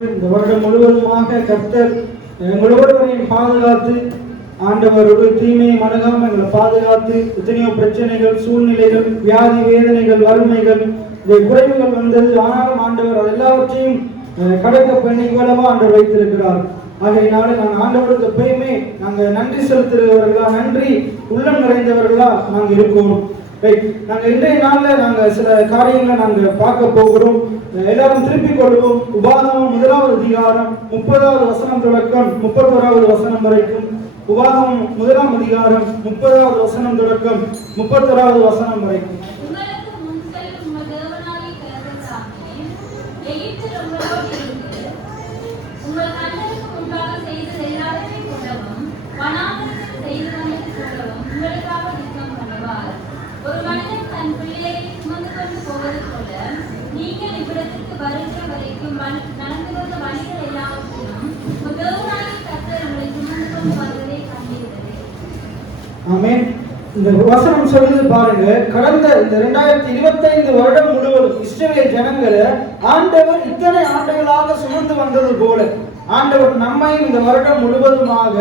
இந்த வருடம் முழுவதுமாக கர்த்தர் எங்கள் ஒவ்வொருவரையும் பாதுகாத்து ஆண்டவர் ஒரு தீமையை மனகாம எங்களை பாதுகாத்து எத்தனையோ பிரச்சனைகள், சூழ்நிலைகள், வியாதி, வேதனைகள், வறுமைகள், இந்த குறைவுகள் வந்தது. ஆனாலும் ஆண்டவர் அது எல்லாவற்றையும் கடக்க பண்ணி இவ்வளவா ஆண்டவர் வைத்திருக்கிறார். ஆகையினால நாங்கள் ஆண்டவருக்கு எப்பயுமே நாங்கள் நன்றி செலுத்துகிறவர்களா, நன்றி உள்ளம் நிறைந்தவர்களா நாங்கள் இருக்கோம். நாங்கள் இன்றைய நாளில் நாங்கள் சில காரியங்களை நாங்கள் பார்க்க போகிறோம். எல்லாரும் திருப்பிக் கொள்வோம். உபாகமம் 1வது அதிகாரம் 30வது வசனம் தொடக்கம் 31வது வசனம் வரைக்கும். உபாகமம் 1ஆம் அதிகாரம் 30வது வசனம் தொடக்கம் 31வது வசனம் வரைக்கும். ஒரு மனிதன் தன் பிள்ளையை சுமந்து கொண்டு போவது போல நீங்கள் இவ்விடத்திற்கு வருகிற வரைக்கும் நடந்து கொண்ட வழிகள் எல்லாவற்றிலும் தேவனாகிய கர்த்தர் உங்களை சுமந்து கொண்டு வருவதை கண்டிருக்கிறது. ஆமென். இந்த வசனம் சொல்லுது பாருங்க, கடந்த இந்த 2025 வருடம் முழுவதும் இஸ்ரவேல் ஜனங்களை ஆண்டவர் இத்தனை ஆண்டுகளாக சுமந்து வந்தது போல ஆண்டவர் நம்மை இந்த வருடம் முழுவதுமாக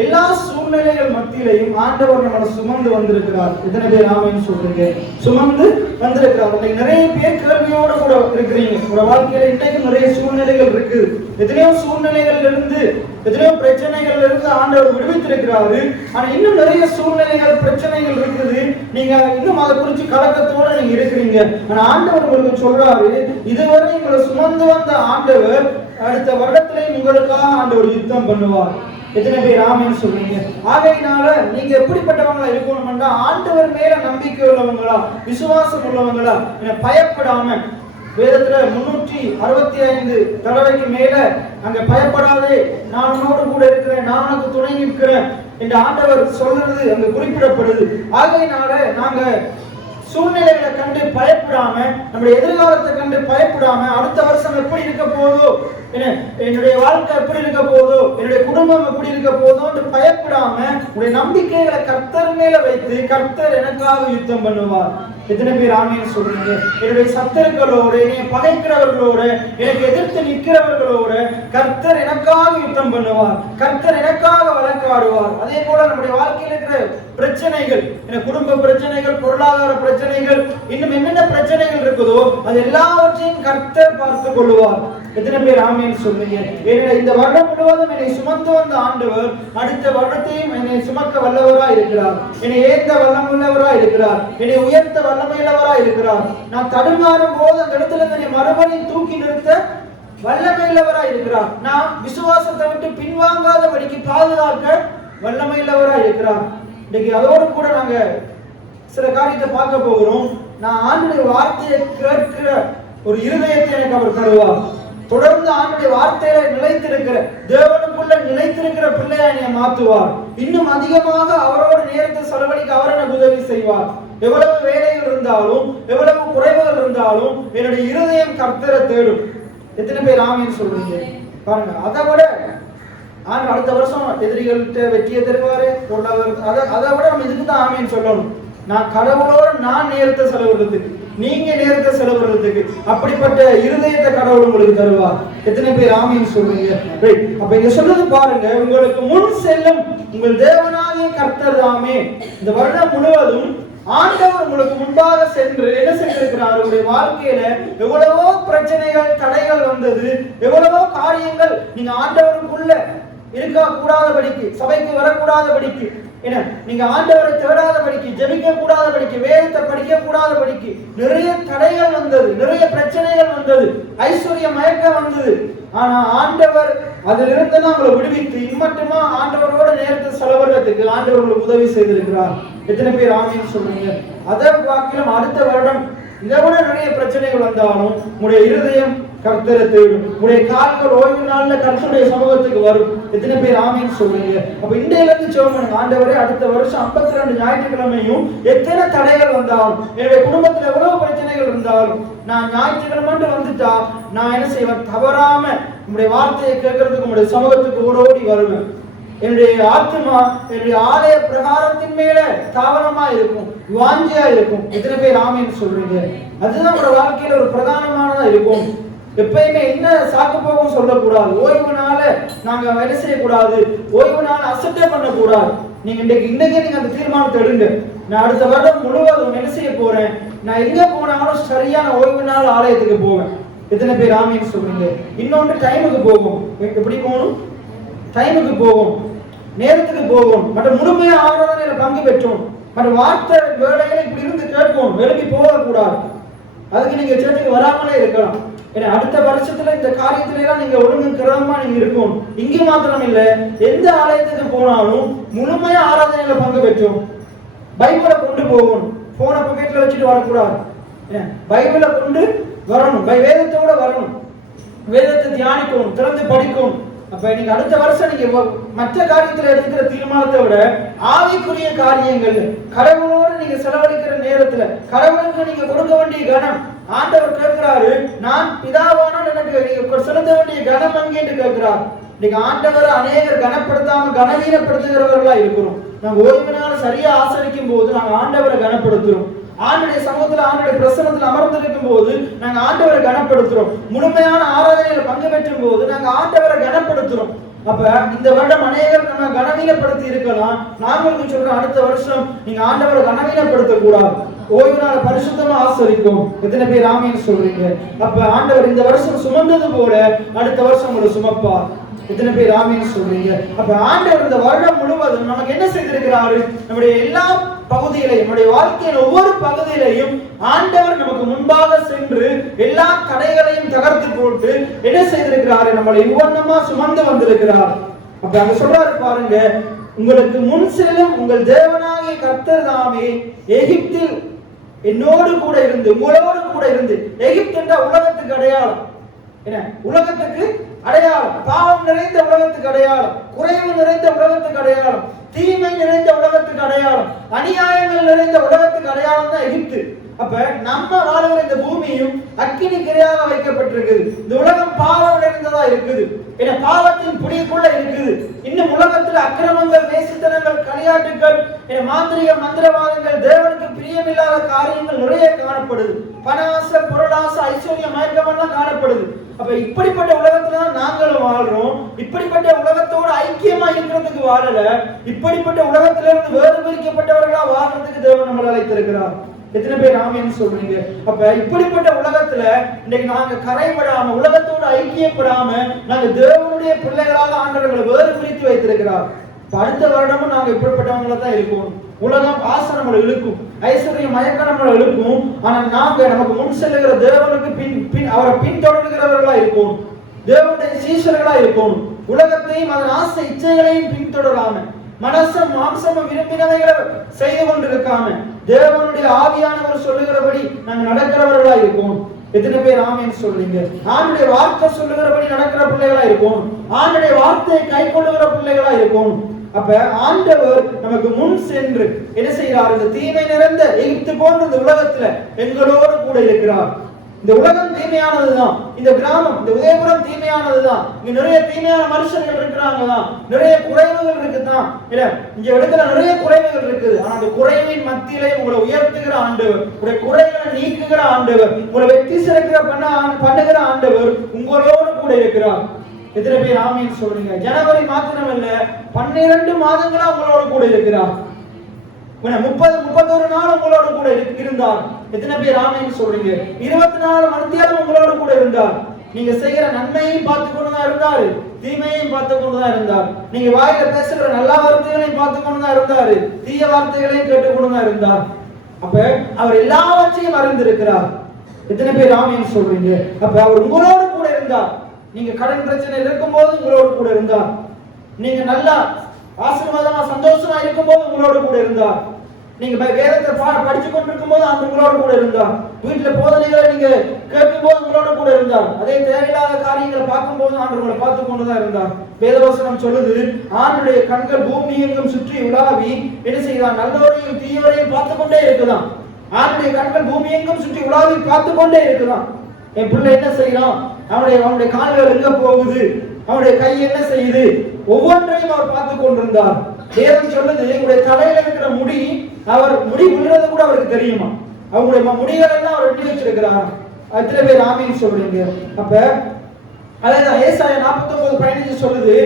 எல்லா சூழ்நிலைகள் மத்தியிலையும் ஆண்டவர் நம்மளை சுமந்து வந்திருக்கிறார். எத்தனை பேர் ஆமென் சொல்றீங்க? சுமந்து வந்திருக்கிறார். இன்னைக்கு நிறைய பேர் கேள்வியோட கூட இருக்கிறீங்க. உங்க வாழ்க்கையில இன்றைக்கு நிறைய சூழ்நிலைகள் இருக்கு. எத்தனையோ சூழ்நிலைகள்ல இருந்து, எத்தனையோ பிரச்சனைகள்ல இருந்து ஆண்டவர் விடுவித்திருக்கிறாரு. ஆனா இன்னும் நிறைய சூழ்நிலைகள், பிரச்சனைகள் இருக்குது. நீங்க இன்னும் அதை குறித்து கலக்கத்தோட நீங்க இருக்கிறீங்க. ஆனா ஆண்டவர் உங்களுக்கு சொல்றாரு, இதுவரை உங்களை சுமந்து வந்த ஆண்டவர் அடுத்த வருடத்திலே உங்களுக்காக ஆண்டவர் யுத்தம் பண்ணுவார். எத்தனை பேர் ஆமென் சொல்றீங்க? ஆகையினால நீங்க எப்படிப்பட்டவங்களா இருக்கணும்னா, ஆண்டவர் மேல நம்பிக்கை உள்ளவங்களா, விசுவாசம் உள்ளவங்களா, பயப்படாம. வேதத்துல 365 தடவைக்கு மேல அங்க பயப்படாதே, நான் உன்னோடு கூட இருக்கிறேன், நான் உனக்கு துணை நிற்கிறேன் என்று ஆண்டவர் சொல்றது அங்க குறிப்பிடப்படுது. ஆகையினால நாங்க சூழ்நிலைகளை கண்டு பயப்படாம, நம்முடைய எதிர்காலத்தை கண்டு பயப்படாம, அடுத்த வருஷம் எப்படி இருக்க போதோ, என்னுடைய வாழ்க்கை எப்படி இருக்க போதோ, என்னுடைய குடும்பம் எப்படி இருக்க போதோ என்று பயப்படாம உடைய நம்பிக்கைகளை கர்த்தர் மேல வைத்து, கர்த்தர் எனக்காக யுத்தம் பண்ணுவார். எத்தனை பேர் ஆமென் சொல்றீங்க? என்னுடைய சத்துருக்களோட, என்னை பகைக்கிறவர்களோட, எனக்கு எதிர்த்து நிற்கிறவர்களோட கர்த்தர் எனக்காக யுத்தம் பண்ணுவார். கர்த்தர் எனக்காக வழக்காடுவார். அதே போல நம்முடைய வாழ்க்கையில் இருக்கிற பிரச்சனைகள், குடும்ப பிரச்சனைகள், பொருளாதார பிரச்சனைகள், இன்னும் என்னென்ன பிரச்சனைகள் இருக்குதோ அது எல்லாவற்றையும் கர்த்தர் பார்த்துக் கொள்வார். எத்தனை பேர் ஆமென் சொல்றீங்க? இந்த வருடம் முழுவதும் என்னை சுமந்து வந்த ஆண்டவர் அடுத்த வருடத்தையும் என்னை சுமக்க வல்லவராய் இருக்கிறார். என்னை ஏற்ற வல்லமுள்ளவராய் இருக்கிறார். என்னை உயர்த்த வல்லமையுள்ளவராய் இருக்கிறார். நான் தடுமாறும் போது அந்த இடத்துல என்னை மறுபடியும் தூக்கி நிறுத்த வல்லமையுள்ளவராய் இருக்கிறார். நான் விசுவாசத்தை விட்டு பின்வாங்காதபடிக்கு பாதுகாக்க வல்லமையுள்ளவராய் இருக்கிறார். இன்னைக்கு அதோடு கூட நாங்க சில காரியத்தை பார்க்க போகிறோம். நான் ஆண்டுடைய வார்த்தையை கேட்கிற ஒரு இருதயத்தை எனக்கு அவர் தருவார். தொடர்ந்து ஆண்டுடைய வார்த்தையில நிலைத்திருக்கிற, தேவனுக்குள்ள நிலைத்திருக்கிற பிள்ளையா என்னை மாற்றுவார். இன்னும் அதிகமாக அவரோட நேரத்தை செலவழிக்க அவர் எனக்கு உதவி செய்வார். எவ்வளவு வேலைகள் இருந்தாலும், எவ்வளவு குறைவுகள் இருந்தாலும் என்னுடைய இருதயம் கர்த்தரை தேடும். எத்தனை பேர் ஆமென் சொல்றீங்க? பாருங்க, அதை விட அடுத்த வருஷம் எதிரிகள்கிட்ட வெற்றியை தருவாரு. அதை விட நம்ம இதுக்கு தான் ஆமென் சொல்லணும். நான் கடவுளோட நான் நேரத்தை செலவிடுறதுக்கு, நீங்க நேரத்தை செலவிடுறதுக்கு அப்படிப்பட்ட இருதயத்தை கடவுள் உங்களுக்கு தருவார். எத்தனை பேர் ஆமென் சொல்றீங்க? அப்ப இங்க சொல்றது பாருங்க, உங்களுக்கு முன் செல்லும் உங்கள் தேவனாகிய கர்த்தர் தாமே. இந்த வருடம் முழுவதும் ஆண்டவர் உங்களுக்கு முன்பாக சென்று என்ன செய்திருக்கிறார்? உங்களுடைய வாழ்க்கையில எவ்வளவோ பிரச்சனைகள், தடைகள் வந்தது, எவ்வளவோ காரியங்கள் நீங்க ஆண்டவருக்குள்ள இருக்க கூடாதபடிக்கு, சபைக்கு வரக்கூடாதபடிக்கு, நீங்க ஆண்டவரை தேடாதபடிக்கு, ஜெபிக்க கூடாதபடிக்கு, வேதத்தை படிக்க கூடாதபடிக்கு நிறைய தடைகள் வந்தது, நிறைய பிரச்சனைகள் வந்தது, ஐஸ்வர்ய மயக்கம் வந்தது. ஆனா ஆண்டவர் அதிலிருந்து உங்களை விடுவித்து இம்மட்டுமா ஆண்டவரோட நேரத்தை செலவிடுறதுக்கு ஆண்டவர் உங்களுக்கு உதவி செய்திருக்கிறார். எத்தனை பேர் ஆமென் சொல்றீங்க? அதை பார்க்கலாம். அடுத்த வருடம் இதை விட நிறைய பிரச்சனைகள் வந்தாலும் உங்களுடைய இருதயம் கர்த்தரை தேடும். உங்களுடைய கால்கள் ஓய்வு நாள்ல கர்த்தருடைய சமூகத்துக்கு வரும். எத்தனை பேர் ஆமென் சொல்றீங்க? அப்ப இன்றையில இருந்து ஜெபம் பண்ணுங்க, ஆண்டவரே அடுத்த வருஷம் 52 ஞாயிற்றுக்கிழமையும் எத்தனை தடைகள் வந்தாலும், என்னுடைய குடும்பத்துல எவ்வளவு பிரச்சனைகள் இருந்தாலும், நான் ஞாயிற்றுக்கிழமை வந்துட்டா நான் என்ன செய்வேன்? தவறாம உங்களுடைய வார்த்தையை கேட்கறதுக்கு உங்களுடைய சமூகத்துக்கு ஓடோடி வருவேன். என்னுடைய ஆத்மா என்னுடைய ஆலய பிரகாரத்தின் மேல தாவரமா இருக்கும், வாஞ்சியா இருக்கும். எத்தனை பேர் ஆமென் சொல்றீங்க? அதுதான் உங்களோட வாழ்க்கையில ஒரு பிரதானமானதா இருக்கும். எப்பயுமே என்ன சாக்கு போகும் சொல்லக்கூடாது. ஓய்வு நாள நாங்க வேலை செய்யக்கூடாது, ஓய்வு நாள அசட்டே பண்ணக்கூடாது. நீங்க இன்னைக்கு நீங்க அந்த தீர்மானத்தை எடுங்க. நான் அடுத்த வருடம் முழுவதும் என்ன செய்ய போறேன், நான் எங்க போனாலும் சரியான ஓய்வு நாள் ஆலயத்துக்கு போவேன். எத்தனை பேர் ஆமீன் சொல்றீங்க? இன்னொன்று டைமுக்கு போகும். எப்படி போகணும்? டைமுக்கு போகும், நேரத்துக்கு போகும், மற்ற முழுமையா ஆராதனையில பங்கு பெற்றோம், மற்ற வார்த்தை வேலைகளை இப்படி இருந்து கேட்போம், விலகி போகக்கூடாது. அதுக்கு நீங்க சேர்த்துக்கு வராமலே இருக்கலாம். ஏன்னா அடுத்த வருஷத்துல இந்த காரியத்தில எல்லாம் நீங்க ஒழுங்கு கிரமமா நீங்க இருக்கும். இங்க மாத்திரம் இல்ல, எந்த ஆலயத்துக்கு போனாலும் முழுமையா ஆராதனையில பங்கு பெற்றோம். பைபிளை கொண்டு போகணும், போனை பாக்கெட்ல வச்சுட்டு வரக்கூடாது. பைபிளை கொண்டு வரணும், வேதத்தோட வரணும், வேதத்தை தியானிக்கணும், திறந்து படிக்கணும். அப்ப நீங்க அடுத்த வருஷம் நீங்க மற்ற காரியத்துல எடுக்கிற தீர்மானத்தை விட ஆவிக்குரிய காரியங்கள் கடவுளோடு நீங்க செலவழிக்கிற நேரத்துல கடவுளுக்கு நீங்க கொடுக்க வேண்டிய கனம், ஆண்டவர் கேட்கிறாரு, நான் பிதாவானால் எனக்கு நீங்க செலுத்த வேண்டிய கனம் அங்கேன்னு கேட்கிறார். இன்னைக்கு ஆண்டவரை அநேகர் கனப்படுத்தாம கனவீனப்படுத்துகிறவர்களா இருக்கிறோம். நாங்க ஓய்வு நாள் சரியா ஆசரிக்கும் போது நாங்க ஆண்டவரை கனப்படுத்துறோம். ஆண்டுடைய சமூகத்துல ஆண்டுடைய பிரசனத்தில் அமர்ந்திருக்கும் போது நாங்க ஆண்டவரை கனப்படுத்துறோம். முழுமையான ஆராதனையில பங்கு பெற்றும் போது நாங்க ஆண்டவரை கனப்படுத்துறோம். அப்ப இந்த வருடம் அநேகர் நம்ம கனவீனப்படுத்தி இருக்கலாம். நாங்களுக்கு சொல்றோம், அடுத்த வருஷம் நீங்க ஆண்டவரை கனவீனப்படுத்த கூடாது, ஓய்வு நாளை பரிசுத்தமா ஆசரிக்கும். எத்தனை பேர் ஆமீன் சொல்றீங்க? அப்ப ஆண்டவர் இந்த வருஷம் சுமந்தது போல அடுத்த வருஷம் உங்களை சுமப்பார். எத்தனை பேர் ஆமீன் சொல்றீங்க? அப்ப ஆண்டவர் இந்த வருடம் முழுவதும் நமக்கு என்ன செய்திருக்கிறாரு? நம்முடைய எல்லா பகுதியிலையும், நம்முடைய வாழ்க்கையின் ஒவ்வொரு பகுதியிலையும் ஆண்டவர் நமக்கு முன்பாக சென்று எல்லா தடைகளையும் தகர்த்து போட்டு என்ன செய்திருக்கிறாரு? நம்மளை ஒவ்வொன்றமா சுமந்து வந்திருக்கிறார். அப்ப அங்க சொல்றாரு பாருங்க, உங்களுக்கு முன் செல்லும் உங்கள் தேவனாகிய கர்த்தர் தாமே எகிப்தில் என்னோடு கூட இருந்து, உங்களோடு கூட இருந்து. எகிப்து என்ற உலகத்துக்கு அடையாளம் என்ன? உலகத்துக்கு அடையாளம், பாவம் நிறைந்த உலகத்துக்கு அடையாளம், குறைவு நிறைந்த உலகத்துக்கு அடையாளம், தீமை நிறைந்த உலகத்துக்கு அடையாளம், அநியாயங்கள் நிறைந்த உலகத்துக்கு அடையாளம் தான் எகிப்து. அப்ப நம்ம வாழ்கிற இந்த பூமியும் அக்கினி கிரையாக வைக்கப்பட்டிருக்குது. இந்த உலகம் பாவம் நிறைந்ததா இருக்குது, ஏன்னா பாவத்தின் பிடிக்குள்ள இருக்குது. இன்னும் உலகத்துல அக்கிரமங்கள், வேசித்தனங்கள், களியாட்டுகள், மாந்திரிக மந்திரவாதங்கள், தேவனுக்கு பிரியமில்லாத காரியங்கள் நிறைய காணப்படுது. பணாசை, பொருளாசை, ஐஸ்வர்யம், மயக்கம் எல்லாம் காணப்படுது. அப்ப இப்படிப்பட்ட உலகத்துல தான் நாங்களும் வாழ்றோம். இப்படிப்பட்ட உலகத்தோடு ஐக்கியமா இருக்கிறதுக்கு வாழல, இப்படிப்பட்ட உலகத்திலிருந்து வேறு பிரிக்கப்பட்டவர்களா வாழ்றதுக்கு தேவன் நம்மளை அழைத்திருக்கிறார். எத்தனை பேர் ஆமீன் சொல்றீங்க? அப்ப இப்படிப்பட்ட உலகத்துல இன்னைக்கு நாங்க கரைபடாம, உலகத்தோடு ஐக்கியப்படாம நாங்க தேவனுடைய பிள்ளைகளாக ஆண்டவர்களை வேறு பிரித்து வைத்திருக்கிறார். அடுத்த வருடமும் நாங்க இப்படிப்பட்டவங்கள தான் இருக்கோம். உலகம் ஆசை நம்மளை இழுக்கும், ஐஸ்வர்யம் மயக்கம் நம்மளை இழுக்கும். ஆனா நாங்க நமக்கு முன் செல்லுகிற தேவனுக்கு பின் அவரை பின்தொடர்கிறவர்களா இருக்கும், தேவனுடைய சீஷர்களா இருக்கும். உலகத்தையும் அதன் ஆசை இச்சைகளையும் பின்தொடராம, மனசம் மாம்சமும் விரும்பினவைகளை செய்து கொண்டிருக்காம, தேவனுடைய ஆவியானவர் சொல்லுகிறபடி நாங்க நடக்கிறவர்களா இருக்கும். எத்தனை பேர் ஆமீன் சொல்றீங்க? ஆண்டுடைய வார்த்தை சொல்லுகிறபடி நடக்கிற பிள்ளைகளா இருக்கும், ஆண்டுடைய வார்த்தையை கை கொள்ளுகிற பிள்ளைகளா இருக்கும். அப்ப ஆண்டவர் நமக்கு முன் சென்று என்ன செய்யறார்? இந்த தீமை நிறைந்த எகிப்து போன்ற இந்த உலகத்துல எங்களோடு கூட இருக்கிறார். இந்த உலகம் தீமையானதுதான், இந்த கிராமம், இந்த உதயபுரம் தீமையானதுதான், இங்க நிறைய தீமையான மனுஷர்கள் இருக்கிறாங்க தான், நிறைய குறைவுகள் இருக்குதான், இல்ல இங்க இடத்துல நிறைய குறைவுகள் இருக்குது. ஆனா அந்த குறைவின் மத்தியிலே உங்களை உயர்த்துகிற ஆண்டவர், உங்களுடைய குறைகளை நீக்குகிற ஆண்டவர், உங்களை வெற்றி சிறக்கிற பண்ணுகிற ஆண்டவர் உங்களோடு கூட இருக்கிறார். எத்தனை பேர் ஆமீன் சொல்றீங்க? ஜனவரி மாத்திரம் இல்ல, 12 மாதங்களா உங்களோடு கூட இருக்கிறார். 30-31 நாள் உங்களோடு கூட இருந்தார். எத்தனை பேர் ஆமீன் சொல்றீங்க? 24 மணித்தியாலும் உங்களோடு கூட இருந்தார். நீங்க செய்கிற நன்மையையும் பார்த்து கொண்டுதான் இருந்தாரு, தீமையையும் பார்த்து கொண்டுதான் இருந்தார். நீங்க வாயில பேசுகிற நல்ல வார்த்தைகளையும் பார்த்து கொண்டுதான் இருந்தாரு, தீய வார்த்தைகளையும் கேட்டு கொண்டுதான் இருந்தார். அப்ப அவர் எல்லாவற்றையும் அறிந்திருக்கிறார். எத்தனை பேர் ஆமீன் சொல்றீங்க? அப்ப அவர் உங்களோடு கூட இருந்தார். நீங்க கடன் பிரச்சனை இருக்கும் போது உங்களோடு கூட இருந்தார். நீங்க நல்லா ஆசீர்வாதமா சந்தோஷமா இருக்கும் போது உங்களோடு கூட இருந்தார். நீங்க வேதத்தை படிச்சு கொண்டிருக்கும் போது அந்த உங்களோடு கூட இருந்தார். வீட்டுல போதனைகளை நீங்க கேட்கும் போது உங்களோட கூட இருந்தார். அதே தேவையில்லாத காரியங்களை பார்க்கும் போது ஆண்டு உங்களை பார்த்து கொண்டுதான் இருந்தார். வேதவசனம் சொல்லுது, ஆண்டுடைய கண்கள் பூமி எங்கும் சுற்றி உலாவி என்ன செய்தான்? நல்லவரையும் தீயவரையும் பார்த்து கொண்டே இருக்குதான். ஆண்டுடைய கண்கள் பூமி எங்கும் சுற்றி உலாவி பார்த்து கொண்டே இருக்குதான். என் பிள்ளை என்ன செய்யறான், அவனுடைய கால்கள் எங்க போகுது, அவனுடைய கை என்ன செய்யுது, ஒவ்வொன்றையும் அவர் பார்த்து கொண்டிருந்தார். வேதம் சொல்லுது, உங்களுடைய தலையில இருக்கிற முடி, அவர் முடி விழுறது கூட அவருக்கு தெரியுமா? அவங்களுடைய முடிகள் எல்லாம் அவர் வெட்டி வச்சிருக்கிறார். எத்தனை பேர் ஆமீன் சொல்றீங்க? அப்ப அதான் ஏசாயா 49:15 சொல்லுது,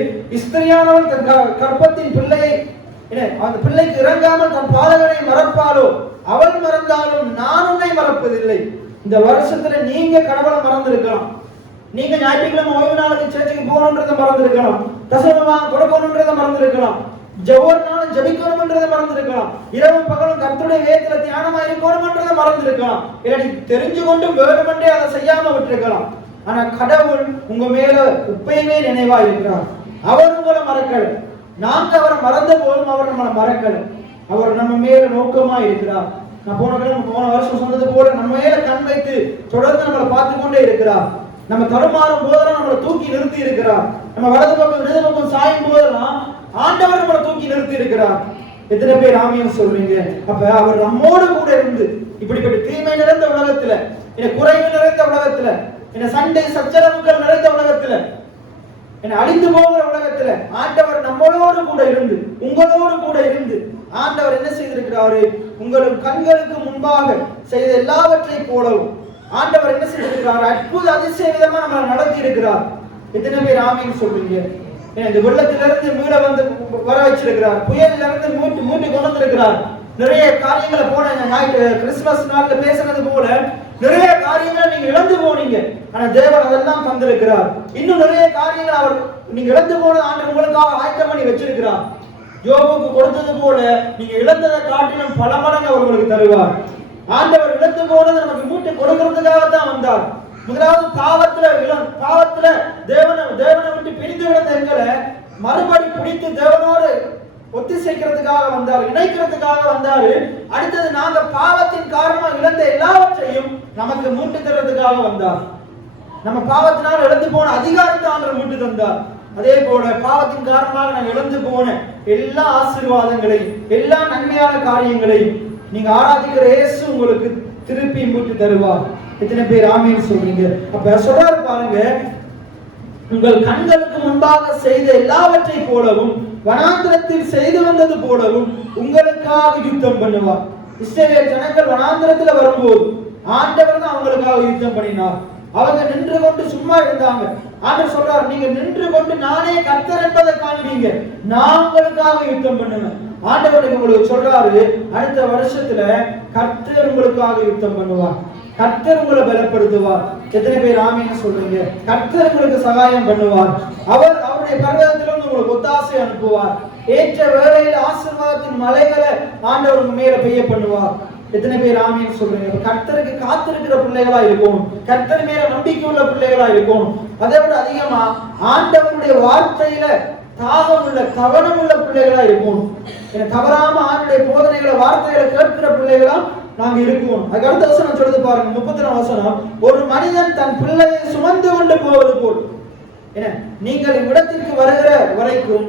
ஸ்திரியானவள் தன் கர்ப்பத்தின் பிள்ளையை அந்த பிள்ளைக்கு இறங்காமல் தன் பாதகனை மறப்பாளோ, அவள் மறந்தாலும் நான் உன்னை மறப்பதில்லை. இந்த வருஷத்துல நீங்க கடவுளை மறந்திருக்கலாம், நீங்க ஞாயிற்றுக்கிழமை ஓய்வு நாளுக்கு சேர்ச்சுக்கு போகணுன்றதை மறந்திருக்கலாம், தசமமா கொடுக்கணுன்றதை மறந்திருக்கலாம், ஒவ்வொரு நாளும் ஜபிக்கணும்ன்றதை மறந்திருக்கலாம், இரவும் பகலும் கர்த்தருடைய வேதத்துல தியானமா இருக்கணும்ன்றதை மறந்திருக்கலாம், இல்லை தெரிஞ்சு கொண்டு வேணுமென்றே அதை செய்யாம விட்டுருக்கலாம். ஆனா கடவுள் உங்க மேல எப்பயுமே நினைவா இருக்கிறார். அவர் உங்களை மறக்கல. நாங்க அவரை மறந்த போதும் அவர் நம்மளை மறக்கல. அவர் நம்ம மேல நோக்கமா இருக்கிறார். நான் போன வருஷம் சொன்னது போல நம்ம மேல கண் வைத்து தொடர்ந்து நம்மளை பார்த்து கொண்டே இருக்கிறார். நம்ம தடுமாறும் போதெல்லாம் நம்மளை தூக்கி நிறுத்தி இருக்கிறார். நம்ம வலது பக்கம் இடது பக்கம் சாயும் போதெல்லாம் ஆண்டவர் நம்மளை தூக்கி நிறுத்தி இருக்கிறார். எத்தனை பேர் ஆமீன் சொல்றீங்க? அப்ப அவர் நம்மோடு கூட இருந்து இப்படிப்பட்ட தீமை நிறைந்த உலகத்துல, குறைவு நிறைந்த உலகத்துல, சண்டை சச்சரவுகள் நிறைந்த உலகத்துல, அழிந்து போகிற உலகத்துல ஆண்டவர் நம்மளோடு கூட இருந்து உங்களோடு கூட இருந்து ஆண்டவர் என்ன செய்திருக்கிறாரு? உங்கள் கண்களுக்கு முன்பாக செய்த எல்லாவற்றை போலவும் ஆண்டவர் என்ன செய்திருக்கிறார்? அற்புத அதிசய விதமா நம்மளை நடத்தி இருக்கிறார். எத்தனை பேர் ஆமீன் சொல்றீங்க? இந்த வெள்ளத்திலிருந்து மீள வந்து வர வச்சிருக்கிறார். புயலில் இருந்து மூட்டி கொண்டு வந்திருக்கிறார். நிறைய காரியங்களை போன கிறிஸ்துமஸ் நாள்ல பேசுனது போல நிறைய காரியங்களை நீங்க இழந்து போனீங்க. ஆனா தேவன் அதெல்லாம் தந்திருக்கிறார். இன்னும் நிறைய காரியங்கள் அவர் நீங்க இழந்து போன ஆண்டு உங்களுக்காக ஆயத்தம் பண்ணி வச்சிருக்கிறார். யோபுக்கு கொடுத்தது போல நீங்க இழந்ததை காட்டிலும் பல மடங்கு அவர் உங்களுக்கு தருவார். ஆண்டவர் இழந்து போனதை நமக்கு மூட்டை கொடுக்கறதுக்காக தான் வந்தார். முதலாவது பாவத்துல தேவனை விட்டு பிரிந்து விழுந்த எங்களை மறுபடி பிடித்து தேவனோடு ஒத்திசைக்கிறதுக்காக வந்தார், இணைக்கிறதுக்காக வந்தாரு. அடுத்தது நாங்க பாவத்தின் காரணமாக இழந்த எல்லாவற்றையும் நமக்கு மீட்டு தர்றதுக்காக வந்தார். நம்ம பாவத்தினால் இழந்து போன அதிகாரத்தை ஆண்டவர் மீட்டு தந்தார். அதே போல பாவத்தின் காரணமாக நாங்கள் இழந்து போன எல்லா ஆசீர்வாதங்களையும் எல்லா நன்மையான காரியங்களையும் நீங்க ஆராதிக்கிற இயேசு உங்களுக்கு திருப்பி மீட்டு தருவார். எத்தனை பேர் ஆமீன் சொல்றீங்க? அப்ப சொல்றாரு பாருங்க, உங்கள் கண்களுக்கு முன்பாக செய்த எல்லாவற்றை போலவும் வனாந்திரத்தில் செய்து வந்தது போலவும் உங்களுக்காக யுத்தம் பண்ணுவார். இஸ்ரவேல் ஜனங்கள் வனாந்திரத்துல வரும்போது ஆண்டவர் தான் அவங்களுக்காக யுத்தம் பண்ணினார். அவங்க நின்று கொண்டு சும்மா இருந்தாங்க. ஆண்டவர் சொல்றார், நீங்க நின்று கொண்டு நானே கர்த்தர் என்பதை காண்பீங்க, நான் உங்களுக்காக யுத்தம் பண்ணுவேன். ஆண்டவர் உங்களுக்கு சொல்றாரு, அடுத்த வருஷத்துல கர்த்தர் உங்களுக்காக யுத்தம் பண்ணுவார், கர்த்தர் உங்களை பலப்படுத்துவார். எத்தனை பேர் ஆமீன் சொல்றீங்க? கர்த்தர் உங்களுக்கு சகாயம் பண்ணுவார். அவர் அவருடைய பர்வதத்திலிருந்து உங்களுக்கு ஒத்தாசை அனுப்புவார். ஏற்ற வேளையில் ஆசீர்வாதத்தின் மலைகளை ஆண்டவர் உங்க மேல பெய்ய பண்ணுவார். எத்தனை பேர் ஆமீன் சொல்றீங்க? கர்த்தருக்கு காத்திருக்கிற பிள்ளைகளா இருக்கணும், கர்த்தர் மேல நம்பிக்கை உள்ள பிள்ளைகளா இருக்கணும். அதை விட அதிகமா ஆண்டவருடைய வார்த்தையில தாகம் உள்ள கவனம் உள்ள பிள்ளைகளா இருக்கணும். தவறாம ஆண்டுடைய போதனைகளை வார்த்தைகளை கேட்கிற பிள்ளைகளா நாங்க இருக்கணும். அதுக்கு அடுத்த வசனம் சொல்லுது பாருங்க, 34 வசனம். ஒரு மனிதன் தன் பிள்ளையை சுமந்து கொண்டு போவது போல் நீங்கள் இவ்விடத்திற்கு வருகிற வரைக்கும்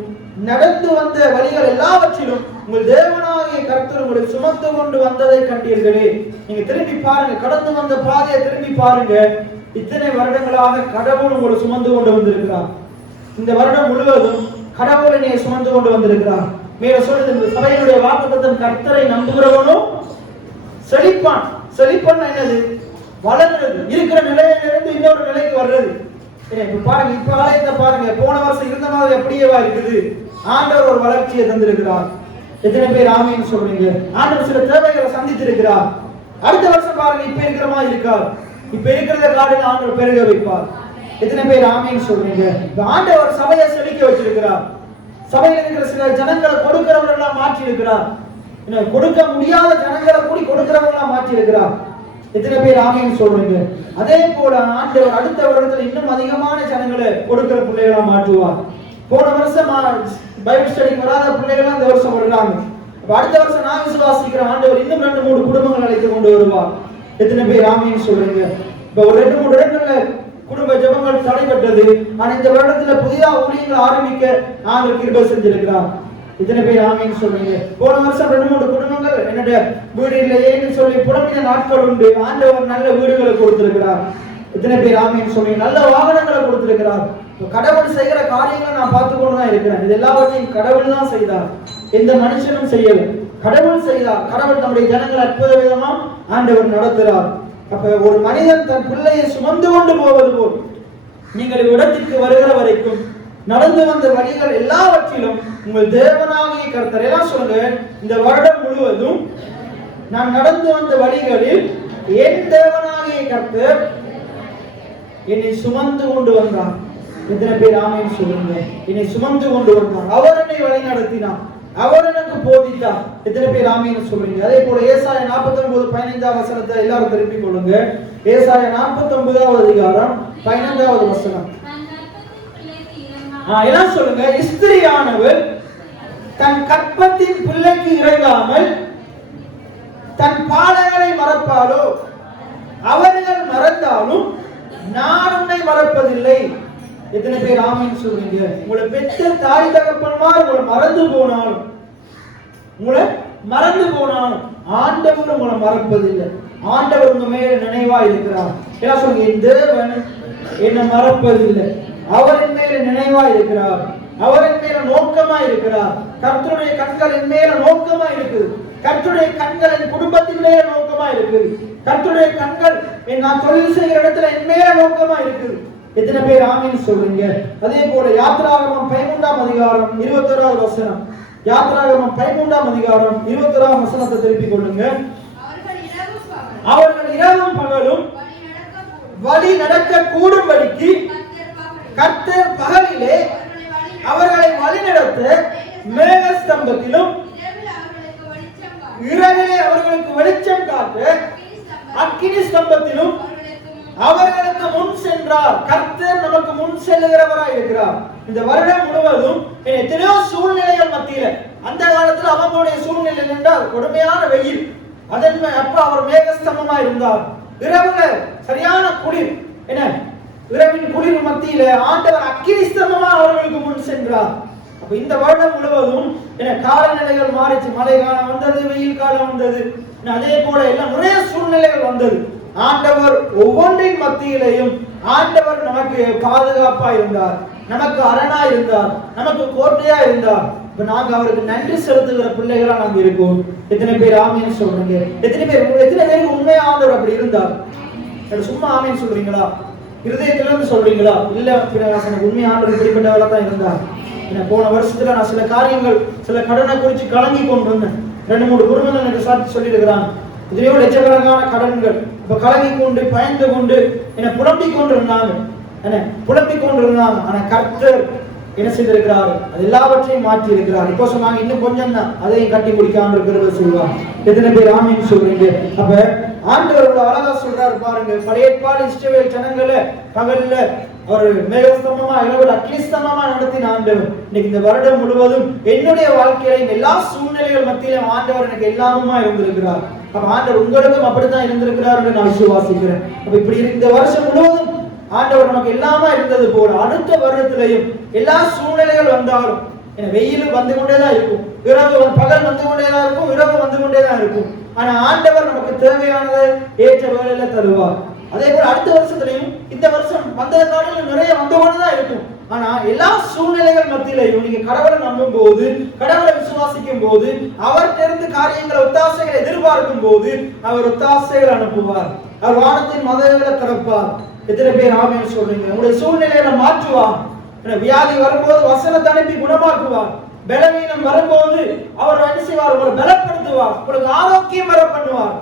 நடந்து வந்த வழிகள் எல்லாவற்றிலும் உங்கள் தேவனாகிய கர்த்தர் உங்களை சுமந்து கொண்டு வந்ததை கண்டீர்களே. நீங்க திரும்பி பாருங்க, கடந்து வந்த பாதையை திரும்பி பாருங்க. இத்தனை வருடங்களாக கடவுள் உங்களை சுமந்து கொண்டு வந்திருக்கிறார். இந்த வருடம் முழுவதும் கடவுளை நீ சுமந்து கொண்டு வந்திருக்கிறார். மேல சொல்லுது, சபையினுடைய வாக்குத்தத்தம், கர்த்தரை நம்புகிறவனும் செழிப்பான். செழிப்பான் என்னது? வளர்றது, இருக்கிற நிலையிலிருந்து இன்னொரு நிலைக்கு வர்றது. பாருங்க, இப்ப ஆலயத்தை பாருங்க, போன வருஷம் இருந்த மாதிரி அப்படியேவா இருக்குது? ஆண்டவர் ஒரு வளர்ச்சியை தந்திருக்கிறார். எத்தனை பேர் ஆமீன் சொல்றீங்க? ஆண்டவர் சில தேவைகளை சந்தித்திருக்கிறார். அடுத்த வருஷம் பாருங்க, இப்ப இருக்கிற மாதிரி இருக்கார். இப்ப இருக்கிறத காட்டில் ஆண்டவர் பெருக வைப்பார். எத்தனை பேர் ஆமீன் சொல்றீங்க? ஆண்டவர் சபையை செழிக்க வச்சிருக்கிறார். சபையில் இருக்கிற சில ஜனங்களை கொடுக்கிறவர்களா மாற்றி இருக்கிறார். கொடுக்க முடியாத ஜனங்களை கூடி கொடுக்கிறவங்களா மாற்றி இருக்கிறார். எத்தனை பேர் ஆமீன் சொல்றீங்க? அதே போல ஆண்டவர் அடுத்த வருடத்துல இன்னும் அதிகமான ஜனங்களை கொடுக்கிற பிள்ளைகளா மாற்றுவார். போன வருஷம் பைபிள் ஸ்டடிக்கு வராத பிள்ளைகள் இந்த வருஷம் வருகிறாங்க. அடுத்த வருஷம் நான் விசுவாசிக்கிற ஆண்டவர் இன்னும் 2-3 குடும்பங்கள் அழைத்து கொண்டு வருவார். எத்தனை பேர் ஆமீன் சொல்றீங்க? இப்ப ஒரு 2-3 இடங்கள்ல குடும்ப ஜெபங்கள் தடைபட்டது. ஆனா இந்த வருடத்துல புதிதா ஊழியங்கள் ஆரம்பிக்க ஆண்டவர் கிருபை செஞ்சிருக்கிறார். இத்தனை பேர் ஆமீன் சொல்றீங்க? போன வருஷம் 2-3 குடும்பங்கள் என்னுடைய வீடு இல்லையேன்னு சொல்லி புலம்பின நாட்கள் உண்டு. ஆண்டவர் நல்ல வீடுகளை கொடுத்திருக்கிறார். இத்தனை பேர் ஆமீன் சொல்றீங்க? நல்ல வாகனங்களை கொடுத்திருக்கிறார். கடவுள் செய்கிற காரியங்களை நான் பார்த்து கொண்டுதான் இருக்கிறேன். இது எல்லாவற்றையும் கடவுள் தான் செய்தார், எந்த மனுஷனும் செய்யல. கடவுள் செய்தார். கடவுள் நம்முடைய ஜனங்களை அற்புத விதமா ஆண்டவர் நடத்துகிறார். அப்ப ஒரு மனிதன் தன் பிள்ளையை சுமந்து கொண்டு போவது போல் நீங்கள் இடத்திற்கு வருகிற வரைக்கும் நடந்து வந்த வழிகள் எல்லாவற்றிலும் உங்கள் தேவனாகிய கர்த்தர் எல்லாம் சொல்லுங்க, இந்த வருடம் முழுவதும் நான் நடந்து வந்த வழிகளில் என் தேவனாகிய கர்த்தர் என்னை சுமந்து கொண்டு வந்தார். எத்தனை பேர் ஆமென் சொல்லுங்க? என்னை சுமந்து கொண்டு வந்தார், அவர் என்னை வழி நடத்தினார், அவர் எனக்கு போதித்தார். எத்தனை பேர் ஆமென் சொல்றீங்க? அதே போல ஏசாயா 49:15 வசனத்தை எல்லாரும் திருப்பிக் கொள்ளுங்க. ஏசாயா 49 அதிகாரம் 15 வசனம். எல்லாம் சொல்லுங்க. ஸ்திரீயானவள் தன் கற்பத்தின் பிள்ளைக்கு இறங்காமல் தன் பாலங்களை மறப்பாளோ? அவர்கள் மறந்தாலும் நான் உன்னை மறப்பதில்லை. எத்தனை பேர் ஆமென் சொல்றீங்க? உங்களை பெற்ற தாய் தகப்பன்மார் உங்களை மறந்து போனாலும் ஆண்டவர் உங்களை மறப்பதில்லை. ஆண்டவர் உங்க மேல நினைவா இருக்கிறார். என்ன சொல்லுங்க? என் தேவன் என்னை மறப்பதில்லை, அவரின் மேல நினைவா இருக்கிறார், அவரின் மேல நோக்கமா இருக்கிறார். கர்த்தருடைய கண்கள் என் மேல நோக்கமா இருக்குது. கர்த்தருடைய கண்கள் என் குடும்பத்தின் மேல நோக்கமா இருக்குது. கர்த்தருடைய கண்கள் நான் தொழில் செய்கிற இடத்துல என் மேல நோக்கமா இருக்குது. எத்தனை பேர் ஆமென் சொல்றீங்க? அதே போல யாத்திராகமம் 13 அதிகாரம் 21 வசனம். யாத்திராகமம் 13 அதிகாரம் 21 வசனத்தை திருப்பிக் கொள்ளுங்க. அவர்கள் இரவும் பகலும் வழி நடக்க கூடும்படிக்கு கர்த்தர் பகலிலே அவர்களை வழிநடத்த மேகஸ்தம்பத்திலும் இரவிலே அவர்களுக்கு வெளிச்சம் காட்ட அக்கினி ஸ்தம்பத்திலும் அவர்களுக்கு முன் சென்றார். கர்த்தர் நமக்கு முன் செல்லுகிறவராய் இருக்கிறார். இந்த வருடம் முழுவதும் எத்தனையோ சூழ்நிலைகள் மத்தியில, அந்த காலத்துல அவங்களுடைய சூழ்நிலை என்றால் கொடுமையான வெயில், அதன் அப்ப அவர் மேகஸ்தம்பமா இருந்தார். இரவுல சரியான குளிர், என்ன இரவின் குளிர் மத்தியில ஆண்டவர் அக்கினி ஸ்தம்பமா அவர்களுக்கு முன் சென்றார். அப்ப இந்த வருடம் முழுவதும் காலநிலைகள் மாறிச்சு. மழை காலம் வந்தது, வெயில் காலம் வந்தது, அதே போல எல்லாம் நிறைய சூழ்நிலைகள் வந்தது. ஆண்டவர் ஒவ்வொன்றின் மத்தியிலையும் ஆண்டவர் நமக்கு பாதுகாப்பா இருந்தார், நமக்கு அரணா இருந்தார், நமக்கு கோட்டையா இருந்தார். இப்ப நாங்க அவருக்கு நன்றி செலுத்துகிற பிள்ளைகளா நாங்க இருக்கோம். எத்தனை பேர் ஆமீன் சொல்றீங்க? எத்தனை பேருக்கு உண்மையா ஆண்டவர் அப்படி இருந்தார்? சும்மா ஆமீன் சொல்றீங்களா? இருதயத்துல இருந்து சொல்றீங்களா? இல்ல பிறகு உண்மையா ஆண்டவர் இப்படிப்பட்டவளா தான் இருந்தார். போன வருஷத்துல நான் சில காரியங்கள், சில கடனை குறித்து கலங்கி கொண்டிருந்தேன். 2-3 குடும்பங்கள் எனக்கு சாட்சி சொல்லியிருக்கிறாங்க. இதுலயோ லட்சக்கணக்கான கடன்கள். இப்ப கலங்கி கொண்டு பயந்து கொண்டு புலம்பிக் கொண்டிருந்தாங்க. ஆனா கர்த்தர் என்ன செய்திருக்கிறார்? அது எல்லாவற்றையும் மாற்றி இருக்கிறார். இப்போ சொன்னாங்க இன்னும் கொஞ்சம் தான், அதையும் கட்டி முடிக்காம இருக்கிறத சொல்லுவாங்க. எத்தனை பேர் ஆமீன் சொல்றீங்க? அப்ப ஆண்டவர் அழகா சொல்றாரு பாருங்க. பழைய ஏற்பாடு இஸ்ரவேல் ஜனங்களை பகல்ல அவர் மேகஸ்தம்பமா இரவு அக்கினிஸ்தம்பமா நடத்தின ஆண்டவர் இன்னைக்கு இந்த வருடம் முழுவதும் என்னுடைய வாழ்க்கையில எல்லா சூழ்நிலைகள் மத்தியிலும் ஆண்டவர் எனக்கு எல்லாருமா இருந்திருக்கிறார். அப்ப ஆண்டவர் உங்களுக்கும் அப்படித்தான் இருந்திருக்கிறார் என்று நான் விசுவாசிக்கிறேன். அப்ப இப்படி இந்த வருஷம் முழுவதும் ஆண்டவர் நமக்கு எல்லாமா இருந்தது போல அடுத்த வருடத்திலையும் எல்லா சூழ்நிலைகள் வந்தாலும் வெயில் வந்து கொண்டேதான் இருக்கும், பகல் வந்து கொண்டேதான் இருக்கும், இரவு வந்து கொண்டேதான் இருக்கும். ஆனா ஆண்டவர் நமக்கு தேவையானதை ஏற்ற வேலையில தருவார். அதே போல அடுத்த வருஷத்திலையும் இந்த வருஷம் வந்த காலங்களில் நிறைய வந்து கொண்டுதான் இருக்கும். ஆனா எல்லா சூழ்நிலைகள் மத்தியிலையும் நீங்க கடவுளை நம்பும் போது, கடவுளை விசுவாசிக்கும் போது, அவர்கிட்ட காரியங்களை ஒத்தாசைகளை எதிர்பார்க்கும் போது அவர் ஒத்தாசைகள் அனுப்புவார். அவர் வானத்தின் மதங்களை திறப்பார். எத்தனை பேர் ஆமென் சொல்றீங்க? உங்களுடைய சூழ்நிலையில மாற்றுவார். வியாதி வரும்போது வசனத்தை அனுப்பி குணமாக்குவார். பலவீனம் வரும்போது அவர் என்ன செய்வார்? உங்களை பலப்படுத்துவார், உங்களுக்கு ஆரோக்கியம் வர பண்ணுவார்.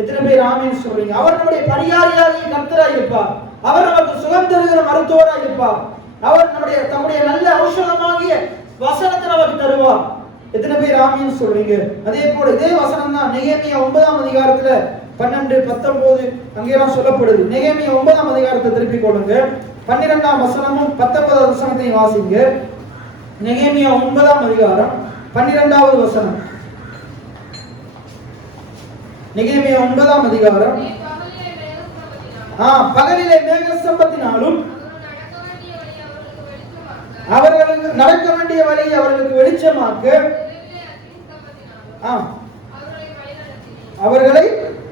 எத்தனை பேர் ஆமென் சொல்றீங்க? அவர் நம்முடைய பரிகாரியாக கர்த்தராக இருப்பார். அவர் நமக்கு சுகம் தருகிற மருத்துவராக இருப்பார். அவர் தம்முடைய நல்ல ஔஷதமாகிய வசனத்தை நமக்கு தருவார். எத்தனை பேர் ஆமென் சொல்றீங்க? அதே போல இதே வசனம் தான் நெகேமியா 9 அதிகாரத்துல 12, 19 அங்கெல்லாம் சொல்லப்படுது. நெகேமியா 9 அதிகாரத்தை திருப்பிக் கொள்ளுங்க. 12ஆம் வசனமும் 19ஆவது வசனத்தையும் வாசிங்க. நெகேமியா 9 அதிகாரம் 12வது வசனம். நெகேமியா 9 அதிகாரம். பகலிலே மேகஸ்தம்பத்தினாலும் அவர்களுக்கு நடக்க வேண்டிய வழியை அவர்களுக்கு வெளிச்சமாக்க அவர்களை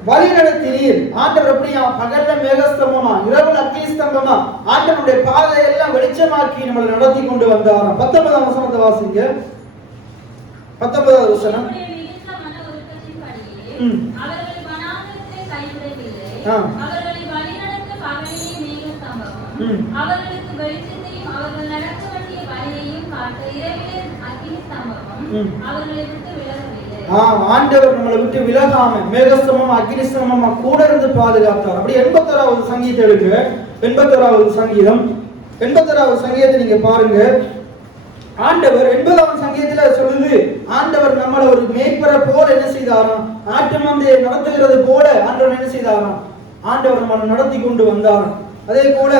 வழி நடத்தினீர். ஆண்டவர் அப்படியா? பகல்ல மேகஸ்தம்பமா, இரவுல அக்கினி ஸ்தம்பமா ஆண்டவருடைய பாதையெல்லாம் வெளிச்சமாக்கி நம்மளை நடத்தி கொண்டு வந்தாராம். 19ஆம் வசனத்தை வாசிங்க. 19வது வசனம். அவர்களை வழிநடத்த பகலிலே மேகஸ்தம்பமும் அவர்களுக்கு வெளிச்சத்தையும் அவர்கள் நடக்க வேண்டிய வழியையும் காட்ட இரவிலே அக்கினி ஸ்தம்பமும் அவர்களை விட்டு விலகவில்லை. ஆண்டவர் நம்மளை விட்டு விலகாம மேகஸ்தம்பம் அக்கினி ஸ்தம்பம் கூட இருந்து பாதுகாத்தார். அப்படி 81வது சங்கீதம் இருக்கு. 81வது சங்கீதம் 81வது சங்கீதத்தை நீங்க பாருங்க. ஆண்டவர் 80வது சங்கீதத்துல சொல்லுது, ஆண்டவர் நம்மளை ஒரு மேய்ப்பரை போல என்ன செய்தாராம், ஆட்டு மந்தையை நடத்துகிறது போல ஆண்டவர் என்ன செய்தாராம், ஆண்டவர் நம்மளை நடத்தி கொண்டு வந்தாராம். அதே போல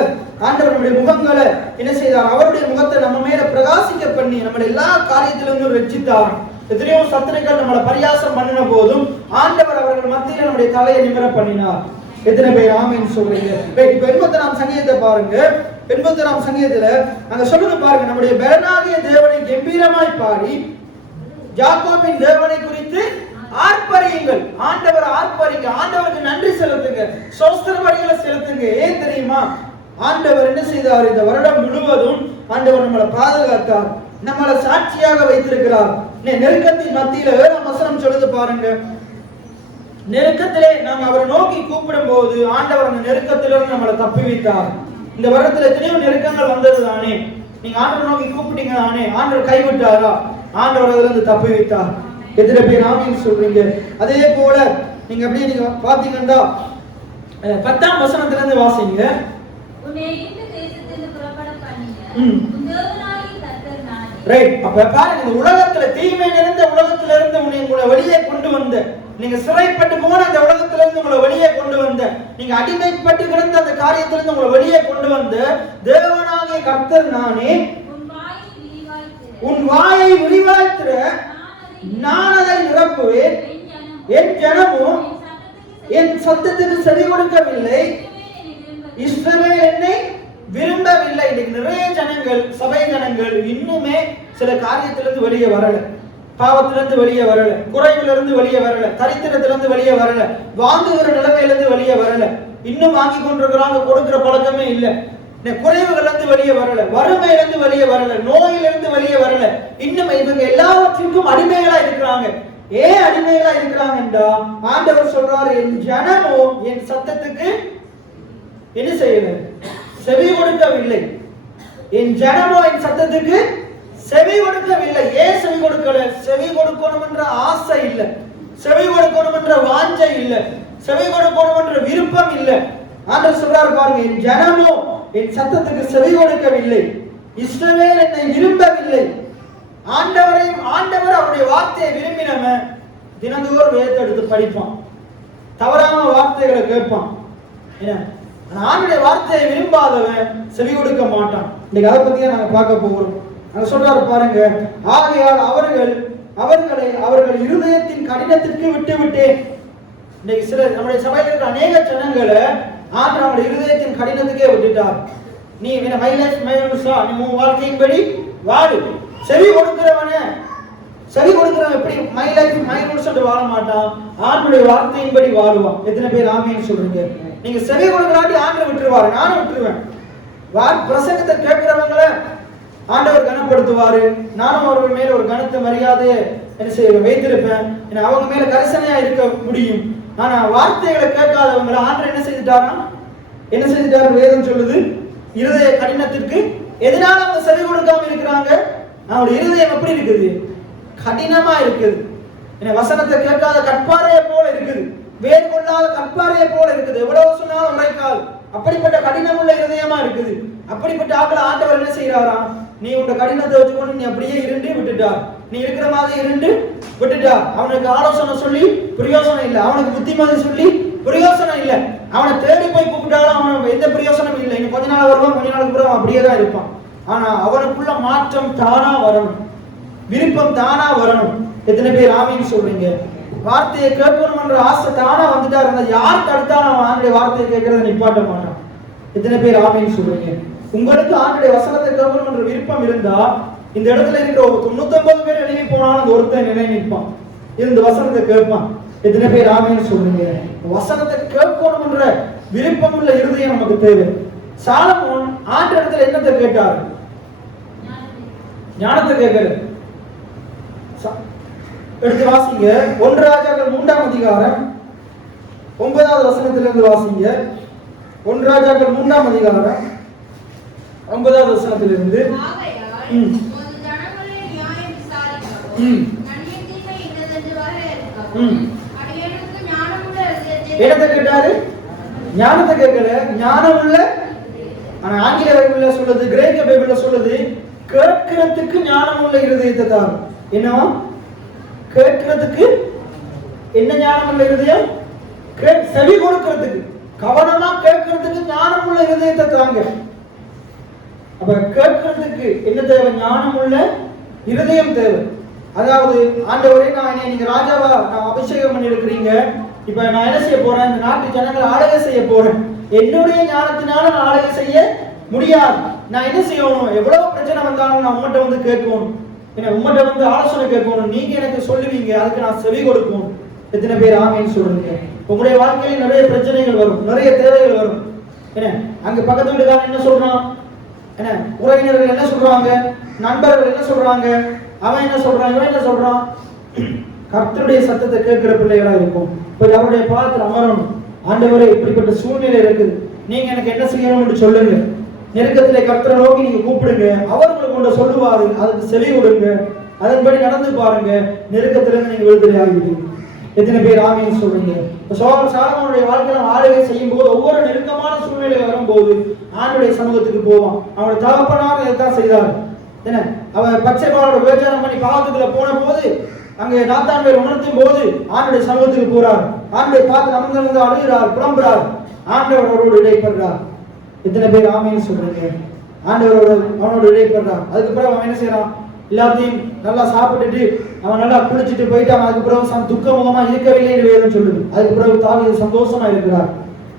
ஆண்டவர் நம்முடைய முகங்களை என்ன செய்தார், அவருடைய முகத்தை நம்ம மேல பிரகாசிக்க பண்ணி நம்மளை எல்லா காரியத்திலிருந்தும் ரட்சித்தாராம். எத்தனையோ சத்துருக்கள் நம்மளை பரியாசம் பண்ணின போதும் ஆண்டவர் அவர்கள் மத்தியில் நம்முடைய தலையை நிமிர பண்ணினார். எத்தனை பேர் ஆமீன் சொல்றீங்க? இப்ப 81ஆம் சங்கீதத்தை பாருங்க. 81ஆம் சங்கீதத்துல அங்க சொல்லுங்க பாருங்க, நம்முடைய பெலனாகிய தேவனை கம்பீரமாய் பாடி யாக்கோபின் தேவனை குறித்து ஆர்ப்பரியுங்கள். ஆண்டவர் ஆர்ப்பரிங்க, ஆண்டவருக்கு நன்றி செலுத்துங்க, ஸ்தோத்திர பலிகளை செலுத்துங்க. ஏன் தெரியுமா, ஆண்டவர் என்ன செய்தார், இந்த வருடம் முழுவதும் ஆண்டவர் நம்மளை பாதுகாத்தார், நம்மளை சாட்சியாக வைத்திருக்கிறார். நெருக்கத்தின் மத்தியில 7ஆம் வசனம் சொல்லுது பாருங்க, நெருக்கத்திலே நாம் அவரை நோக்கி கூப்பிடும் போது ஆண்டவர் அந்த நெருக்கத்திலிருந்து நம்மளை தப்புவித்தார். இந்த வருடத்துல எத்தனையோ நெருக்கங்கள் வந்தது தானே, நீங்க ஆண்டவர் நோக்கி கூப்பிட்டீங்க தானே, ஆண்டவர் கைவிட்டாரா, ஆண்டவர் அதுல இருந்து தப்புவித்தார். எத்தனை பேர் ஆமீன் சொல்றீங்க? அதே போல நீங்க அப்படியே நீங்க பாத்தீங்கன்னா 10ஆம் வசனத்துல இருந்து வாசிங்க. ரைட், அப்ப பாருங்க, இந்த உலகத்துல தீமை நிறைந்த உலகத்துல இருந்து உங்களை வெளியே கொண்டு வந்த, நீங்க சிறைப்பட்டு போன அந்த உலகத்துல இருந்து உங்களை வெளியே கொண்டு வந்த, நீங்க அடிமைப்பட்டு கிடந்த அந்த காரியத்திலிருந்து உங்களை வெளியே கொண்டு வந்த தேவனாகிய கர்த்தர் நானே. உன் வாயை விரிவாய்த்திர நான் அதை நிரப்புவேன். என் ஜனமும் என் சத்தத்துக்கு செவி கொடுக்கவில்லை, இஸ்ரவேல் என்னை விரும்பவில்லை. இன்னைக்கு நிறைய ஜனங்கள், சபை ஜனங்கள் இன்னுமே சில காரியத்திலிருந்து வெளியே வரல, பாவத்திலிருந்து வெளியே வரல, குறைவிலிருந்து வெளியே வரல, தரித்திரத்திலிருந்து வெளியே வரல, வாங்குகிற நிலைமையிலிருந்து வெளியே வரல, இன்னும் வாங்கி கொண்டிருக்கிறாங்க, கொடுக்கிற பழக்கமே இல்லை. குறைவுகளிலிருந்து வெளியே வரல, வறுமையிலிருந்து வெளியே வரல, நோயிலிருந்து வெளியே வரல, இன்னும் இவங்க எல்லாவற்றிற்கும் அடிமைகளா இருக்கிறாங்க. ஏன் அடிமைகளா இருக்கிறாங்கன்றா, ஆண்டவர் சொல்றாரு, என் ஜனமோ என் சத்தத்துக்கு என்ன செய்யல, செவி கொடுக்கவில்லை. என் ஜனமோ என் சத்தத்துக்கு செவி கொடுக்கவில்லை. ஏன் செவி கொடுக்கல? செவி கொடுக்கணும் என்ற ஆசை இல்லை, செவி கொடுக்கணும் என்ற வாஞ்சை இல்லை, செவி கொடுக்கணும் என்ற விருப்பம் இல்லை. ஆண்டவர் சொல்றாரு பாருங்க, என் ஜனமோ என் சத்தத்துக்கு செவி கொடுக்கவில்லை, இஸ்ரவேல் என்னை விரும்பவில்லை. ஆண்டவர் அவருடைய வார்த்தையை விரும்பினவன் தினந்தோறும் வேதத்தை எடுத்து படிப்பான், தவறான வார்த்தைகளை கேட்பான். ஆண்டுடைய வார்த்தையை விரும்பாதவன் செவி கொடுக்க மாட்டான். இன்னைக்கு அதை பத்தியே நாங்க பார்க்க போகிறோம். அங்க சொல்றாரு பாருங்க, ஆகையால் அவர்கள் இருதயத்தின் கடினத்திற்கு விட்டு விட்டேன். இன்னைக்கு சில நம்முடைய சபையில் இருக்கிற அநேக ஜனங்களை ஆண்டு நம்முடைய இருதயத்தின் கடினத்துக்கே விட்டுட்டார். நீ மை லைஃப் மை ரூல்ஸா, நீ உன் வாழ்க்கையின்படி வாழு. செவி கொடுக்கிறவன் எப்படி மை லைஃப் மை ரூல்ஸ் என்று வாழ மாட்டான், ஆண்டுடைய வார்த்தையின்படி வாழுவான். எத்தனை பேர் ஆமீன் சொல்றீங்க? நீங்க செவி கொடுக்கலாட்டி ஆண்டவர் விட்டுருவாரு, நானும் விட்டுருவேன். பிரசங்கத்தை கேட்கிறவங்களை ஆண்டவர் கனப்படுத்துவாரு, நானும் அவர்கள் மேல ஒரு கனத்த மரியாதையை என்ன செய்ய வைத்திருப்பேன், அவங்க மேல கரிசனையா இருக்க முடியும். ஆனா வார்த்தைகளை கேட்காதவங்களை ஆண்டவர் என்ன செஞ்சுட்டாரு? வேதம் சொல்லுது, இருதய கடினத்திற்கு எதனால அவங்க செவி கொடுக்காம இருக்கிறாங்க? அவங்களுடைய இருதயம் எப்படி இருக்குது? கடினமா இருக்குது. வசனத்தை கேட்காத கற்பாறையை போல இருக்குது, வேர் கொள்ளாத கற்பாறையை போல இருக்குது, எவ்வளவு சொன்னாலும் உரைக்காது. அப்படிப்பட்ட கடினம் உள்ள இருதயமா இருக்குது. அப்படிப்பட்ட ஆக்களை ஆண்டவர் என்ன செய்யறாராம், நீ உன் கடினத்தை வச்சுக்கொண்டு நீ அப்படியே இருந்து விட்டுட்டார், நீ இருக்கிற மாதிரி இருந்து விட்டுட்டார். அவனுக்கு ஆலோசனை சொல்லி பிரயோசனம் இல்லை, அவனுக்கு புத்திமதி சொல்லி பிரயோசனம் இல்லை, அவனை தேடி போய் கூப்பிட்டாலும் அவனுக்கு எந்த பிரயோசனம் இல்லை. இன்னும் கொஞ்ச நாள் வருவான், கொஞ்ச நாளுக்கு பிறகு அப்படியே தான் இருப்பான். ஆனா அவனுக்குள்ள மாற்றம் தானா வரணும், விருப்பம் தானா வரணும். எத்தனை பேர் ஆமீன் சொல்றீங்க? வார்த்தையை கேட்கணும் என்ற ஆசை தானா வந்துட்டா இருந்தா யார் தடுத்தாலும் அவன் ஆண்டுடைய வார்த்தையை கேட்கறத நிப்பாட்ட மாட்டான். எத்தனை பேர் ஆமீன் சொல்றீங்க? உங்களுக்கு ஆண்டுடைய வசனத்தை கேட்கணும் என்ற விருப்பம் இருந்தா இந்த இடத்துல இருக்கிற ஒரு 99 பேர் எழுதி போனாலும் அந்த ஒருத்தன் நிலை நிற்பான், இந்த வசனத்தை கேட்பான். எத்தனை பேர் ஆமீன் சொல்றீங்க? வசனத்தை கேட்கணும் என்ற விருப்பம் உள்ள இருதயம் நமக்கு தேவை. சாலமோன் ஆண்டு இடத்துல என்னத்தை கேட்டார்? ஞானத்தை கேட்கறது. எடுத்து வாசிங்க 1 ராஜாக்கள் 3ஆம் அதிகாரம் 9வது வசனத்திலிருந்து வாசிங்க. 1 ராஜாக்கள் 3ஆம் அதிகாரம் 9வது வசனத்திலிருந்து. என்னத்தை கேட்டாரு? ஞானத்தை கேட்கல, ஞானம் உள்ள. ஆனா ஆங்கில பைபிள்ல சொல்லுது, கிரேக்க பைபிள்ல சொல்லுது, கேட்கிறதுக்கு ஞானம் உள்ள இருதயத்தை தான். என்னவா? கேட்கிறதுக்கு என்ன ஞானம் உள்ள இருதயம்? செவி கொடுக்கிறதுக்கு, கவனமா கேட்கிறதுக்கு ஞானம் உள்ள இருதயத்தை தாங்க. அப்ப கேட்கிறதுக்கு என்ன தேவை? ஞானம் உள்ள இருதயம் தேவை. அதாவது ஆண்டவரே, நீங்க ராஜாவா நான் அபிஷேகம் பண்ணி இருக்கிறீங்க, இப்ப நான் என்ன செய்ய போறேன்? இந்த நாட்டு ஜனங்களை ஆளுகை செய்ய போறேன். என்னுடைய ஞானத்தினால நான் ஆளுகை செய்ய முடியாது. நான் என்ன செய்யணும்? எவ்வளவு பிரச்சனை வந்தாலும் நான் உங்கள்கிட்ட வந்து கேட்கணும், என்ன உங்கள்கிட்ட வந்து ஆலோசனை கேட்கணும். நீங்க எனக்கு சொல்லுவீங்க, அதுக்கு நான் செவி கொடுக்கணும். எத்தனை பேர் ஆமேன்னு சொல்றீங்க? உங்களுடைய வாழ்க்கையில் நிறைய பிரச்சனைகள் வரும், நிறைய தேவைகள் வரும். என்ன அங்க பக்கத்து வீட்டுக்காரன் என்ன சொல்றான்? என்ன உறவினர்கள் என்ன சொல்றாங்க? நண்பர்கள் என்ன சொல்றாங்க? அவன் என்ன சொல்றான்? இவன் என்ன சொல்றான்? கர்த்தருடைய சத்தத்தை கேட்கிற பிள்ளைகளா இருக்கும். இப்ப அவருடைய பாதத்தில் அமரணும். ஆண்டவரே, இப்படிப்பட்ட சூழ்நிலை இருக்குது, நீங்க எனக்கு என்ன செய்யணும்னு சொல்லுங்க. நெருக்கத்திலே கர்த்தரை நோக்கி நீங்க கூப்பிடுங்க, அவர் உங்களுக்கு கொண்டு சொல்லுவாரு. அதுக்கு செவி கொடுங்க, அதன்படி நடந்து பாருங்க. நெருக்கத்திலிருந்து நீங்க விடுதலை ஆகிவிடுங்க. எத்தனை பேர் ஆமீன் சொல்றீங்க? சாலமோனுடைய வாழ்க்கையில ஆளுகை செய்யும் போது ஒவ்வொரு நெருக்கமான சூழ்நிலை வரும்போது ஆண்டுடைய சமூகத்துக்கு போவான். அவனுடைய தகப்பனார் இதைத்தான் செய்தார். என்ன அவன் பச்சை பாலோட விபச்சாரம் பண்ணி பாவத்துக்குள்ள போன போது அங்கே நாத்தான் உணர்த்தும் போது ஆண்டுடைய சமூகத்துக்கு போறார். ஆண்டுடைய பார்த்து அமர்ந்திருந்து அழுகிறார், புலம்புறார். ஆண்டவர் அவரோடு இடைப்படுறார். எத்தனை பேர் ஆமீன் சொல்றீங்க? ஆண்டவரோட அவனோட இடைப்படுறார். அதுக்கப்புறம் அவன் என்ன செய்யறான்? எல்லாத்தையும் நல்லா சாப்பிட்டுட்டு அவன் நல்லா குளிச்சுட்டு போயிட்டு அவன் அதுக்கப்புறம் துக்க முகமா இருக்கவில்லைன்னு வேதம் சொல்லுது. அதுக்கப்புறம் தாவீது சந்தோஷமா இருக்கிறார்.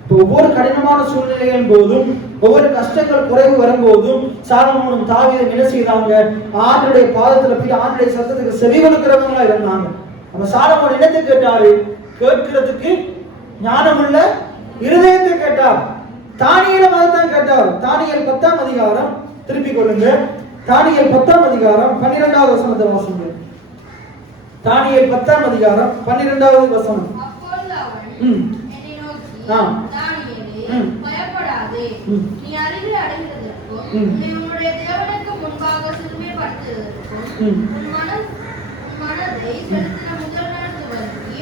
இப்போ ஒவ்வொரு கடினமான சூழ்நிலைகளின் போதும், ஒவ்வொரு கஷ்டங்கள் குறைவு வரும்போதும் சாலமோனும் தாவீதும் என்ன செய்தாங்க? ஆண்டுடைய பாதத்துல போய் ஆண்டுடைய சத்தத்துக்கு செவி கொடுக்கிறவங்களா இருந்தாங்க. நம்ம சாலமோன் என்னத்தை கேட்டாரு? கேட்கிறதுக்கு ஞானமுள்ள இருதயத்தை கேட்டார். தானியேல் மதத்தான் கேட்டார். தானியேல் 10ஆம் அதிகாரம் திருப்பிக் கொள்ளுங்க. தானியேல் 10ஆம் அதிகாரம் 12வது வசனத்தை வாசிங்க. தானியேல் 10ஆம் அதிகாரம் 12வது வசனம். அப்பொழுது அவன் என்னை நோக்கி, தானியேலே, பயப்படாதே, நீ அறிவை அடைகிறதற்கும் உன்னுடைய தேவனுக்கு முன்பாக சிறுமைப்படுத்துவதற்கும் உன் மனதை செலுத்தின முதல் நாள் துவங்கி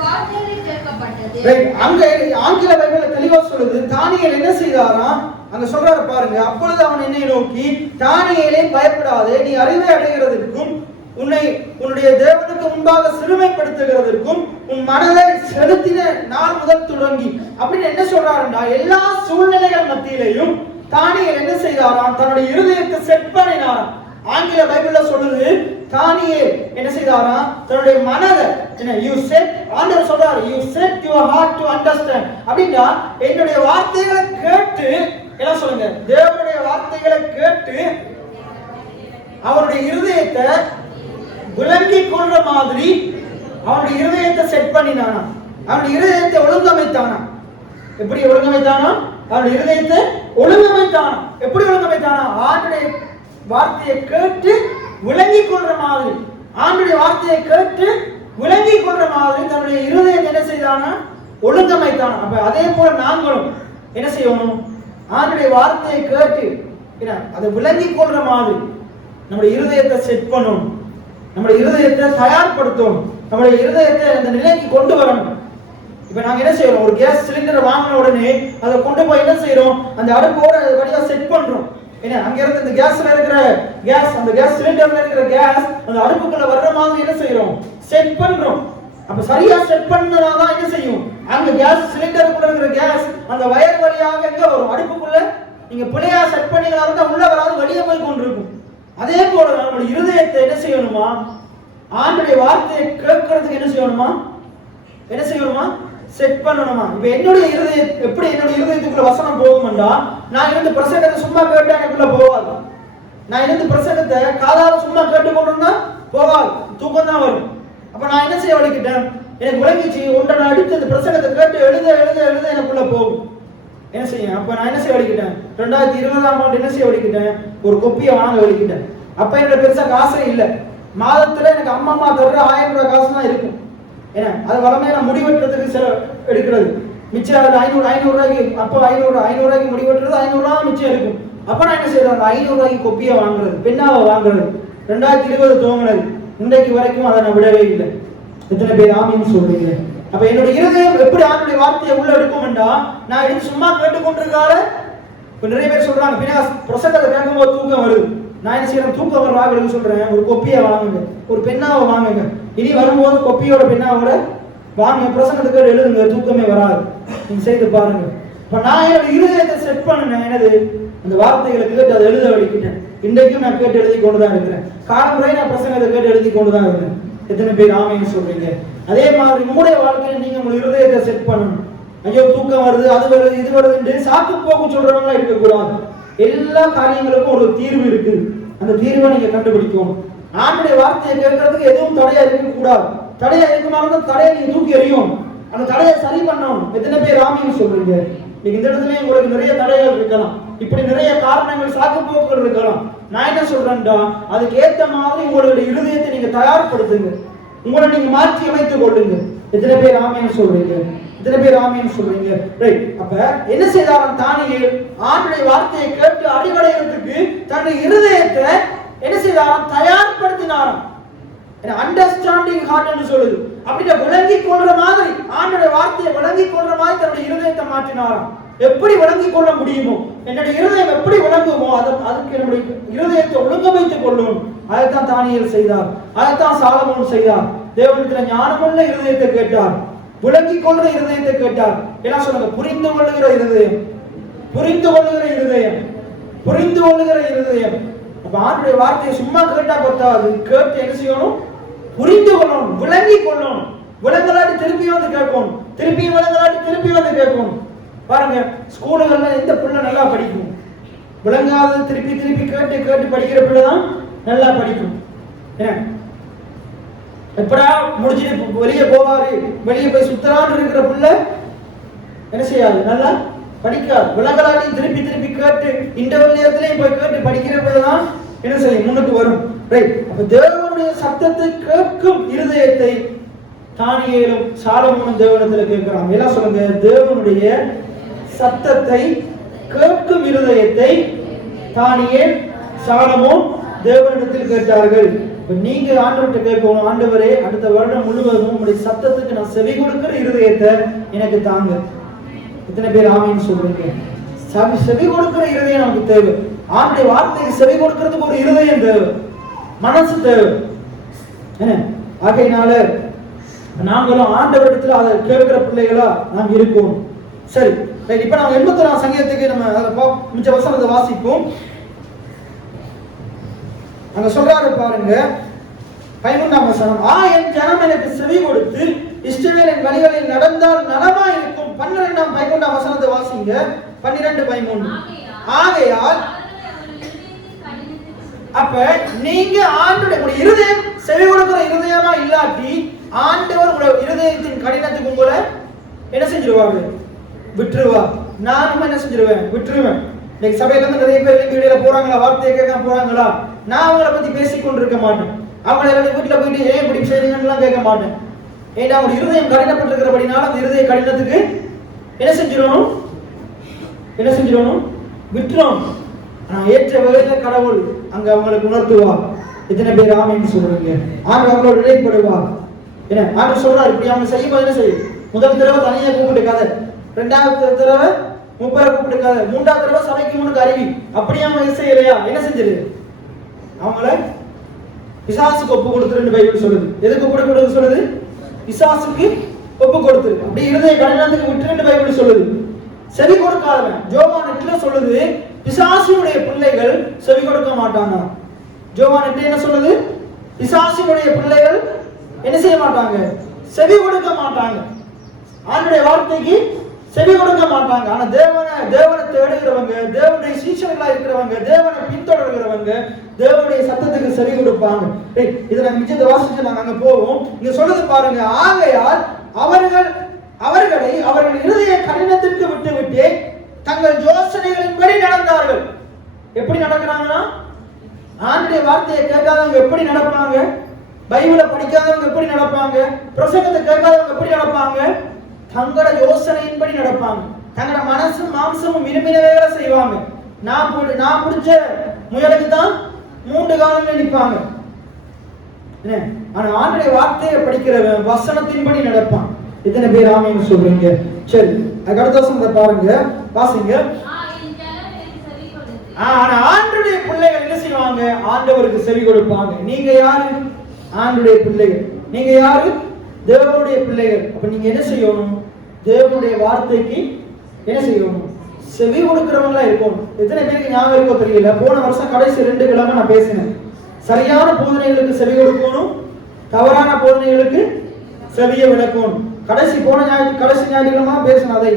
வார்த்தைகளை கேட்கப்பட்டது. அங்க ஆங்கில பைபிள்ல தெளிவா சொல்லுது, தானியேல் என்ன செய்தாராம்? அங்க சொல்றாரு பாருங்க. அப்பொழுது அவன் என்னை நோக்கி, தானியேலே, பயப்படாதே, நீ அறிவை அடைகிறதற்கும் உன்னுடைய தேவனுக்கு முன்பாக சிறுமைப்படுத்துகிறதற்கும் உன் மனதை செலுத்தின நாள் முதல் தொடங்கி அப்படின்னு என்ன சொல்றாருன்னா, எல்லா சூழ்நிலைகள் மத்தியிலையும் தானியேல் என்ன செய்தாராம்? தன்னுடைய இருதயத்தை செட் பண்ணினாராம். ஆங்கில பைபிள்ல சொல்லுது, தானியேல் என்ன செய்தாராம்? தன்னுடைய மனதை you set, ஆண்டவர் சொல்றாரு, you set your heart to understand. அப்படின்னா என்னுடைய வார்த்தைகளை கேட்டு என்ன சொல்லுங்க? தேவனுடைய வார்த்தைகளை கேட்டு அவருடைய இருதயத்தை விளங்கி கொள்ற மாதிரி அவனுடைய இருதயத்தை செட் பண்ணினானா, அவனுடைய இருதயத்தை ஒழுங்கமைத்தானா. எப்படி ஒழுங்கமைத்தானா? அவனுடைய இருதயத்தை ஒழுங்கமைத்தானா. எப்படி ஒழுங்கமைத்தானா? ஆண்டுடைய வார்த்தையை கேட்டு விளங்கி கொள்ற மாதிரி, ஆண்டுடைய வார்த்தையை கேட்டு விளங்கி கொள்ற மாதிரி தன்னுடைய இருதயத்தை என்ன செய்தானா? ஒழுங்கமைத்தானா. அப்ப அதே போல நாங்களும் என்ன செய்யணும்? ஆண்டுடைய வார்த்தையை கேட்டு அதை விளங்கி கொள்ற மாதிரி நம்முடைய இருதயத்தை செட் பண்ணணும், நம்முடைய இருதயத்தை தயார்படுத்தணும், நம்முடைய இருதயத்தை அந்த நிலைக்கு கொண்டு வரணும். இப்ப நாங்க என்ன செய்யறோம்? ஒரு கேஸ் சிலிண்டர் வாங்கின உடனே அதை கொண்டு போய் என்ன செய்யறோம்? அந்த அடுப்போட வழியா செட் பண்றோம். என்ன அங்க இருந்து இந்த கேஸ்ல இருக்கிற கேஸ், அந்த கேஸ் சிலிண்டர்ல இருக்கிற கேஸ் அந்த அடுப்புக்குள்ள வர்ற மாதிரி என்ன செய்யறோம்? செட் பண்றோம். அப்ப சரியா செட் பண்ணனாதான் என்ன செய்யும்? அங்க கேஸ் சிலிண்டருக்குள்ள இருக்கிற கேஸ் அந்த வயர் வழியாக எங்க வரும்? அடுப்புக்குள்ள. நீங்க பிள்ளையா செட் பண்ணிங்களா இருந்தா உள்ள வராது, வெளியே போய் கொண்டிருக்கும். அதே போல நம்முடைய இருதயத்தை என்ன செய்யணுமா? ஆண்டுடைய வார்த்தையை கேட்கறதுக்கு என்ன செய்யணுமா? என்ன செய்யணுமா? செட் பண்ணணுமா? இப்ப என்னுடைய இருதயம் எப்படி என்னுடைய இருதயத்துக்குள்ள வசனம் போகும்டா, நான் இருந்து பிரசங்கத்தை சும்மா கேட்டா எனக்குள்ள போகாது. நான் இருந்து பிரசங்கத்தை காதால சும்மா கேட்டுக்கொண்டா போகாது, தூக்கம் தான் வரும். அப்ப நான் என்ன செய்ய வலிக்கிட்டேன்? எனக்கு விளங்கிச்சு, ஒன்றை நான் அடித்து அந்த பிரசங்கத்தை கேட்டு எழுத எழுத எழுத எனக்குள்ள போகும். என்ன செய்ய? அப்ப நான் என்ன செய்ய வலிக்கிட்டேன்? 2020ஆம் ஆண்டு என்ன செய்ய வலிக்கிட்டேன்? ஒரு கொப்பியை வாங்க வலிக்கிட்டேன். அப்ப என்னோட பெருசா காசே இல்லை. மாதத்துல எனக்கு அம்மா தர்ற 1000 ரூபாய் காசு தான் இருக்கும். ஏன்னா அது வளமையா நான் முடிவெட்டுறதுக்கு சில எடுக்கிறது மிச்சம். அது 500 ரூபாய்க்கு, அப்போ 500 ரூபாய்க்கு முடிவெட்டுறது 500 ரூபா மிச்சம் இருக்கும். அப்ப நான் என்ன செய்யறேன், அந்த 500 ரூபாய்க்கு கொப்பியை வாங்குறது, பெண்ணாவை வாங்குறது 2020 துவங்கினது இன்றைக்கு வரைக்கும் அதை நான் விடவே இல்லை. எத்தனை பேர் ஆமீன்னு சொல்றீங்க? அப்ப என்னுடைய இருதயம் எப்படி ஆண்டுடைய வார்த்தையை உள்ள எடுக்கும்டா, நான் எடுத்து சும்மா கேட்டுக்கொண்டிருக்கால. இப்ப நிறைய பேர் சொல்றாங்க பின்னா பிரசங்கத்தை கேட்கும்போது தூக்கம் வருது. நான் என்ன செய்யறேன், தூக்கம் வர ஆகளுக்கு சொல்றேன், ஒரு கொப்பியை வாங்குங்க, ஒரு பெண்ணாவை வாங்குங்க. இனி வரும்போது கொப்பியோட பெண்ணாவோட வாங்க, பிரசங்கத்துக்கு எழுதுங்க, தூக்கமே வராது. நீங்க செய்து பாருங்க. இப்ப நான் என்னோட இருதயத்தை செட் பண்ணினேன், என்னது அந்த வார்த்தைகளை கேட்டு அதை எழுத வலிக்கிட்டேன். இன்றைக்கும் நான் கேட்டு எழுதி கொண்டுதான் இருக்கிறேன். காலமுறை நான் பிரசங்கத்தை கேட்டு எழுதி கொண்டுதான் இருக்கிறேன். எத்தனை பேர் ஆமைன்னு சொல்றீங்க? அதே மாதிரி உங்களுடைய வாழ்க்கையில நீங்க உங்க இருதயத்தை செட் பண்ணணும். ஐயோ தூக்கம் வருது, அது வருது, இது வருதுன்னு சாக்கு போக்கு சொல்றவங்களா இருக்கக்கூடாது. எல்லா காரியங்களுக்கும் ஒரு தீர்வு இருக்குது. அந்த தீர்வை நீங்க கண்டுபிடிக்கணும். ஆண்டுடைய வார்த்தையை கேட்கறதுக்கு எதுவும் தடையா இருக்கக்கூடாது. தடையா இருக்குமானது தடையை நீங்க தூக்கி எறியும். அந்த தடையை சரி பண்ணணும். எத்தனை பேர் ஆமைன்னு சொல்றீங்க? இந்த இடத்துல உங்களுக்கு நிறைய தடைகள் இருக்கலாம், இப்படி நிறைய காரணங்கள் சாக்கு போக்குகள் இருக்கலாம். நான் என்ன சொல்றேன்டா, அதுக்கு ஏத்த மாதிரி உங்களுடைய இருதயத்தை நீங்க தயார்படுத்துங்க, உங்களை நீங்க மாற்றி அமைத்துக் கொள்ளுங்க. எத்தனை பேர் ஆமீன்னு சொல்றீங்க? எத்தனை பேர் ஆமீன்னு சொல்றீங்க? ரைட். அப்ப என்ன செய்தாராம் தானியேல், ஆண்டுடைய வார்த்தையை கேட்டு அடிவடைகிறதுக்கு தன்னுடைய இருதயத்தை என்ன செய்தாராம், தயார்படுத்தினாராம். அண்டர்ஸ்டாண்டிங் ஹார்ட் என்று சொல்லுது. அப்படியே விளங்கி கொள்ற மாதிரி, ஆண்டுடைய வார்த்தையை விளங்கி கொள்ற மாதிரி தன்னுடைய இருதயத்தை மாற்றினாராம். எப்படி விளங்கி கொள்ள முடியுமோ, என்னுடைய இருதயம் எப்படி விளங்குமோ அதுக்கு என்னுடைய இருதயத்தை ஒழுங்கமைத்துக் கொள்ளணும். அதைத்தான் தானியேல் செய்தார், அதைத்தான் சாலமோன் செய்தார். தேவனிடத்தில் ஞானமுள்ள இருதயத்தை கேட்டார், விளங்கி கொள்ற இருதயத்தை கேட்டார். என்ன சொல்லுங்க, புரிந்து கொள்ளுகிற இருதயம், புரிந்து கொள்ளுகிற இருதயம், புரிந்து கொள்ளுகிற இருதயம். அப்ப ஆண்டுடைய வார்த்தையை சும்மா கேட்டா பத்தாது, கேட்டு என்ன செய்யணும், புரிந்து கொள்ளணும், விளங்கி கொள்ளணும். விளங்கலாட்டி திருப்பி வந்து கேட்கணும், திருப்பி விளங்கலாட்டி திருப்பி வந்து கேட்கணும். பாருங்க, ஸ்கூலுகள்ல எந்த பிள்ளை நல்லா படிக்கும், விளங்காத திருப்பி திருப்பி கேட்டு கேட்டு படிக்கிற பிள்ளை தான் நல்லா படிக்கும். எப்படா முடிச்சுட்டு வெளியே போவாரு, வெளியே போய் சுத்தரான்னு இருக்கிற பிள்ளை என்ன செய்யாது, நல்லா படிக்காது. விளங்கலாட்டி திருப்பி திருப்பி கேட்டு இன்டர்வல் நேரத்திலையும் போய் கேட்டு படிக்கிற பிள்ளை தான் என்ன செய்யும், முன்னுக்கு வரும். ரைட். அப்ப தேவனுடைய சத்தத்தை கேட்கும் இருதயத்தை தானியேலும் சாலமோனும் தேவனிடத்தில் கேட்கிறாங்க. எல்லாம் சொல்லுங்க, தேவனுடைய சத்தத்தை கேட்கும் இருதயத்தை தானியேல் சாலமோன் தேவனிடத்தில் கேட்டார்கள். நீங்க ஆண்டவர்கிட்ட கேட்கணும், ஆண்டவரே அடுத்த வருடம் முழுவதும் உங்களுடைய சத்தத்துக்கு நான் செவி கொடுக்கிற இருதயத்தை எனக்கு தாங்க. எத்தனை பேர் ஆமீன்னு சொல்றீங்க? செவி கொடுக்கிற இருதயம் நமக்கு தேவை. ஆண்டுடைய வார்த்தைக்கு செவி கொடுக்கிறதுக்கு ஒரு இருதயம் தேவை, மனசு தேவை. என்ன ஆகையினால நாங்களும் ஆண்டவரிடத்துல அதை கேட்கிற பிள்ளைகளா நாம் இருக்கோம். சரி, இப்ப நம்ம 81ஆம் சங்கீதத்துக்கு நம்ம மிச்ச வசனத்தை வாசிப்போம். அங்க சொல்றாரு பாருங்க, 11ஆம் வசனம். என் ஜனம் எனக்கு செவி கொடுத்து இஸ்ரவேலின் வழிகளில் நடந்தால் நலமா இருக்கும். 12ஆம் 11ஆம் வசனத்தை வாசிங்க. 12:13. ஆகையால் அப்ப நீங்க ஆண்டவருடைய இருதயம் செவி கொடுக்கிற இருதயமா இல்லாட்டி ஆண்டவர் உங்களுடைய இருதயத்தின் கடினத்துக்கு உங்களை என்ன செஞ்சிருவாரு, விட்டுருவார். நானும் என்ன செஞ்சிருவேன், விட்டுருவேன். இன்னைக்கு சபையில இருந்து நிறைய பேர் வீடியோல போறாங்களா, வார்த்தையை கேட்க போறாங்களா, நான் அவங்கள பத்தி பேசிக் கொண்டிருக்க மாட்டேன். அவங்கள எல்லாரும் வீட்டுல போயிட்டு ஏன் இப்படி செய்றீங்கன்னு கேட்க மாட்டேன். ஏன்னா அவங்க இருதயம் கடினப்பட்டிருக்கிறபடினால அந்த இருதய கடினத்துக்கு என்ன செஞ்சிடணும், என்ன செஞ்சிடணும், விட்டுறணும். ஆனா ஏற்ற வேளையில கடவுள் அங்க அவங்களுக்கு உணர்த்துவார். எத்தனை பேர் ஆமீன்னு சொல்றீங்க? ஆண்டு அவங்களோட இடைப்படுவார். என்ன ஆண்டு சொல்றாரு, இப்படி அவங்க செய்யும்போது என்ன செய்யும், முதல் தடவை தனியா கூப்பிட்டு கதை, 2வது தடவை 30 கூப்பிட்டு கதை, 3வது தடவை சபைக்கு முன்னுக்கு அறிவி. அப்படியே அவங்க செய்யலையா, என்ன செஞ்சிரு, அவங்கள பிசாசுக்கு ஒப்பு கொடுத்துருன்னு பைபிள் சொல்லுது. எதுக்கு ஒப்பு கொடுத்து சொல்லுது, பிசாசுக்கு ஒப்பு கொடுத்துரு. அப்படி இருதய கடினத்துக்கு விட்டுருன்னு பைபிள் சொல்லுது. செவி கொடுக்காதவன் யோவான் 8 சொல்லுது, பிசாசினுடைய பிள்ளைகள் செவி கொடுக்க மாட்டாங்க. யோவான் 8 என்ன சொல்லுது, பிசாசினுடைய பிள்ளைகள் என்ன செய்ய மாட்டாங்க, செவி கொடுக்க மாட்டாங்க. ஆண்டவருடைய வார்த்தைக்கு செவி கொடுக்க மாட்டாங்க. ஆனா தேவனை தேடுகிறவங்க, தேவனுடைய சீஷர்களா இருக்கிறவங்க, தேவனை பின்தொடர்கிறவங்க தேவனுடைய சத்தத்துக்கு செவி கொடுப்பாங்க. இதை நாங்க மிச்சத்தை வாசிச்சு நாங்க அங்க போவோம். இங்க சொல்லுது பாருங்க, ஆகையால் அவர்களை அவர்கள் இருதய கடினத்திற்கு விட்டு தங்கள் யோசனைகளின்படி நடந்தார்கள். எப்படி நடக்கிறாங்கன்னா, ஆண்டுடைய வார்த்தையை கேட்காதவங்க எப்படி நடப்பாங்க, பைபிளை படிக்காதவங்க எப்படி நடப்பாங்க? பிரசங்கத்தை கேட்காதவங்க எப்படி நடப்பாங்க? தங்களோட யோசனையின்படி நடப்பாங்க. தங்களோட மனசும் மாம்சமும் விரும்பினவே செய்வாங்க. நான் பிடிச்ச முயலுக்கு தான் 3 காலங்கள் நிற்பாங்க. ஆனா ஆண்டுடைய வார்த்தையை படிக்கிறவன் வசனத்தின்படி நடப்பான். எத்தனை பேர் ஆமீன் சொல்றீங்க? சரி, அதுக்கு அடுத்த வசனத்தை பாருங்க, வாசிங்க. ஆனா ஆண்டுடைய பிள்ளைகள் என்ன செய்வாங்க? ஆண்டவருக்கு செவி கொடுப்பாங்க. நீங்க யாரு? ஆண்டுடைய பிள்ளைகள். நீங்க யாரு? தேவனுடைய பிள்ளைகள். அப்ப நீங்க என்ன செய்யணும்? தேவனுடைய வார்த்தைக்கு என்ன செய்யணும்? செவி கொடுக்கிறவங்களா இருக்கணும். எத்தனை பேருக்கு ஞாபகம் இருக்கோ தெரியல, போன வருஷம் கடைசி 2 கிழமை நான் பேசினேன். சரியான போதனைகளுக்கு செவி கொடுக்கணும், தவறான போதனைகளுக்கு செவியை விளக்கணும். கடைசி ஞாயிற்றுக்கிழமை பேசின அதை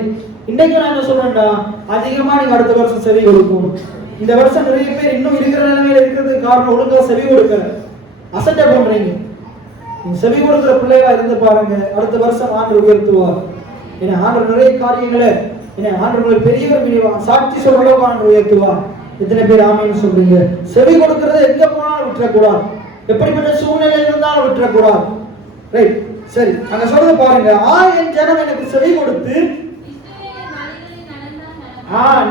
இன்னைக்கு நான் என்ன சொல்றேன்டா, அதிகமா நீங்க அடுத்த வருஷம் செவி கொடுக்கணும். இந்த வருஷம் நிறைய பேர் இன்னும் இருக்கிற நிலைமையில இருக்கிறதுக்கு காரணம் ஒழுங்கா செவி கொடுக்கல, அசட்டை பண்றீங்க. நீங்க செவி கொடுக்கிற பிள்ளைகளா இருந்து பாருங்க, அடுத்த வருஷம் ஆண்டு உயர்த்துவார். ஏன்னா ஆண்டு நிறைய காரியங்களை ஆண்டு பெரியவர் சாட்சி சொல்ற அளவுக்கு ஆண்டு உயர்த்துவார். எத்தனை பேர் ஆமீன் சொல்றீங்க? செவி கொடுக்கறத எங்க போனாலும் விட்டுறக்கூடாது, எப்படிப்பட்ட சூழ்நிலை இருந்தாலும் விட்டுறக்கூடாது. ரைட், சரி, அங்க சொல்றது பாருங்க. என் ஜனம் எனக்கு செவி கொடுத்து,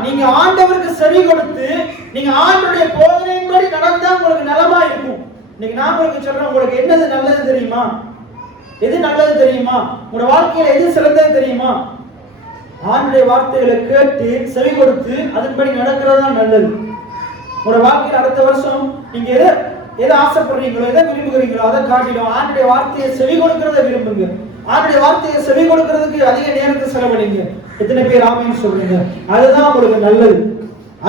நீங்க ஆண்டவருக்கு செவி கொடுத்து நீங்க ஆண்டவருடைய போதனையின்படி நடந்தா உங்களுக்கு நலமா இருக்கும். இன்னைக்கு நான் உங்களுக்கு சொல்றேன், உங்களுக்கு என்னது நல்லது தெரியுமா? எது நல்லது தெரியுமா? உங்களோட வாழ்க்கையில எது சிறந்தது தெரியுமா? ஆண்டவருடைய வார்த்தைகளை கேட்டு செவி கொடுத்து அதன்படி நடக்கிறது தான் நல்லது. உங்களோட வாழ்க்கையில் அடுத்த வருஷம் நீங்க எதை ஆசைப்படுறீங்களோ, எதை விரும்புகிறீங்களோ அதை காட்டிலும் ஆண்டவருடைய வார்த்தையை செவி கொடுக்கிறத விரும்புங்க. ஆண்டவருடைய வார்த்தையை செவி கொடுக்கிறதுக்கு அதிக நேரத்தை செலவழிங்க. எத்தனை பேர் ஆமீன் சொல்றீங்க? அதுதான் உங்களுக்கு நல்லது,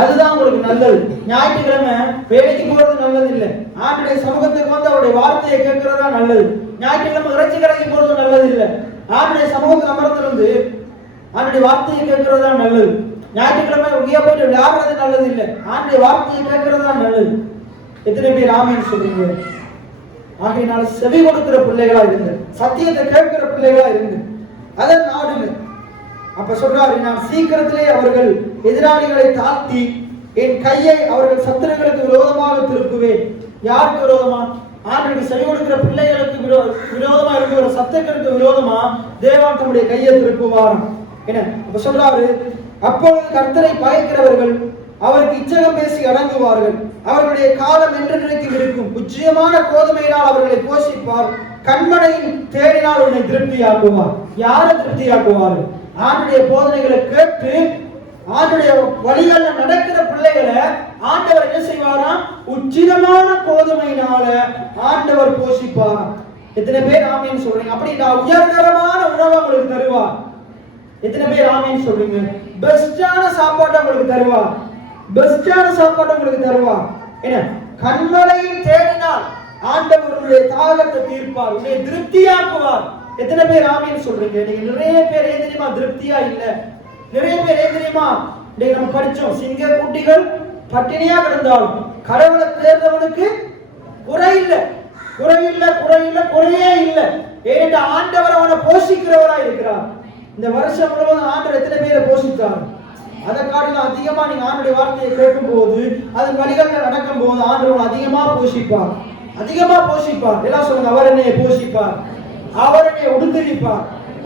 அதுதான் உங்களுக்கு நல்லது. ஞாயிற்றுக்கிழமை வேலைக்கு போறது நல்லது இல்லை, ஆண்டவருடைய சமூகத்துக்கு வந்து அவருடைய வார்த்தையை கேட்கறதா நல்லது. ஞாயிற்றுக்கிழமை இறைச்சி கடைக்கு போறது நல்லது இல்லை, ஆண்டவருடைய சமூகத்துக்கு அமர்ந்திருந்து ஆண்டவருடைய வார்த்தையை கேட்கறதா நல்லது. ஞாயிற்றுக்கிழமை உங்க போயிட்டு விளையாடுறது நல்லது இல்லை, ஆண்டவருடைய வார்த்தையை கேட்கறதா நல்லது. எத்தனை பேர் ஆமீன் சொல்றீங்க? ஆகையினால செவி கொடுக்கிற பிள்ளைகளா இருங்க, சத்தியத்தை கேட்கிற பிள்ளைகளா இருங்க, அதை நாடுங்க. அப்ப சொல்றாரு, நான் சீக்கிரத்திலே அவர்கள் எதிராளிகளை தாழ்த்தி என் கையை அவர்கள் சத்துருக்களுக்கு விரோதமாக திருப்புவேன். யாருக்கு விரோதமா? ஆண்டவருக்கு செவி கொடுக்கிற பிள்ளைகளுக்கு விரோதமா இருக்கிற சத்துருக்களுக்கு விரோதமா தேவன் தம்முடைய கையை திருப்புவார். என்ன அப்ப சொல்றாரு, அப்பொழுது கர்த்தரை பயக்கிறவர்கள் அவருக்கு இச்சகம் பேசி அடங்குவார்கள். அவர்களுடைய காலம் என்றென்றைக்கும் இருக்கும். உச்சியமான கோதுமையினால் அவர்களை போஷிப்பார். கண்மனையின் தேடினால் உன்னை திருப்தியாக்குவார். யாரை திருப்தியாக்குவார்? ஆண்டுடைய போதனைகளை கேட்டு ஆண்டுடைய வழிகள்ல நடக்கிற பிள்ளைகளை ஆண்டவர் என்ன செய்வாராம்? உச்சிதமான கோதுமையினால ஆண்டவர் போஷிப்பார். எத்தனை பேர் ஆமீன் சொல்றீங்க? அப்படின்னா உயர்தரமான உணவை உங்களுக்கு தருவார். எத்தனை பேர் ஆமீன் சொல்றீங்க? பெஸ்டான சாப்பாட்டை உங்களுக்கு தருவார், பெஸ்டான சாப்பாட்டை உங்களுக்கு தருவார். என்ன கண்மலையில் தேடினால் ஆண்டவருடைய தாகத்தை தீர்ப்பார், உன்னை திருப்தியாக்குவார். எத்தனை பேர் ஆமீன் சொல்றீங்க? நீங்க நிறைய பேர் ஏன் தெரியுமா திருப்தியா இல்ல? நிறைய பேர் ஏன் தெரியுமா? இன்னைக்கு நம்ம படிச்சோம், சிங்க குட்டிகள் பட்டினியா கிடந்தாலும் கடவுளை தேர்ந்தவனுக்கு குறை இல்லை, குறை இல்லை, குறை இல்லை, குறையே இல்லை. ஏனென்ற ஆண்டவர் அவனை போஷிக்கிறவராய் இருக்கிறார். இந்த வருஷம் முழுவதும் ஆண்டவர் எத்தனை பேரை போஷித்தார்? அதை காட்டிலும் அதிகமா நீங்க ஆண்டுடைய வார்த்தையை கேட்கும் போது, அதன் வழிகளில் நடக்கும் போது ஆண்டவர் அதிகமா போஷிப்பார், அதிகமா போஷிப்பார். எல்லாம் சொல்லுங்க, அவர் என்னை போஷிப்பார், அவர் என்னை உடுத்துவிப்பார்,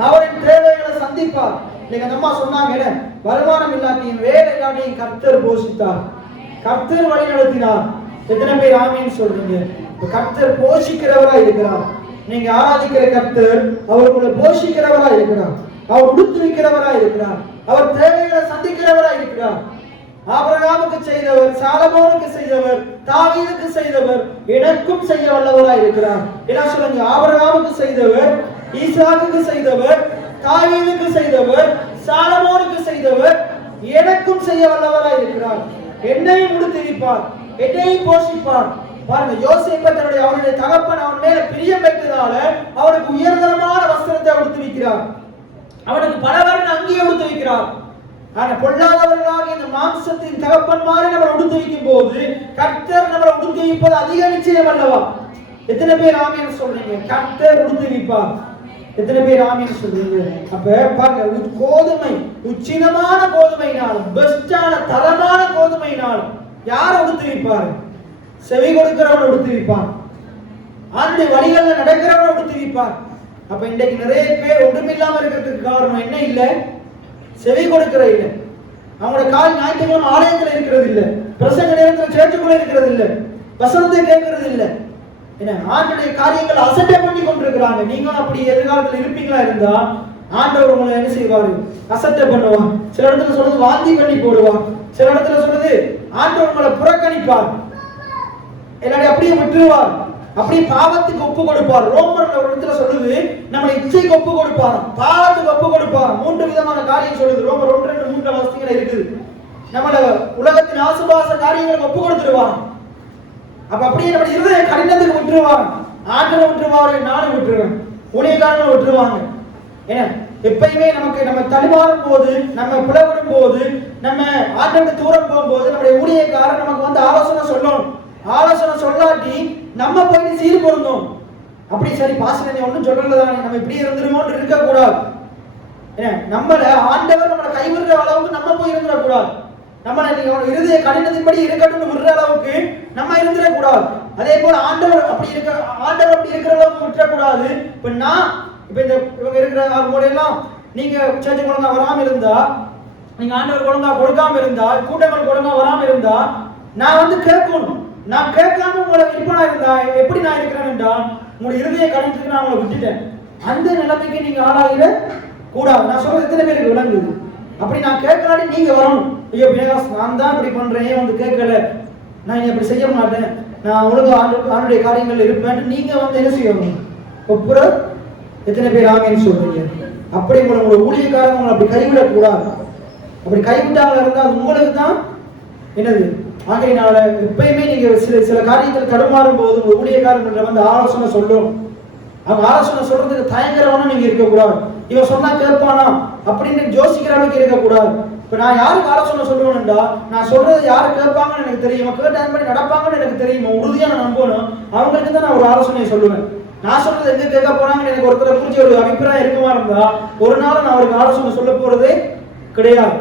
அவரின் தேவைகளை சந்திப்பார். நீங்க அம்மா சொன்னாங்க, வருமானம் இல்லாட்டியும் வேலை இல்லாட்டியும் கர்த்தர் போஷித்தார், கர்த்தர் வழி நடத்தினார். எத்தனை பேர் ஆமீன் சொல்றீங்க? கர்த்தர் போஷிக்கிறவரா இருக்கிறார். நீங்க ஆராதிக்கிற கர்த்தர் அவர் உங்களை போஷிக்கிறவரா இருக்கிறார், அவர் உடுத்துவிக்கிறவரா இருக்கிறார், அவர் தேவைகளை சந்திக்கிறவரா இருக்கிறார். ஆபிரகாமுக்கு செய்தவர், சாலமோனுக்கு செய்தவர், தாவீதுக்கு செய்தவர், எனக்கும் செய்ய வல்லவரா இருக்கிறார். என்ன சொல்லுங்க? ஆபிரகாமுக்கு செய்தவர், ஈசாக்குக்கு செய்தவர், தாவீதுக்கு செய்தவர், சாலமோனுக்கு செய்தவர், எனக்கும் செய்ய வல்லவரா இருக்கிறார். என்னையும் உடுத்துவிப்பார், என்னையும் போஷிப்பார். பாருங்க, யோசேப்பை தன்னுடைய அவனுடைய தகப்பன் அவன் மேல பிரியம் வைத்ததால அவனுக்கு உயர்தரமான வஸ்திரத்தை உடுத்துவிக்கிறார், அவனுக்கு பலவர்ண அங்கியை உடுத்துவிக்கிறார். ஆனா பொல்லாதவர்களாக இந்த மாம்சத்தின் தகப்பன்மாரை நம்ம உடுத்துவிக்கும் போது கர்த்தர் நம்மளை உடுத்துவிப்பது அதிக நிச்சயம் அல்லவா? எத்தனை பேர் ஆமீன் சொல்றீங்க? கர்த்தர் உடுத்துவிப்பார். எத்தனை பேர் ஆமீன் சொல்றீங்க? அப்ப பாருங்க, கோதுமை உச்சிதமான கோதுமையினால், பெஸ்டான தரமான கோதுமையினால் யாரை உடுத்துவிப்பார்? செவி கொடுக்கிறவனை உடுத்துவிப்பார். ஆண்டுடைய வழிகளில் நடக்கிறவனை விடுவிப்பார். அப்ப இன்றைக்கு நிறைய பேர் ஒன்றுமில்லாம இருக்கிறதுக்கு காரணம் என்ன? இல்லை, செவி கொடுக்கிற இல்லை. அவங்களோட கால் ஞாயிற்றுக்கிழமை ஆலயத்தில் இருக்கிறது இல்லை, பிரசங்க நேரத்தில் சேர்த்துக்குள்ள இருக்கிறது இல்லை, வசனத்தை கேட்கறது இல்லை. என்ன ஆண்டுடைய காரியங்கள் அசட்டை பண்ணி கொண்டிருக்கிறாங்க. நீங்களும் அப்படி எதிர்காலத்தில் இருப்பீங்களா இருந்தா ஆண்டவர் உங்களை என்ன செய்வாரு? அசட்டை பண்ணுவார். சில இடத்துல சொல்றது வாந்தி பண்ணி போடுவார். சில இடத்துல சொல்றது ஆண்டவர் உங்களை புறக்கணிப்பார், எல்லாரையும் அப்படியே விட்டுருவார், அப்படியே பாவத்துக்கு ஒப்பு கொடுப்பார். ரோமர்ல ஒரு இடத்துல சொல்லுது நம்மளை இச்சைக்கு ஒப்பு கொடுப்பார், பாவத்துக்கு ஒப்பு கொடுப்பார். 3 விதமான காரியம் சொல்லுது. ரோமர் 1-2-3 வசனங்கள் இருக்குது. நம்மள உலகத்தின் ஆசுபாச காரியங்களுக்கு ஒப்பு கொடுத்துருவார். அப்ப அப்படியே நம்ம இருதய கடினத்துக்கு விட்டுருவாங்க. ஆண்டவரை விட்டுருவாரு, நானும் விட்டுருவேன், ஊழியக்காரங்களும் விட்டுருவாங்க. ஏன்னா எப்பயுமே நமக்கு நம்ம தடுமாறும் போது, நம்ம பிளவிடும் போது, நம்ம ஆண்டவருக்கு தூரம் போகும்போது நம்முடைய ஊழியக்காரர் நமக்கு வந்து ஆலோசனை சொல்லணும். ஆலோசனை சொல்லாட்டி நம்ம போய் சீர் பொருந்தோம். அப்படி சரி பாஸ்டர் ஒன்றும் சொல்லலதானே, நம்ம இப்படி இருந்துருமோன்னு இருக்க கூடாது. நம்மள ஆண்டவர் நம்மளை கைவிடுற அளவுக்கு நம்ம போய் இருந்துடக்கூடாது. நம்மளை இருதய கடினத்தின்படி இருக்கட்டும் விடுற அளவுக்கு நம்ம இருந்துடக்கூடாது. அதே போல ஆண்டவர் அப்படி இருக்கிற அளவுக்கு விட்டுறக்கூடாது. இப்ப இந்த இவங்க இருக்கிற மூலையெல்லாம் நீங்க சர்ச்சை ஒழுங்கா வராம இருந்தா, நீங்க ஆண்டவர் ஒழுங்கா கொடுக்காம இருந்தா, கூட்டங்கள் ஒழுங்கா வராம இருந்தா, நான் வந்து கேட்கணும். நான் கேட்காம உங்களை விருப்பனா இருந்தா எப்படி நான் இருக்கிறேன் என்றால் உங்களுடைய இருதய கடினத்துக்கு நான் உங்களை விட்டுட்டேன். அந்த நிலைமைக்கு நீங்க ஆளாகிட கூடாது. நான் சொல்றது எத்தனை பேருக்கு விளங்குது? அப்படி நான் கேட்காடி நீங்க வரணும். ஐயோ பிரகாஷ், நான் தான் இப்படி பண்றேன், வந்து கேட்கல, நான் இப்படி செய்ய மாட்டேன், நான் ஒழுங்கா ஆண்டுடைய காரியங்கள் இருப்பேன், நீங்க வந்து என்ன செய்யணும்? ஒப்புற எத்தனை பேர் ஆமேன்னு சொல்றீங்க? அப்படி உங்களோட ஊழியக்காரங்க உங்களை அப்படி கைவிடக்கூடாது. அப்படி கைவிட்டாங்க இருந்தால் அது உங்களுக்கு தான் என்னது? ஆகையினால எப்பயுமே நீங்க சில காரியத்தில் தடுமாறும் போது உங்க ஊழியக்காரங்க வந்து ஆலோசனை சொல்லணும். அவங்க ஆலோசனை சொல்றதுக்கு தயங்குறவனா நீங்க இருக்கக்கூடாது. இவன் சொன்னா கேட்பானா அப்படின்னு யோசிக்கிற அளவுக்கு இருக்கக்கூடாது. இப்ப நான் யாருக்கு ஆலோசனை சொல்லுவேன்டா, நான் சொல்றது யாரு கேட்பாங்கன்னு எனக்கு தெரியும், கேட்டான்படி நடப்பாங்கன்னு எனக்கு தெரியும், உறுதியா நான் நம்பணும். அவங்களுக்கு தான் நான் ஒரு ஆலோசனையை சொல்லுவேன். நான் சொல்றது எங்க கேட்க போறாங்கன்னு எனக்கு ஒருத்தரை குறிச்சு ஒரு அபிப்பிராயம் இருக்குமா இருந்தா ஒரு நாள் நான் அவருக்கு ஆலோசனை சொல்ல போறதே கிடையாது.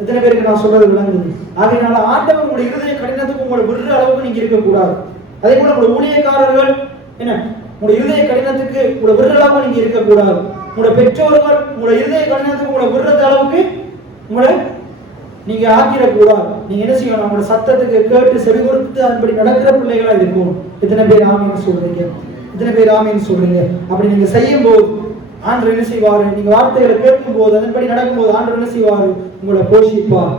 எத்தனை பேருக்கு நான் சொல்றது விளங்குது? ஆகையினால ஆண்டவர் உங்களுடைய இருதய கடினத்துக்கு உங்களை விடுற அளவுக்கு நீங்க இருக்கக்கூடாது. அதே போல உங்களுடைய ஊழியக்காரர்கள் என்ன உங்களுடைய இருதய கடினத்துக்கு உங்களை விடுற அளவுக்கு நீங்க இருக்கக்கூடாது. உங்களுடைய பெற்றோர்கள் உங்களுடைய இருதய கடினத்துக்கு உங்களை விடுற அளவுக்கு உங்களை நீங்க ஆக்கிடக்கூடாது. நீங்க என்ன செய்யணும்? உங்களோட சத்தத்துக்கு கேட்டு செவி கொடுத்து அதன்படி நடக்கிற பிள்ளைகளா இருக்கும். எத்தனை பேர் ஆமீன்னு சொல்றீங்க? எத்தனை பேர் ஆமீன்னு சொல்றீங்க? அப்படி நீங்க செய்யும் போது ஆண்டவர் என்ன செய்வாரு? நீங்க வார்த்தைகளை கேட்கும் போது அதன்படி நடக்கும் போது ஆண்டவர் என்ன செய்வாரு? உங்களை போஷிப்பார்.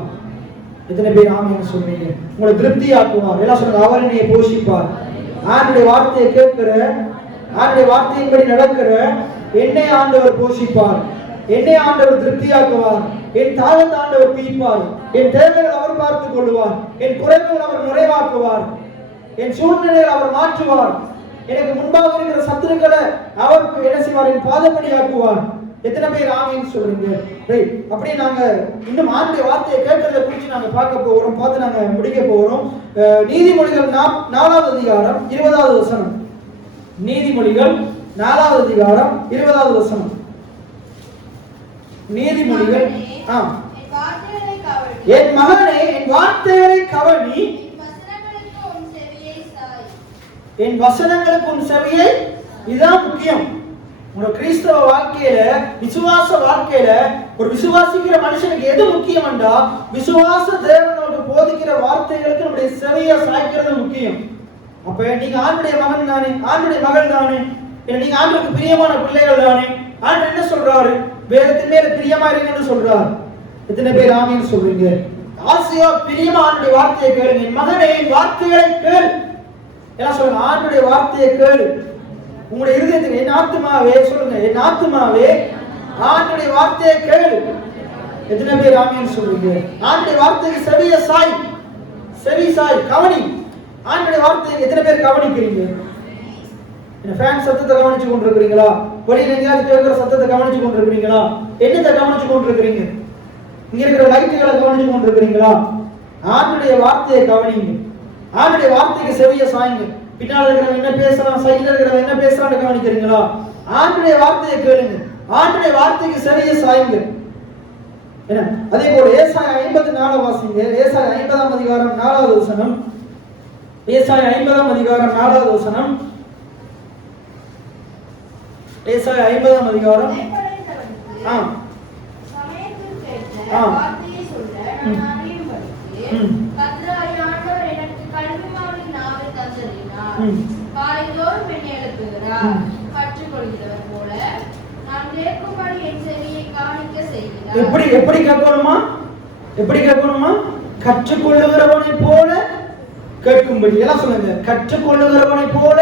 எத்தனை பேர் ஆமீன்னு சொல்றீங்க? உங்களை திருப்தி ஆக்குவார். எல்லாம் சொல்லுங்க, அவர் என்னைய போஷிப்பார். ஆண்டுடைய வார்த்தையை கேட்கிற, ஆண்டுடைய வார்த்தையின்படி நடக்கிற என்னை ஆண்டவர் போஷிப்பார், என்னை ஆண்டவர் திருப்தியாக்குவார், என் தாகத்தை ஆண்டவர் தீர்ப்பார், என் தேவைகள் அவர் பார்த்துக் கொள்வார், என் குறைவுகள் அவர் நிறைவாக்குவார், என் சூழ்நிலையை அவர் மாற்றுவார், எனக்கு முன்பாக இருக்கிற சத்துருக்களை அவருக்கு என்ன செய்வார்? என் பாதப்படி ஆக்குவார். எத்தனை பேர் ஆமீன்னு சொல்றீங்க? அப்படியே நாங்க இன்னும் ஆண்டுடைய வார்த்தையை கேட்கறத குறித்து நாங்க பார்க்க போறோம், பார்த்து நாங்க முடிக்க போறோம். நீதிமொழிகள் 4வது அதிகாரம் 20வது வசனம். நீதிமொழிகள் 4வது அதிகாரம் 20வது வசனம். நீதிமொழிகள் என் மகனே என் வார்த்தைகளை கவனி, என் வசனங்களுக்கு உன் செவியை. இதுதான் முக்கியம். உங்க கிறிஸ்தவ வாழ்க்கையில, விசுவாச வாழ்க்கையில ஒரு விசுவாசிக்கிற மனுஷனுக்கு எது முக்கியம் என்றா, விசுவாச தேவன் நமக்கு போதிக்கிற வார்த்தைகளுக்கு நம்முடைய செவியை சாய்க்கிறது முக்கியம். அப்ப நீங்க ஆண்டுடைய மகன் தானே, ஆண்டுடைய மகள் தானே, நீங்க ஆண்டுக்கு பிரியமான பிள்ளைகள் தானே. ஆண்டு என்ன சொல்றாரு? வேதத்தின் மேல பிரியமா இருங்கன்னு சொல்றாரு. எத்தனை பேர் ஆமீன்னு சொல்றீங்க? ஆசையா பிரியமா ஆண்டுடைய வார்த்தையை கேளுங்க. என் மகனே என் வார்த்தைகளை கேள். எல்லாம் சொல்லுங்க, ஆண்டுடைய வார்த்தையை கேளு. உங்களுடைய இருதயத்துக்கு என் ஆத்துமாவே சொல்லுங்க, என் ஆத்துமாவே ஆண்டுடைய வார்த்தையை கேளு. எத்தனை பேர் ஆமீன்னு சொல்றீங்க? ஆண்டுடைய வார்த்தைக்கு செவிய சாய், செவி சாய், கவனி. ஆண்டுடைய வார்த்தையை எத்தனை பேர் கவனிக்கிறீங்க? ஃபேன் சத்தத்தை கவனிச்சு கொண்டிருக்கிறீங்களா? வெளியில எங்கேயாவது கேட்கிற சத்தத்தை கவனிச்சு கொண்டிருக்கிறீங்களா? என்னத்தை கவனிச்சு கொண்டிருக்கிறீங்க? இங்க இருக்கிற லைட்டுகளை கவனிச்சு கொண்டிருக்கிறீங்களா? ஆண்டுடைய வார்த்தையை கவனிங்க. ஆண்டுடைய வார்த்தைக்கு செவிய சாய்ங்க. பின்னால் இருக்கிறவங்க என்ன பேசுறான், சைடுல இருக்கிறவங்க என்ன பேசுறான்னு கவனிக்கிறீங்களா? ஆண்டுடைய வார்த்தையை கேளுங்க. ஆண்டுடைய வார்த்தைக்கு செவிய சாய்ங்க. என்ன அதே போல ஏசாயா 54 வாசிங்க. ஏசாயா 50ஆம் அதிகாரம் 4வது வசனம். ஏசாயா 50ஆம் அதிகாரம் 4வது வசனம். ஏசாயா 50ஆம் அதிகாரம். ஆ ஆ எப்படி எப்படி கேட்கணுமா? எப்படி கேட்கணுமா? கற்றுக்கொள்ளுகிறவனை போல கேட்கும்படி. எல்லாம் சொல்லுங்க, கற்றுக்கொள்ளுகிறவனை போல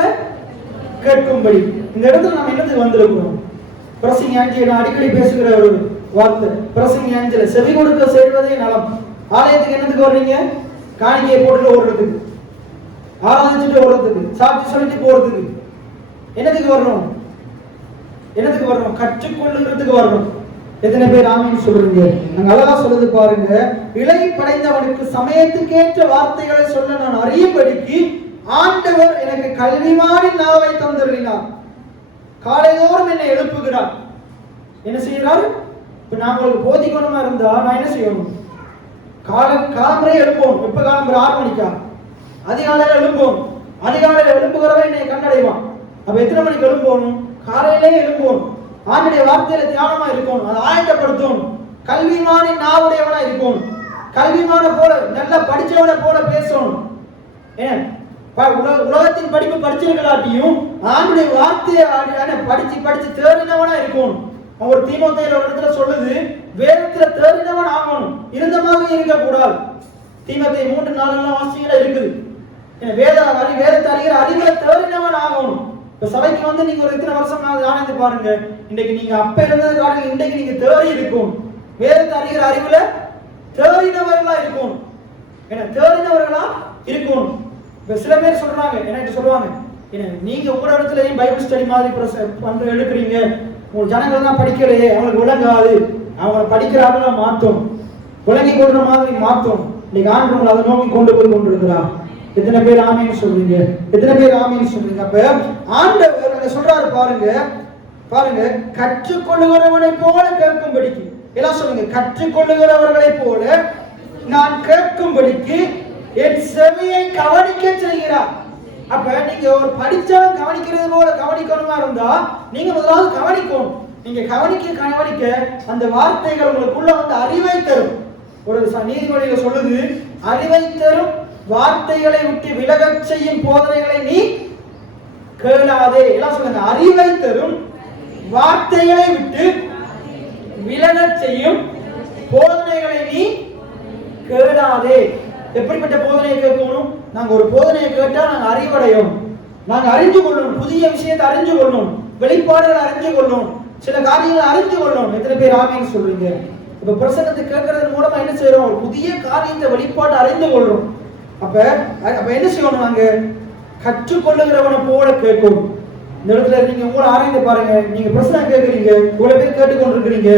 கேட்கும்படி. இந்த இடத்துல நம்ம என்னத்துக்கு வந்திருக்கிறோம்? பிரசிங் ஆஞ்சியை நான் அடிக்கடி பேசுகிற ஒரு வார்த்தை, பிரசிங் ஆஞ்சில செவி கொடுக்க செய்வதே நலம். ஆலயத்துக்கு என்னத்துக்கு வர்றீங்க? காணிக்கையை போட்டு ஓடுறதுக்கு, ஆராதிச்சுட்டு ஓடுறதுக்கு, சாட்சி சொல்லிட்டு போறதுக்கு. என்னத்துக்கு வரணும்? என்னத்துக்கு வரணும்? கற்றுக்கொள்ளுங்கிறதுக்கு வரணும். எத்தனை பேர் ஆமீன் சொல்றீங்க? நாங்க அழகா சொல்லுது பாருங்க, இலை படைந்தவனுக்கு சமயத்துக்கேற்ற வார்த்தைகளை சொல்ல நான் அறியும்படிக்கு ஆண்டவர் எனக்கு கல்விமானின் நாவை தந்தருளினார். காலைதோறும் என்னை எழுப்புகிறார். என்ன செய்யறாரு? இப்ப நான் உங்களுக்கு போதிக்கணுமா இருந்தா நான் என்ன செய்யணும்? காலம்பரை எழுப்போம். எப்ப காலம்பரை? 6 மணிக்கா? அதிகாலையில எழுப்போம். அதிகாலையில எழுப்புகிறவன் என்னை கண்டடைவான். அப்ப எத்தனை மணிக்கு எழுப்பணும்? காலையிலே எழுப்போம். ஆண்டுடைய வார்த்தையில தியானமா இருக்கணும், அதை ஆயத்தப்படுத்தணும். கல்விமானின் நாவுடையவனா இருக்கணும். கல்விமான போல, நல்லா படிச்சவனை போல பேசணும். ஏன் உலகத்தின் படிப்பு படிச்சிருக்கலாட்டியும் ஆண்டுடைய வார்த்தையை படிச்சு படிச்சு தேறினவனா இருக்கணும். ஒரு தீமோத்தேயுல ஒரு இடத்துல சொல்லுது, வேதத்துல தேறினவன் ஆகணும், இருந்த மாதிரி இருக்க கூடாது. தீமோத்தேயு 3:4 வாசிகள இருக்குது. வேதத்தை அறிகிற அறிவுல தேறினவன் ஆகணும். இப்ப சபைக்கு வந்து நீங்க ஒரு இத்தனை வருஷம் ஆனது பாருங்க, இன்னைக்கு நீங்க அப்ப இருந்தது காரணம் இன்னைக்கு நீங்க தேறி இருக்கும். வேதத்தை அறிகிற அறிவுல தேறினவர்களா இருக்கும். ஏன்னா தேறினவர்களா இருக்கணும். இப்ப சில பேர் சொல்றாங்க, என்ன சொல்லுவாங்க, நீங்க உங்களோட இடத்துலயும் பைபிள் ஸ்டடி மாதிரி பண்ற எடுக்கிறீங்க, உங்க ஜனங்கள் தான் படிக்கலையே, அவங்களுக்கு விளங்காது, அவங்க படிக்கிறாங்களா மாத்தோம், விளங்கி கொள்ற மாதிரி மாத்தோம். இன்னைக்கு ஆண்டவர்கள் அதை நோக்கி கொண்டு போய் கொண்டிருக்கிறார். எத்தனை பேர் ஆமீன் சொல்றீங்க? எத்தனை பேர் ஆமீன் சொல்றீங்க? அப்ப ஆண்டவர் அங்க சொல்றாரு பாருங்க, பாருங்க, கற்றுக்கொள்ளுகிறவனை போல கேட்கும்படிக்கு. எல்லாம் சொல்லுங்க, கற்றுக்கொள்ளுகிறவர்களை போல நான் கேட்கும்படிக்கு என் செவியை கவனிக்க செய்கிறார். அப்ப நீங்க ஒரு படிச்சவன் கவனிக்கிறது போல கவனிக்கணுமா இருந்தா நீங்க முதலாவது கவனிக்கணும். நீங்க கவனிக்க கவனிக்க அந்த வார்த்தைகள் உங்களுக்குள்ள வந்து அறிவை தரும். ஒரு நீதிமொழியில சொல்லுது, அறிவை தரும் வார்த்தைகளை விட்டு விலகச் செய்யும் போதனைகளை நீ கேளாதே. எல்லாம் சொல்லுங்க, அறிவை தரும் வார்த்தைகளை விட்டு விலகச் செய்யும் போதனைகளை நீ கேளாதே. எப்படிப்பட்ட போதனையை கேட்கணும்? நாங்க ஒரு போதனையை கேட்டா நாங்க அறிவடையும், நாங்க அறிஞ்சு கொள்ளணும், புதிய விஷயத்தை அறிஞ்சு கொள்ளணும், வெளிப்பாடுகளை அறிஞ்சு கொள்ளணும், சில காரியங்களை அறிஞ்சு கொள்ளணும். எத்தனை பேர் ஆமீன் சொல்றீங்க? இப்ப பிரசங்கத்தை கேட்கறது மூலமா என்ன செய்யறோம்? ஒரு புதிய காரியத்தை வெளிப்பாடு அறிந்து கொள்றோம். அப்ப என்ன செய்யணும்? நாங்க கற்றுக்கொள்ளுகிறவனை போல கேட்கணும். இந்த இடத்துல நீங்க உங்களை ஆராய்ந்து பாருங்க. நீங்க பிரசங்கம் கேட்கறீங்க, இவ்வளவு பேர் கேட்டுக்கொண்டிருக்கிறீங்க,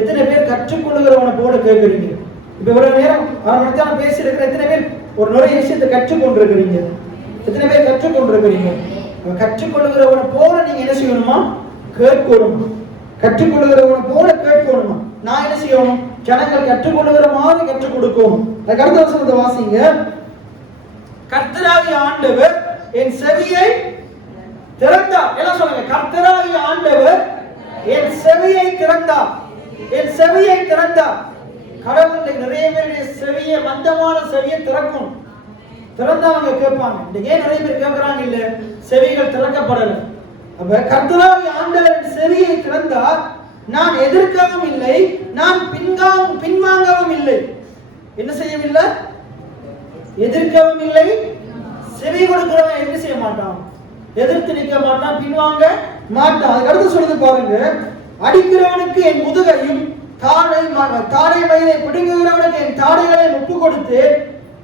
எத்தனை பேர் கற்றுக்கொள்ளுகிறவனை போல கேட்கறீங்க? இப்ப இவ்வளவு நேரம் 1/2 மணி நேரம் பேசி இருக்கிற எத்தனை பேர் ஒரு நிறைய விஷயத்தை கற்றுக்கொண்டிருக்கிறீங்க? எத்தனை பேர் கற்றுக்கொண்டிருக்கிறீங்க? கற்றுக்கொள்ளுகிறவனை போல நீங்க என்ன செய்யணுமா? கேட்கணும். கற்றுக்கொள்ளுகிறவனை போல கேட்கணுமா? நான் என்ன செய்யணும்? ஜனங்கள் கற்றுக்கொள்ளுகிற மாதிரி கற்றுக் கொடுக்கணும். அடுத்த வசனத்தை வாசிங்க. கர்த்தராகிய ஆண்டவர் என் செவியை திறந்தார். எல்லாம் சொல்லுங்க, கர்த்தராகிய ஆண்டவர் என் செவியை திறந்தார். என் செவியை திறந்தார். கடவுள் நிறைய பேருடைய செவியை, மந்தமான செவியை திறக்கும். திறந்தவங்க கேட்பாங்க. இன்னைக்கு ஏன் நிறைய பேர் கேட்கறாங்க? இல்ல, செவிகள் திறக்கப்படல. அப்ப கர்த்தராகிய ஆண்டவர் என் செவியை திறந்தார். நான் எதிர்க்கவும் இல்லை, நான் பின்வாங்கவும் இல்லை. என்ன செய்யவில்லை? எதிர்க்கவும் இல்லை. செவி கொடுக்கிறவன் என்ன செய்ய மாட்டான்? எதிர்த்து நிற்க மாட்டான், பின்வாங்க மாட்டான். அதுக்கு அடுத்து சொல்லுது பாருங்க, அடிக்கிறவனுக்கு என் முதுகையும் தாடை மயிலை பிடுங்குகிறவனுக்கு என் தாடைகளை ஒப்பு கொடுத்து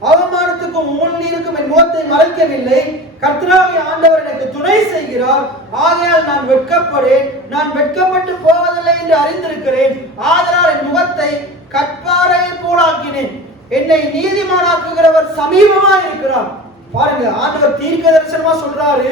அவமானத்துக்கும் முன்னீருக்கும் என் முகத்தை மறைக்கவில்லை. கர்த்தராகிய ஆண்டவர் எனக்கு துணை செய்கிறார், ஆகையால் நான் வெட்கப்படேன். நான் வெட்கப்பட்டு போவதில்லை என்று அறிந்திருக்கிறேன். ஆதலால் என் முகத்தை கற்பாறையை போலாக்கினேன். என்னை நீதிமானாக்குகிறவர் சமீபமா இருக்கிறார். பாருங்க, ஆண்டவர் தீர்க்க தரிசனமா சொல்றாரு.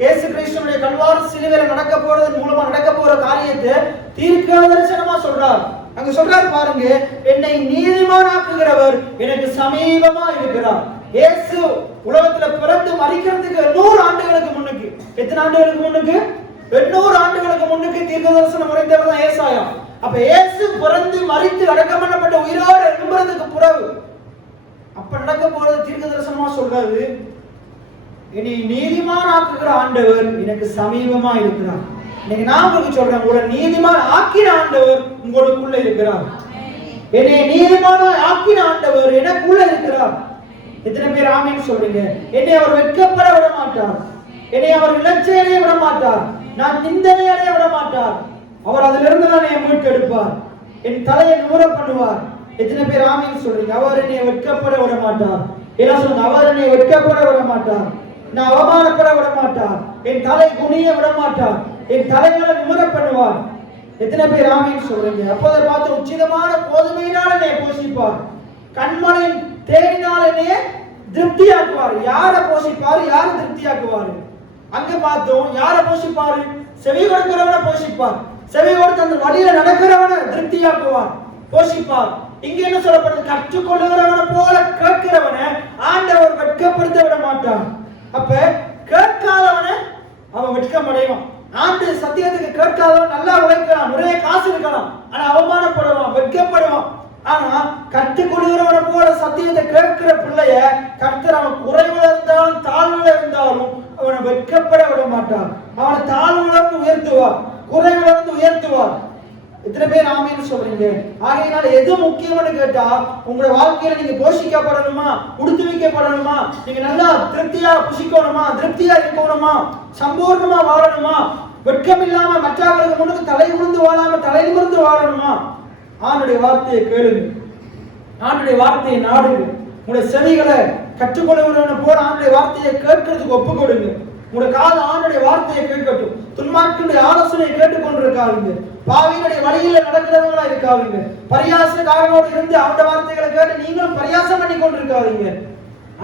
இயேசு கிறிஸ்துவினுடைய கல்வாரி சிலுவையில நடக்க போறது மூலமா நடக்க போற காரியத்தை தீர்க்க தரிசனமா சொல்றார். அங்க சொல்றாரு பாருங்க, என்னை நீதிமானாக்குகிறவர் எனக்கு சமீபமா இருக்கிறார். இயேசு உலகத்துல பிறந்து மரிக்கிறதுக்கு 100 ஆண்டுகளுக்கு முன்னுக்கு, எத்தனை ஆண்டுகளுக்கு முன்னுக்கு? 800 ஆண்டுகளுக்கு முன்னுக்கு தீர்க்க தரிசனம் உரைத்தவர் தான் ஏசாயா. அப்ப இயேசு பிறந்து மரித்து அடக்கம் பண்ணப்பட்ட உயிரோடு எழும்புறதுக்கு பிறகு அப்ப நடக்க போறது தீர்க்க தரிசனமா சொல்றாரு, இனி நீதிமான் ஆக்குகிற ஆண்டவர் எனக்கு சமீபமா இருக்கிறார். இன்னைக்கு நான் உங்களுக்கு சொல்றேன், உங்களை நீதிமான் ஆக்கின ஆண்டவர் உங்களுக்குள்ள இருக்கிறார். என்னை நீதிமான ஆக்கின ஆண்டவர் எனக்குள்ள இருக்கிறார். எத்தனை பேர் ஆமீன் சொல்றீங்க? என்னை அவர் வெட்கப்பட விட மாட்டார், என்னை அவர் இலச்சை அடைய விட மாட்டார், நான் நிந்தனை அடைய விட மாட்டார். அவர் அதிலிருந்து என்னை மீட்டெடுப்பார், என் தலையை நூற பண்ணுவார். எத்தனை பேர் ஆமீன் சொல்றீங்க? அவர் என்னை வெட்கப்பட விட மாட்டார். எல்லாம் சொல்லுங்க, அவர் என்னை வெட்கப்பட விட மாட்டார், நான் அவமானப்பட விட மாட்டார், என் தலை குனிய விட மாட்டார், என் தலைகளை நிமிர பண்ணுவார். எத்தனை பேர் ஆமீன் சொல்றீங்க? அப்போதை பார்த்து உச்சிதமான கோதுமையினால் என்னை போஷிப்பார், கண்மலையின் தேடினால் என்னைய திருப்தியாக்குவார். யாரை போஷிப்பாரு? யாரை திருப்தியாக்குவாரு? அங்க பார்த்தோம், யாரை போஷிப்பாரு? செவி கொடுக்கிறவனை போஷிப்பார், செவி கொடுத்து அந்த வழியில நடக்கிறவனை திருப்தியாக்குவார், போஷிப்பார். இங்க என்ன சொல்லப்படுது? கற்றுக்கொள்ளுகிறவனை போல கேட்கிறவனை ஆண்டவர் வெட்கப்படுத்த விட மாட்டார். அப்ப கேட்காதவனை அவன் வெட்கம் அடைவான். ஆண்டு சத்தியத்துக்கு கேட்காதவன் நல்லா உழைக்கலாம், நிறைய காசு இருக்கலாம், ஆனா அவமானப்படுவான், வெட்கப்படுவான். ஆனா கற்றுக்கொள்கிறவனை போல சத்தியத்தை கேட்கிற பிள்ளைய கர்த்தர் அவன் குறைவுல இருந்தாலும் தாழ்வுல இருந்தாலும் அவனை வெட்கப்பட விட மாட்டான். அவனை தாழ்வுல இருந்து உயர்த்துவார், குறைவுல இருந்து உயர்த்துவார். எத்தனை பேர் ஆமீன்னு சொல்றீங்க? ஆகையினால எது முக்கியம்னு கேட்டா, உங்களுடைய வாழ்க்கையில நீங்க போஷிக்கப்படணுமா, உடுத்து வைக்கப்படணுமா, நீங்க நல்லா திருப்தியா புசிக்கணுமா, திருப்தியா இருக்கணுமா, சம்பூர்ணமா வாழணுமா, வெட்கம் இல்லாம மற்றவர்களுக்கு முன்னுக்கு தலை உழுந்து வாழாம தலை நிமிர்ந்து வாழணுமா? ஆண்டுடைய வார்த்தையை கேளுங்க, ஆண்டுடைய வார்த்தையை நாடுங்க. உங்களுடைய செவிகளை கற்றுக்கொள்ளுகிறவனை போல ஆண்டுடைய வார்த்தையை கேட்கறதுக்கு ஒப்பு கொடுங்க. உங்களுடைய காது ஆண்டுடைய வார்த்தையை கேட்கட்டும். துன்மார்க்கனுடைய ஆலோசனையை கேட்டுக்கொண்டிருக்காருங்க, பாவிகளுடைய வழியில நடக்கிறவங்களா இருக்காதுங்க. பரியாசக்காரனோடு இருந்து அவருடைய வார்த்தைகளை கேட்டு நீங்களும் பரியாசம் பண்ணி கொண்டிருக்காதீங்க.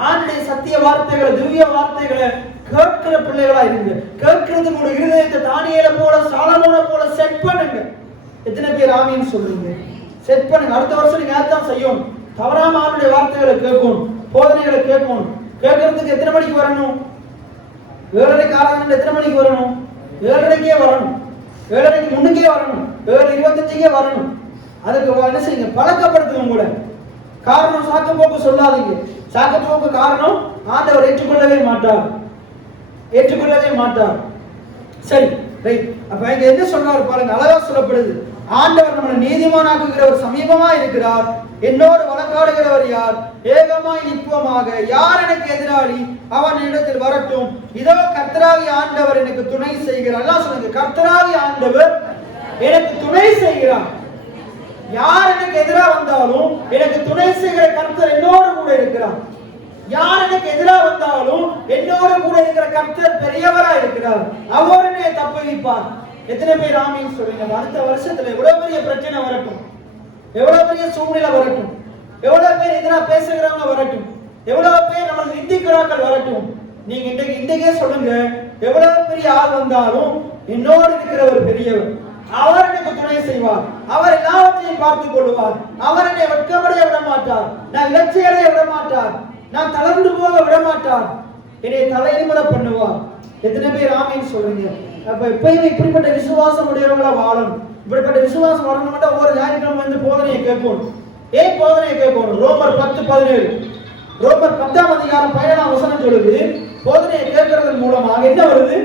ஆண்டுடைய சத்திய வார்த்தைகளை, திவ்ய வார்த்தைகளை கேட்கிற பிள்ளைகளா இருங்க. கேட்கறது உங்களுடைய இருதயத்தை தானியேலை போல சாலமோனை போல செட் பண்ணுங்க. எத்தனை பேர் ஆமீன்னு சொல்றீங்க? செட் பண்ணுங்க. அடுத்த வருஷம் நீங்க அதான் செய்யணும். தவறாம ஆண்டுடைய வார்த்தைகளை கேட்கணும், போதனைகளை கேட்கணும். கேட்கறதுக்கு எத்தனை மணிக்கு வரணும்? 7:30 ஆராதனை எத்தனை மணிக்கு வரணும்? 7:30க்கே வரணும், 7:30க்கு முன்னுக்கே வரணும், 7:25க்கே வரணும். அதுக்கு என்ன செய்யுங்க? பழக்கப்படுத்துங்க கூட. காரணம் சாக்கு போக்கு சொல்லாதீங்க. சாக்கு போக்கு காரணம் ஆண்டவர் ஏற்றுக்கொள்ளவே மாட்டார், ஏற்றுக்கொள்ளவே மாட்டார். சரி, ரைட். அப்ப இங்க என்ன சொல்றாரு பாருங்க, அழகா சொல்லப்படுது. ஆண்டவர் நம்மளை நீதிமானாக்குகிறவர் சமீபமா இருக்கிறார், என்னோடு வழக்காடுகிறவர் யார்? ஏகமாய் நிற்போமாக. யார் எனக்கு எதிராளி? அவன் இடத்தில் வரட்டும். இதோ கர்த்தராகிய ஆண்டவர் எனக்கு துணை செய்கிறார். எல்லாம் சொல்லுங்க, கர்த்தராகிய ஆண்டவர் எனக்கு துணை செய்கிறார். யார் எனக்கு எதிராக வந்தாலும் எனக்கு துணை செய்கிற கர்த்தர் என்னோடு கூட இருக்கிறார். யார் எனக்கு எதிராக வந்தாலும் என்னோடு கூட இருக்கிற கர்த்தர் பெரியவரா இருக்கிறார், அவர் என்னை தப்புவிப்பார். எத்தனை பேர் ஆமீன் சொல்றீங்க? அடுத்த வருஷத்துல எவ்வளவு பெரிய பிரச்சனை வரட்டும், எவ்வளவு பெரிய சூழ்நிலை வரட்டும், எவ்வளவு பேர் எதிராக பேசுகிறவங்க வரட்டும், எவ்வளவு பேர் நம்ம நிந்திக்கிறார்கள் வரட்டும், நீங்க இன்றைக்கே சொல்லுங்க, எவ்வளவு பெரிய ஆள் வந்தாலும் என்னோடு இருக்கிறவர் பெரியவர், அவர் எனக்கு துணை செய்வார், அவர் எல்லாவற்றையும் பார்த்துக் கொள்வார், அவர் என்னை வெட்கமடைய விட மாட்டார், நான் இலட்சியடைய விட மாட்டார், நான் தளர்ந்து போக விட மாட்டார், என்னை தலைநிமிர பண்ணுவார். எத்தனை பேர் ஆமீன் சொல்றீங்க? அப்ப எப்பயுமே இப்படிப்பட்ட விசுவாசம் உடையவங்களா வாழணும். இப்படிப்பட்ட விசுவாசம் வரணும்னா ஒவ்வொரு ஞாயிற்றுக்கிழமை வந்து போதனையை கேட்கணும். ஏன் போதனையை கேட்கணும்? ரோமர் 10:17, ரோமர் 10ஆம் அதிகாரம் 17ஆம் வசனம் சொல்லுது, போதனையை கேட்கறதன் மூலமாக என்ன வருது?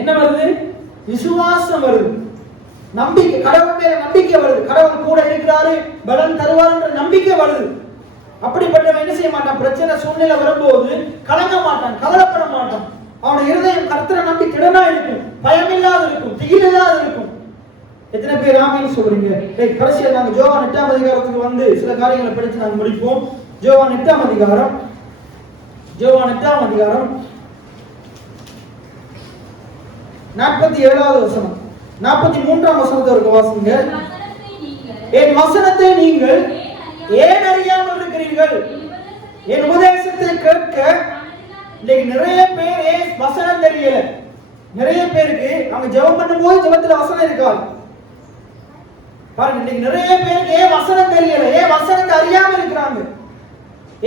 என்ன வருது? விசுவாசம் வருது, நம்பிக்கை, கடவுள் மேல நம்பிக்கை வருது. கடவுள் கூட இருக்கிறாரு, பலன் தருவார் என்ற நம்பிக்கை வருது. அப்படிப்பட்டவன் என்ன செய்ய மாட்டான்? பிரச்சனை சூழ்நிலை வரும்போது கலங்க மாட்டான், கவலைப்பட மாட்டான். அவனுடைய இருதயம் கர்த்தரை நம்பி திடனா இருக்கும், பயமில்லாத இருக்கும், திகிலில்லாத இருக்கும். எத்தனை பேர் ஆமீன் சொல்றீங்க? கடைசியா நாங்க யோவான் 8ஆம் அதிகாரத்துக்கு வந்து சில காரியங்களை படிச்சு நாங்க முடிப்போம். யோவான் 8ஆம் அதிகாரம், யோவான் 8ஆம் அதிகாரம் 47வது வசனம், 43ஆம் வசனத்தை ஒரு வாசிங்க. என் வசனத்தை நீங்கள் ஏன் அறியாமல் இருக்கிறீர்கள்? என் உபதேசத்தை கேட்க இன்னைக்கு நிறைய பேர் ஏன் வசனம் தெரியல. நிறைய பேருக்கு அவங்க ஜெபம் பண்ணும்போது ஜெபத்துல வசனம் இருக்காது பாருங்க. இன்னைக்கு நிறைய பேருக்கு ஏன் வசனம் தெரியல, ஏன் வசனத்தை அறியாம இருக்கிறாங்க.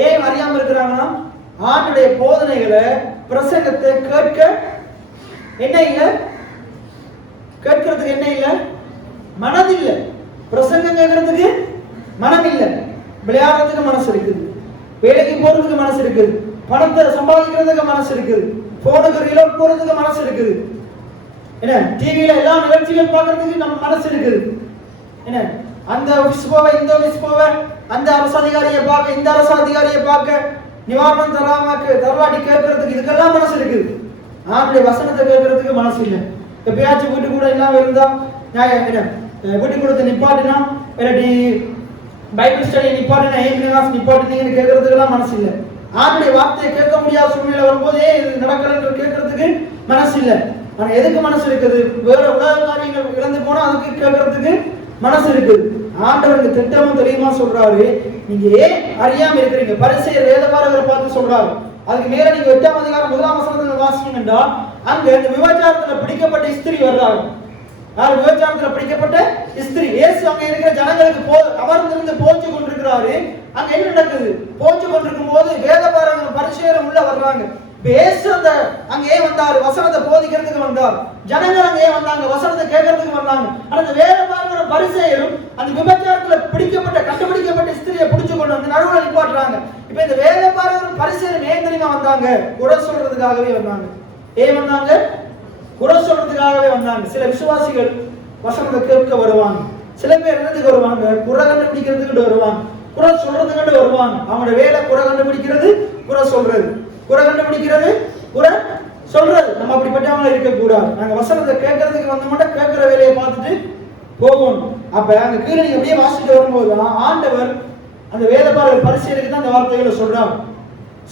ஏன் அறியாம இருக்கிறாங்கன்னா, ஆண்டுடைய போதனைகளை பிரசங்கத்தை கேட்க என்ன இல்ல? கேட்கறதுக்கு என்ன இல்லை? மனதில்லை. பிரசங்கம் கேட்கறதுக்கு மனம் இல்லை. விளையாடுறதுக்கு மனசு இருக்குது, வேலைக்கு போறதுக்கு மனசு இருக்குது, பணத்தை சம்பாதிக்கிறதுக்கு மனசு இருக்குது, போனுக்கு ரிலோட் போறதுக்கு மனசு இருக்குது, என்ன டிவியில எல்லா நிகழ்ச்சிகள் பார்க்கறதுக்கு நம்ம மனசு இருக்குது, என்ன அந்த ஆபீஸ் போவ, இந்த ஆபீஸ் போவ, அந்த அரசு அதிகாரியை பார்க்க, இந்த அரசு அதிகாரியை பார்க்க, நிவாரணம் தரவாட்டி கேட்கறதுக்கு இதுக்கெல்லாம் மனசு இருக்குது. ஆண்டுடைய வசனத்தை கேட்கறதுக்கு மனசு இல்லை. எப்பயாச்சும் வீட்டு கூட இல்லாம இருந்தா வீட்டு கூட நிப்பாட்டினா, இல்லாட்டி பைபிள் ஸ்டடி நிப்பாட்டினா, நிப்பாட்டினீங்கன்னு கேட்கறதுக்கெல்லாம் மனசு இல்லை. ஆண்டுடைய வார்த்தையை கேட்க முடியாத சூழ்நிலை வரும்போதே இது நடக்கலன்னு கேட்கறதுக்கு மனசு இல்லை. ஆனா எதுக்கு மனசு இருக்குது? வேற உலக காரியங்கள் இழந்து போனா அதுக்கு கேட்கறதுக்கு மனசு இருக்குது. ஆண்டவருக்கு திட்டமும் தெரியுமா சொல்றாரு, நீங்க ஏன் அறியாம இருக்கிறீங்க? பரிசேயர் வேதபாரகரை பார்த்து சொல்றாரு. அதுக்கு மேல நீங்க 8ஆம் அதிகாரம் 1ஆம் வசனத்துல வாசிச்சீங்கன்னா, அங்க இந்த விபச்சாரத்துல பிடிக்கப்பட்ட ஸ்திரீ வர்றாங்க. யார்? விபச்சாரத்துல பிடிக்கப்பட்ட ஸ்திரீ. இயேசு அங்க இருக்கிற ஜனங்களுக்கு அமர்ந்திருந்து போச்சு கொண்டிருக்கிறாரு. அங்க என்ன நடக்குது? போச்சு கொண்டிருக்கும் போது வேதபாரகர் பரிசேயர் உள்ள வர்றாங்க. இயேசு அங்க ஏன் வந்தாரு? வசனத்தை போதிக்கிறதுக்கு வந்தார். ஜனங்கள் அங்க ஏன் வந்தாங்க? வசனத்தை கேட்கறதுக்கு வந்தாங்க. ஆனா அந்த வேதபாரகரும் பரிசேயரும் அந்த விபச்சாரத்துல கண்டுபிடிக்கப்பட்ட ஸ்திரியை பிடிச்சு கொண்டு வந்து நடுவுல நிப்பாட்டுறாங்க. இப்ப இந்த வேதபாரகரும் பரிசேயரும் ஏன் தெரியுமா வந்தாங்க? குறை சொல்றதுக்காகவே வந்தாங்க. ஏன் வந்தாங்க? குறை சொல்றதுக்காகவே வந்தாங்க. சில விசுவாசிகள் வசனத்தை கேட்க வருவாங்க. சில பேர் என்னத்துக்கு வருவாங்க? குறை கண்டுபிடிக்கிறதுக்கு வருவாங்க, குறை சொல்றதுக்கு வருவாங்க. அவங்களோட வேலை குறை கண்டுபிடிக்கிறது, குறை சொல்றது, குறை கண்டுபிடிக்கிறது, குறை சொல்றது. நம்ம அப்படிப்பட்டவங்க இருக்கக்கூடாது. நாங்க வசனத்தை கேட்கறதுக்கு வந்த மட்டும் கேட்கிற வேலையை பார்த்துட்டு போகணும். அப்ப அங்க கீழே நீங்க அப்படியே வாசிட்டு வரும்போது ஆண்டவர் அந்த வேதபாரகர் பரிசேயருக்கு தான் அந்த வார்த்தைகளை சொல்றாரு.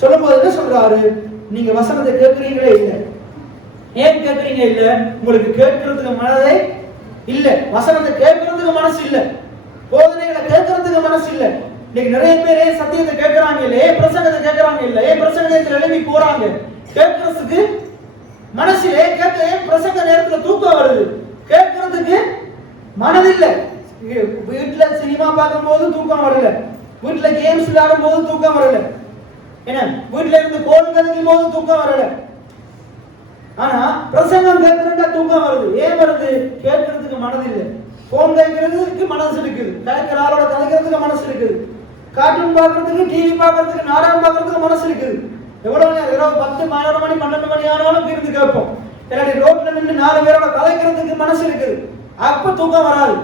சொல்லும்போது என்ன சொல்றாரு? நீங்க வசனத்தை கேட்கறீங்களே இல்லை. ஏன் கேட்கறீங்க? இல்ல, உங்களுக்கு கேட்கறதுக்கு மனதே இல்ல. வசனத்தை கேட்கறதுக்கு மனசு இல்ல, போதனைகளை கேட்கறதுக்கு மனசு இல்ல. இன்னைக்கு நிறைய பேரே சத்தியத்தை கேட்கறாங்க இல்ல, ஏன் பிரசங்கத்தை கேட்கறாங்க இல்ல, ஏன் பிரசங்கத்தில் எழுப்பி போறாங்க? கேட்கறதுக்கு மனசிலே கேட்க, ஏன் பிரசங்க நேரத்துல தூக்கம் வருது? கேட்கறதுக்கு மனதில்லை. வீட்டுல சினிமா பார்க்கும் போது தூக்கம் வரல, வீட்டுல கேம்ஸ் விளையாடும் போது தூக்கம் வரல, என்ன வீட்டுல இருந்து கோல் கதைக்கும் போது தூக்கம் வரல. ஆனா பிரசங்கம் கேட்கறதுக்கு தூக்கம் வருது. ஏன் வருது? கேட்கறதுக்கு மனதில்லை. போன் கைக்கிறதுக்கு மனசு இருக்குது, கலைக்கிற ஆளோட கலைக்கிறதுக்கு மனசு இருக்குது, கார்ட்டூன் பார்க்கறதுக்கு, டிவி பார்க்கறதுக்கு, நாடகம் பார்க்கறதுக்கு மனசு இருக்குது. எவ்வளவு நேரம்? இரவு 10, 11 மணி, 12 மணி ஆனாலும் இருந்து கேட்போம். இல்லாட்டி ரோட்ல நின்று 4 பேரோட கலைக்கிறதுக்கு மனசு இருக்குது. அப்ப தூக்கம் வராது.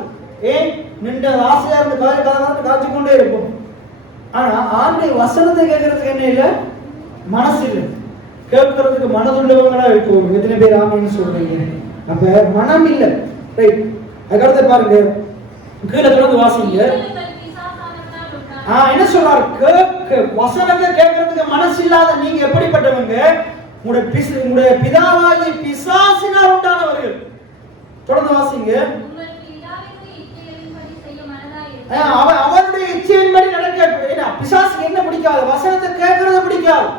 ஏன்? நின்று ஆசையா இருந்து காய்ச்சி கொண்டே இருப்போம். ஆனா ஆண்டு வசனத்தை கேட்கறதுக்கு என்ன இல்லை? மனசு இல்லை. கேட்கறதுக்கு மனதுள்ளவங்களா இருக்கும். எத்தனை பேர் ஆமைன்னு சொல்றீங்க? அப்ப மனம் இல்லை. ரைட். அதுக்கடுத்து பாருங்க, கீழே தொடர்ந்து வாசிங்க. என்ன சொல்றாரு? வசனத்தை கேட்கறதுக்கு மனசு இல்லாத நீங்க எப்படிப்பட்டவங்க? உங்களுடைய பிதாவாகிய பிசாசினால் உண்டானவர்கள். தொடர்ந்து வாசிங்க. அவனுடைய இச்சையின்படி நடக்க. பிசாசுக்கு என்ன பிடிக்காது? வசனத்தை கேட்கறது பிடிக்காது.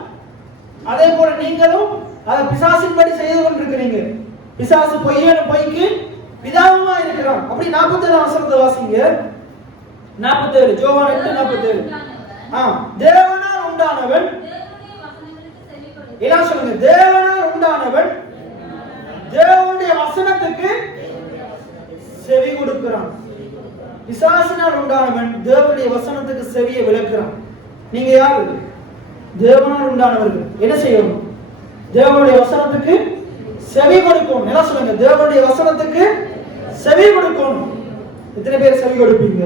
அதே போல நீங்களும் அதை பிசாசின்படி செய்து கொண்டிருக்கிறீங்க. பிசாசு பொய்க்கு பிதாவுமா இருக்கிறான். அப்படி 47 வசனத்தை வாசிங்க. 47 யோவான் 8:47. தேவனால் உண்டானவன், எல்லாம் சொல்லுங்க, தேவனால் உண்டானவன் தேவனுடைய வசனத்துக்கு செவி கொடுக்கிறான். பிசாசினால் உண்டானவன் தேவனுடைய வசனத்துக்கு செவியை விளக்குறான். நீங்க யாரு? தேவனால் உண்டானவர்கள். என்ன செய்யணும்? தேவனுடைய வசனத்துக்கு செவி கொடுக்கணும். என்ன சொல்லுங்க? தேவனுடைய வசனத்துக்கு செவி கொடுக்கணும். எத்தனை பேர் செவி கொடுப்பீங்க?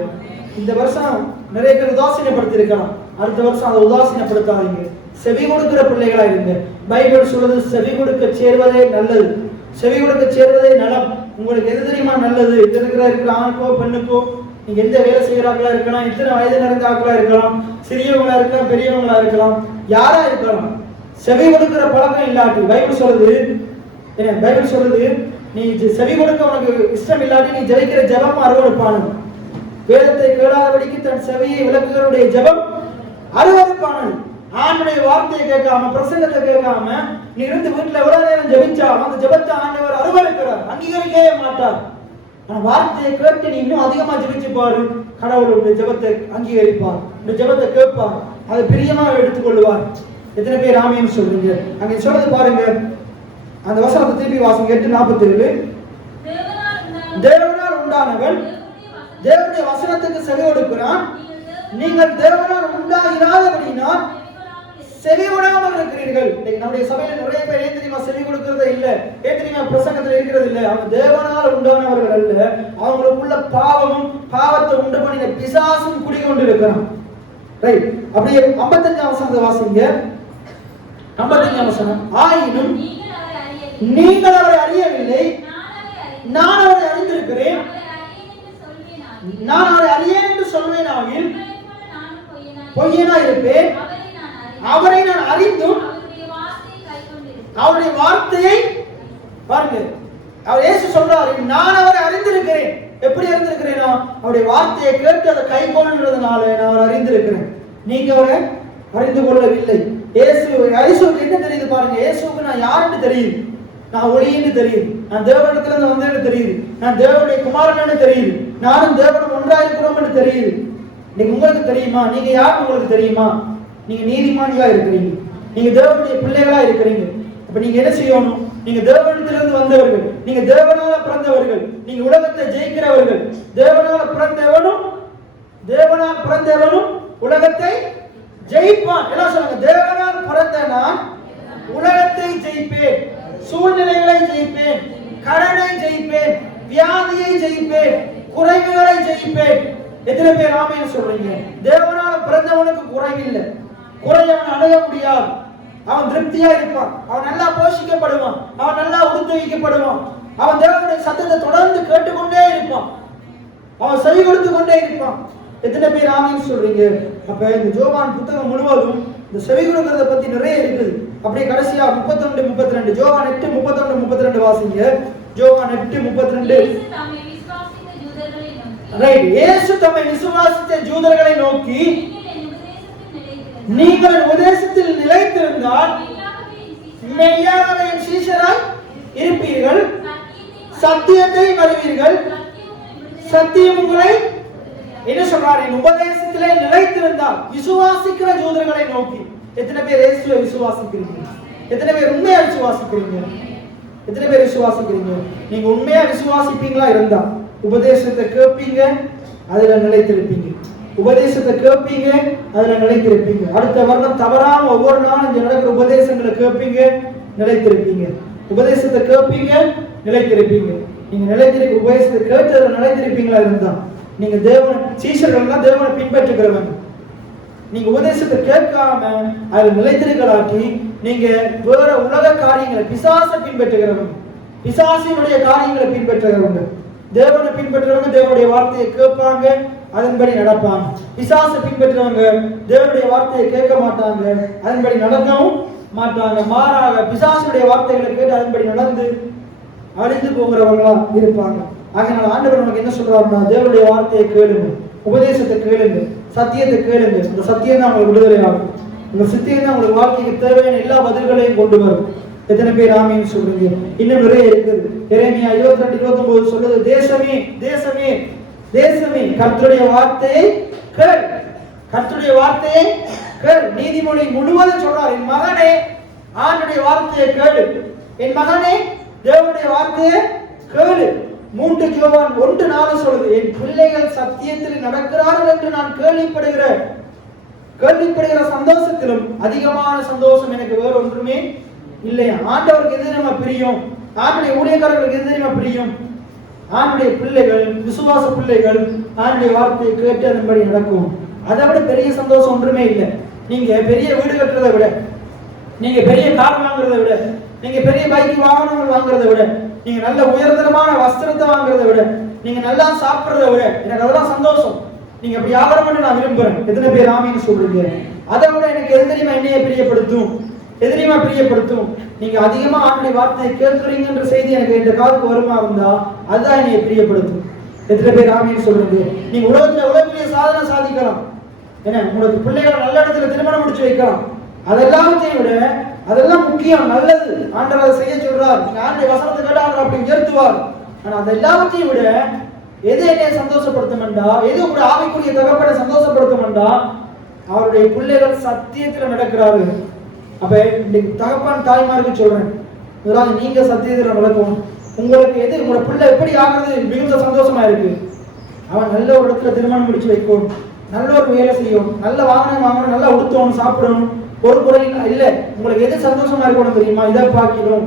இந்த வருஷம் நிறைய பேர் உதாசீனப்படுத்தி இருக்கலாம். அடுத்த வருஷம் அதை உதாசீனப்படுத்தாதீங்க. செவி கொடுக்கிற பிள்ளைகளா இருங்க. பைபிள் சொல்றது செவி கொடுக்க சேர்வதே நல்லது, செவி கொடுக்க சேர்வதே நலம். உங்களுக்கு எது தெரியுமா நல்லது? இருக்கிற ஆணுக்கோ பெண்ணுக்கோ, நீங்க எந்த வேலை செய்யறாங்களா இருக்கலாம், எத்தனை வயது நிறைந்த ஆக்களா இருக்கலாம், சிறியவங்களா இருக்கலாம், பெரியவங்களா இருக்கலாம், யாரா இருக்கலாம், செவி கொடுக்கிற பழக்கம் இல்லாட்டி, பைபிள் சொல்றது நீ செவி கொடுக்க உனக்கு இஷ்டம் இல்லாட்டி நீ ஜெபிக்கிற ஜெபம் அருவருப்பானது. வேதத்தை கேளாதபடிக்கு தன் செவியை விளக்குகிறவருடைய ஜெபம் அருவருப்பானது. ஆண்டுடைய வார்த்தையை கேட்காம, பிரசங்கத்தை கேட்காம நீ இருந்து வீட்டுல எவ்வளவு நேரம் ஜெபிச்சாலும் அந்த ஜெபத்தை ஆண்டவர் அருவருக்கிறார், அங்கீகரிக்கவே மாட்டார். ஆனா வார்த்தையை கேட்டு நீ இன்னும் அதிகமா ஜெபிச்சு பாரு, கடவுளுடைய ஜெபத்தை அங்கீகரிப்பார், இந்த ஜெபத்தை கேட்பார், அதை பிரியமா எடுத்துக்கொள்வார். எத்தனை பேர் ஆமீன்னு சொல்றீங்க? அங்க சொல்றது பாருங்க, அந்த வசனத்தை திருப்பி வாசிங்க. 8:47. தேவனால் உண்டானவன் தேவனுடைய வசனத்துக்கு செவி கொடுக்கிறான். நீங்கள் தேவனால் உண்டாகிறாதபடினால் செவி விடாமல் இருக்கிறீர்கள். இன்னைக்கு நம்முடைய சபையில நிறைய பேர் ஏன் தெரியுமா செவி கொடுக்கறதே இல்ல, ஏன் தெரியுமா பிரசங்கத்துல இருக்கிறது இல்ல. அவங்க தேவனால் உண்டானவர்கள் அல்ல, அவங்களுக்குள்ள பாவமும் பாவத்தை உண்டு பண்ணின பிசாசும் குடிகொண்டு இருக்கிறான். ரைட். அப்படியே 55ஆம் வசனத்தை வாசிங்க. 55ஆம் வசனம், ஆயினும் நீங்கள் அவரை அறியவில்லை, நான் அவரை அறிந்திருக்கிறேன். நான் அவரை அறியேன் என்று சொல்வேனாகில் பொய்யனா இருப்பேன். அவரை நான் அறிந்தும் அவருடைய வார்த்தையை பாருங்க. அவர் இயேசு சொல்றாரு, நான் அவரை அறிந்திருக்கிறேன். எப்படி அறிந்திருக்கிறேனா? அவருடைய வார்த்தையை கேட்டு அதை கை கொள்றதுனால நான் அவரை அறிந்திருக்கிறேன். நீங்க அவரை அறிந்து கொள்ளவில்லை. இயேசுவுக்கு என்ன தெரியுது பாருங்க. இயேசுவுக்கு நான் யாருன்னு தெரியுது, நான் ஒளின்னு தெரியுது, நான் தேவனிடத்துல இருந்து வந்தேன்னு தெரியுது, நான் தேவனுடைய குமாரன்னு தெரியுது, நானும் தேவனும் ஒன்றா இருக்கிறோம்னு தெரியுது. இன்னைக்கு உங்களுக்கு தெரியுமா நீங்க யாருன்னு உங்களுக்கு தெரியுமா? நீங்க நீதிமான்களா இருக்கிறீங்க, நீங்க தேவனுடைய பிள்ளைகளா இருக்கிறீங்க. அப்ப நீங்க என்ன செய்யணும்? நீங்க தேவனிடத்திலிருந்து வந்தவர்கள், நீங்க தேவனால பிறந்தவர்கள், நீங்க உலகத்தை ஜெயிக்கிறவர்கள். தேவனால் பிறந்தவனும் உலகத்தை ஜெயிப்பான். என்ன சொல்லுங்க? தேவனால் பிறந்த நான் உலகத்தை ஜெயிப்பேன், சூழ்நிலைகளை ஜெயிப்பேன், கடனை ஜெயிப்பேன், வியாதியை ஜெயிப்பேன், குறைவுகளை ஜெயிப்பேன். எத்தனை பேர் ஆமென் சொல்றீங்க? தேவனால் பிறந்தவனுக்கு குறைவில்லை, குறையவன் அடைய முடியாது. அவன் திருப்தியா இருப்பான், அவன் நல்லா போஷிக்கப்படுவான், அவன் நல்லா உடுத்துவிக்கப்படுவான், அவன் தேவனுடைய சத்தத்தை தொடர்ந்து கேட்டுக்கொண்டே இருப்பான், அவன் செவி கொடுத்து கொண்டே இருப்பான். எத்தனை பேர் ஆமென் சொல்றீங்க? அப்ப இந்த யோவான் புத்தகம் முழுவதும் இந்த செவி கொடுக்கறத பத்தி நிறைய இருக்குது. அப்படியே கடைசியா 31 32 யோவான் 8 31 32 வாசிங்க. யோவான் 8 32. ரைட். இயேசு தம்மை விசுவாசித்த யூதர்களை நோக்கி, நீங்கள் உபதேசத்தில் நிலைத்திருந்தால் மெய்யாகவே என் சீஷராய் இருப்பீர்கள், சத்தியத்தை அறிவீர்கள், சத்தியம் உங்களை என்ன சொல்றாரு? உபதேசத்திலே நிலைத்திருந்தால். விசுவாசிக்கிற யூதர்களை நோக்கி. எத்தனை பேர் இயேசுவை விசுவாசிக்கிறீங்க? எத்தனை பேர் உண்மையா விசுவாசிக்கிறீங்க? எத்தனை பேர் விசுவாசிக்கிறீங்க? நீங்க உண்மையா விசுவாசிப்பீங்களா இருந்தா உபதேசத்தை கேட்பீங்க, அதுல நிலைத்திருப்பீங்க. உபதேசத்தை கேட்பீங்க, அதுல நிலைத்திருப்பீங்க. அடுத்த வருடம் தவறாம ஒவ்வொரு நாளும் இங்க நடக்கிற உபதேசங்களை கேட்பீங்க, நிலைத்திருப்பீங்க. உபதேசத்தை கேட்பீங்க, நிலைத்திருப்பீங்க. நீங்க நிலைத்திருக்க உபதேசத்தை கேட்டு அதுல நிலைத்திருப்பீங்களா இருந்தா நீங்க தேவன் சீஷர்கள்லாம் தேவனை பின்பற்றுகிறவங்க. நீங்க உபதேசத்தை கேட்காம அதுல நிலைத்திருக்கலாட்டி நீங்க வேற உலக காரியங்களை பிசாசை பின்பற்றுகிறவங்க, பிசாசினுடைய காரியங்களை பின்பற்றுகிறவங்க. தேவனை பின்பற்றுறவங்க தேவனுடைய வார்த்தையை கேட்பாங்க, அதன்படி நடப்பாங்க. பிசாசை பின்பற்றுறவங்க தேவனுடைய வார்த்தையை கேட்க மாட்டாங்க, அதன்படி நடக்கவும் மாட்டாங்க. மாறாக பிசாசுடைய வார்த்தைகளை கேட்டு அதன்படி நடந்து அழிந்து போகிறவங்களா இருப்பாங்க. ஆகையால ஆண்டவர் நமக்கு என்ன சொல்றாருன்னா, தேவனுடைய வார்த்தையை கேளுங்க, உபதேசத்தை கேளுங்க, சத்தியத்தை கேளுங்க. இந்த சத்தியம் தான் உங்களுக்கு விடுதலை ஆகும். இந்த சத்தியம் தான் உங்களுக்கு வாழ்க்கைக்கு தேவையான எல்லா பதில்களையும் கொண்டு வரும். எத்தனை பேர் ஆமீன் சொல்றீங்க? இன்னும் நிறைய இருக்குது. எரேமியா 22:29 சொல்லுது, தேசமே தேசமே தேசமே கர்த்தருடைய வார்த்தையை கேள், கர்த்தருடைய வார்த்தையை கேள். நீதிமொழி முழுவதும் சொல்றார், என் மகனே ஆண்டுடைய வார்த்தையை கேளு, என் மகனே தேவனுடைய வார்த்தையை கேளு. 3 யோவான் 1:4 சொல்லுது, என் பிள்ளைகள் சத்தியத்தில் நடக்கிறார்கள் என்று நான் கேள்விப்படுகிற சந்தோஷத்திலும் அதிகமான சந்தோஷம் எனக்கு வேற ஒன்றுமே இல்லையா. ஆண்டவருக்கு எது நம்ம பிரியும்? ஆண்டுடைய ஊழியக்காரர்களுக்கு எது நம்ம பிரியும்? ஆண்டுடைய பிள்ளைகள், விசுவாச பிள்ளைகள் ஆண்டுடைய வார்த்தையை கேட்டு அதன்படி நடக்கும். அதை விட பெரிய சந்தோஷம் ஒன்றுமே இல்லை. நீங்க பெரிய வீடு கட்டுறதை விட, நீங்க பெரிய கார் வாங்குறதை விட, நீங்க பெரிய பைக் வாகனங்கள் வாங்குறதை விட, நீங்க நல்ல உயர்தரமான வஸ்திரத்தை வாங்குறதை விட, நீங்க நல்லா சாப்பிடுறதை விட எனக்கு அதெல்லாம் சந்தோஷம். நீங்க அப்படி வியாபாரம் பண்ண நான் விரும்புறேன். எத்தனை பேர் ஆமீன்னு சொல்றீங்க? அதை விட எனக்கு எது தெரியுமா என்னைய பிரியப்படுத்தும்? எதிரிமா பிரியப்படுத்தும்? நீங்க அதிகமா ஆண்டுடைய வார்த்தையை கேட்கிறீங்கன்ற செய்தி எனக்கு இந்த காதுக்கு வருமா இருந்தா அதுதான் என்னைய பிரியப்படுத்தும். எத்தனை பேர் ஆமீன்னு சொல்றீங்க? நீங்க உலகத்துல எவ்வளவு பெரிய சாதனை சாதிக்கலாம், என்ன உங்களுக்கு பிள்ளைகளை நல்ல இடத்துல திருமணம் முடிச்சு வைக்கலாம், அதெல்லாத்தையும் விட அதெல்லாம் முக்கியம், நல்லது. ஆண்டவர் அதை செய்ய சொல்றார். நீங்க ஆண்டுடைய வசனத்தை கேட்டாங்க அப்படி உயர்த்துவார். ஆனா அது எல்லாவற்றையும் விட எது என்னை சந்தோஷப்படுத்தும்டா, எது உங்களுடைய ஆவிக்குரிய தகப்பனை சந்தோஷப்படுத்தும்டா, அவருடைய பிள்ளைகள் சத்தியத்துல நடக்கிறார்கள். அப்ப இன்னைக்கு தகப்பன் தாய்மாருக்கு சொல்றேன், நீங்க சத்தியத்துல நடக்கணும். உங்களுக்கு எது உங்களோட பிள்ளை எப்படி ஆகிறது மிகுந்த சந்தோஷமா இருக்கு. அவன் நல்ல ஒரு இடத்துல திருமணம் முடிச்சு வைக்கும், நல்ல ஒரு வேலை செய்யும், நல்ல வாகனம் வாங்கணும், நல்லா உடுத்தணும், சாப்பிடணும், ஒரு குறையும் இல்லை. உங்களுக்கு எது சந்தோஷமா இருக்கணும் தெரியுமா? இதை பார்க்கிறோம்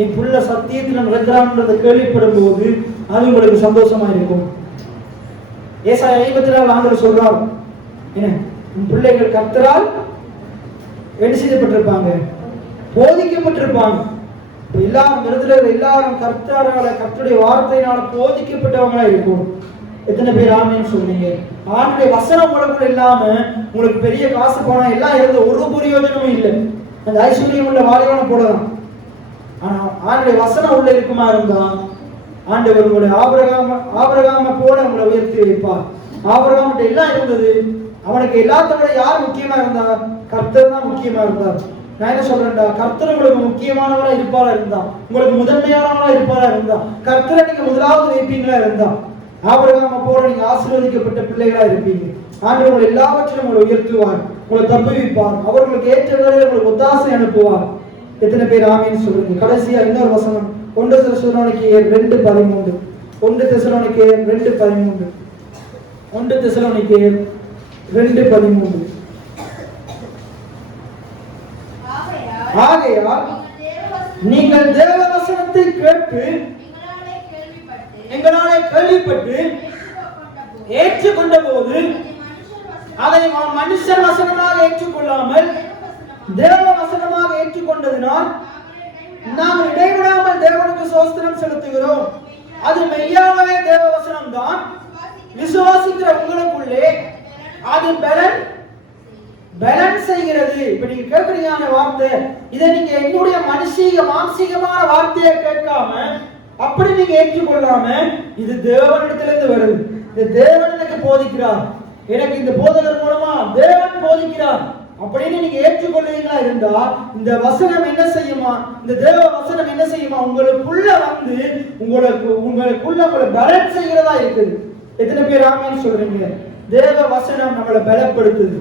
என் புள்ள சத்தியத்தில் நடக்கிறான்றதை கேள்விப்படும் போது அது உங்களுக்கு சந்தோஷமா இருக்கும். ஏசாயா 54 ஆண்டு சொல்றார், என்ன உன் பிள்ளைகள் கர்த்தரால் என்ன செய்யப்பட்டிருப்பாங்க, போதிக்கப்பட்டிருப்பாங்க. எல்லாரும் இடத்துல எல்லாரும் கர்த்தரால கர்த்தருடைய வார்த்தையினால போதிக்கப்பட்டவங்களா இருக்கும். எத்தனை பேர் ஆமேன்னு சொல்றீங்க? ஆண்டுடைய வசனம் உடம்புல இல்லாம உங்களுக்கு பெரிய காசு பணம் எல்லாம் இருந்த ஒரு பிரயோஜனமும் இல்லை. அந்த ஐஸ்வர்யம் உள்ள வாலிபான போடலாம். ஆனா ஆண்டுடைய வசனம் உள்ள இருக்குமா இருந்தா ஆண்டவர் உங்களை ஆபிரகாம போல உங்களை உயர்த்தி வைப்பார். ஆபிரகாம்கிட்ட எல்லாம் இருந்தது, அவனுக்கு எல்லாத்த விட யார் முக்கியமா இருந்தா? கர்த்தர் தான் முக்கியமா இருந்தார். நான் என்ன சொல்றேன்டா, கர்த்தர் உங்களுக்கு முக்கியமானவரா இருப்பாரா இருந்தா, உங்களுக்கு முதன்மையானவரா இருப்பாரா இருந்தா, கர்த்தரை நீங்க முதலாவது வைப்பீங்களா இருந்தா ஆபிரகாம போல நீங்க ஆசீர்வதிக்கப்பட்ட பிள்ளைகளா இருப்பீங்க. ஆண்டவர் உங்களை எல்லாவற்றிலும் உங்களை உயர்த்துவார், உங்களை தப்புவிப்பார், அவர்களுக்கு ஏற்ற வேளையில் உங்களுக்கு ஒத்தாசை அனுப்புவார். எத்தனை பேர் ஆமீன்னு சொல்றீங்க? கடைசியா இன்னொரு வசனம் 1 தெசலோனிக்கேயர் 2:13. 1 தெசலோனிக்கேயர் 2:13. 1 தெசலோனிக்கேயர் 2:13. ஆகையால் நீங்கள் தேவ வசனத்தை கேட்டு எங்களாலே கேள்விப்பட்டு ஏற்றுக்கொண்ட போது அதை மனுஷர் வசனமாக ஏற்றுக்கொள்ளாமல் தேவ வசனமாக ஏற்றுக்கொண்டதினால் நாம் இடைவிடாமல் தேவனுக்கு ஸ்தோத்திரம் செலுத்துகிறோம். அது மெய்யாகவே தேவ வசனம் தான். விசுவாசிக்கிற உங்களுக்குள்ளே அது பலன் செய்கிறது. இப்ப நீங்க கேட்கறீங்க வார்த்தை, இதை நீங்க என்னுடைய மானசீகமான வார்த்தையை கேட்காம அப்படி நீங்க ஏற்றுக்கொள்ளாம இது தேவனிடத்திலிருந்து வருது, இந்த தேவன் எனக்கு போதிக்கிறார், எனக்கு இந்த போதகர் மூலமா தேவன் போதிக்கிறார் அப்படின்னு நீங்க ஏற்றுக்கொள்வீங்களா இருந்தா இந்த வசனம் என்ன செய்யுமா, இந்த தேவ வசனம் என்ன செய்யுமா, உங்களுக்குள்ள வந்து உங்களுக்குள்ள உங்களை பலன் செய்கிறதா இருக்குது. எத்தனை பேர் ஆமேன்னு சொல்றீங்க? தேவ வசனம் நம்மளை பலப்படுத்துது,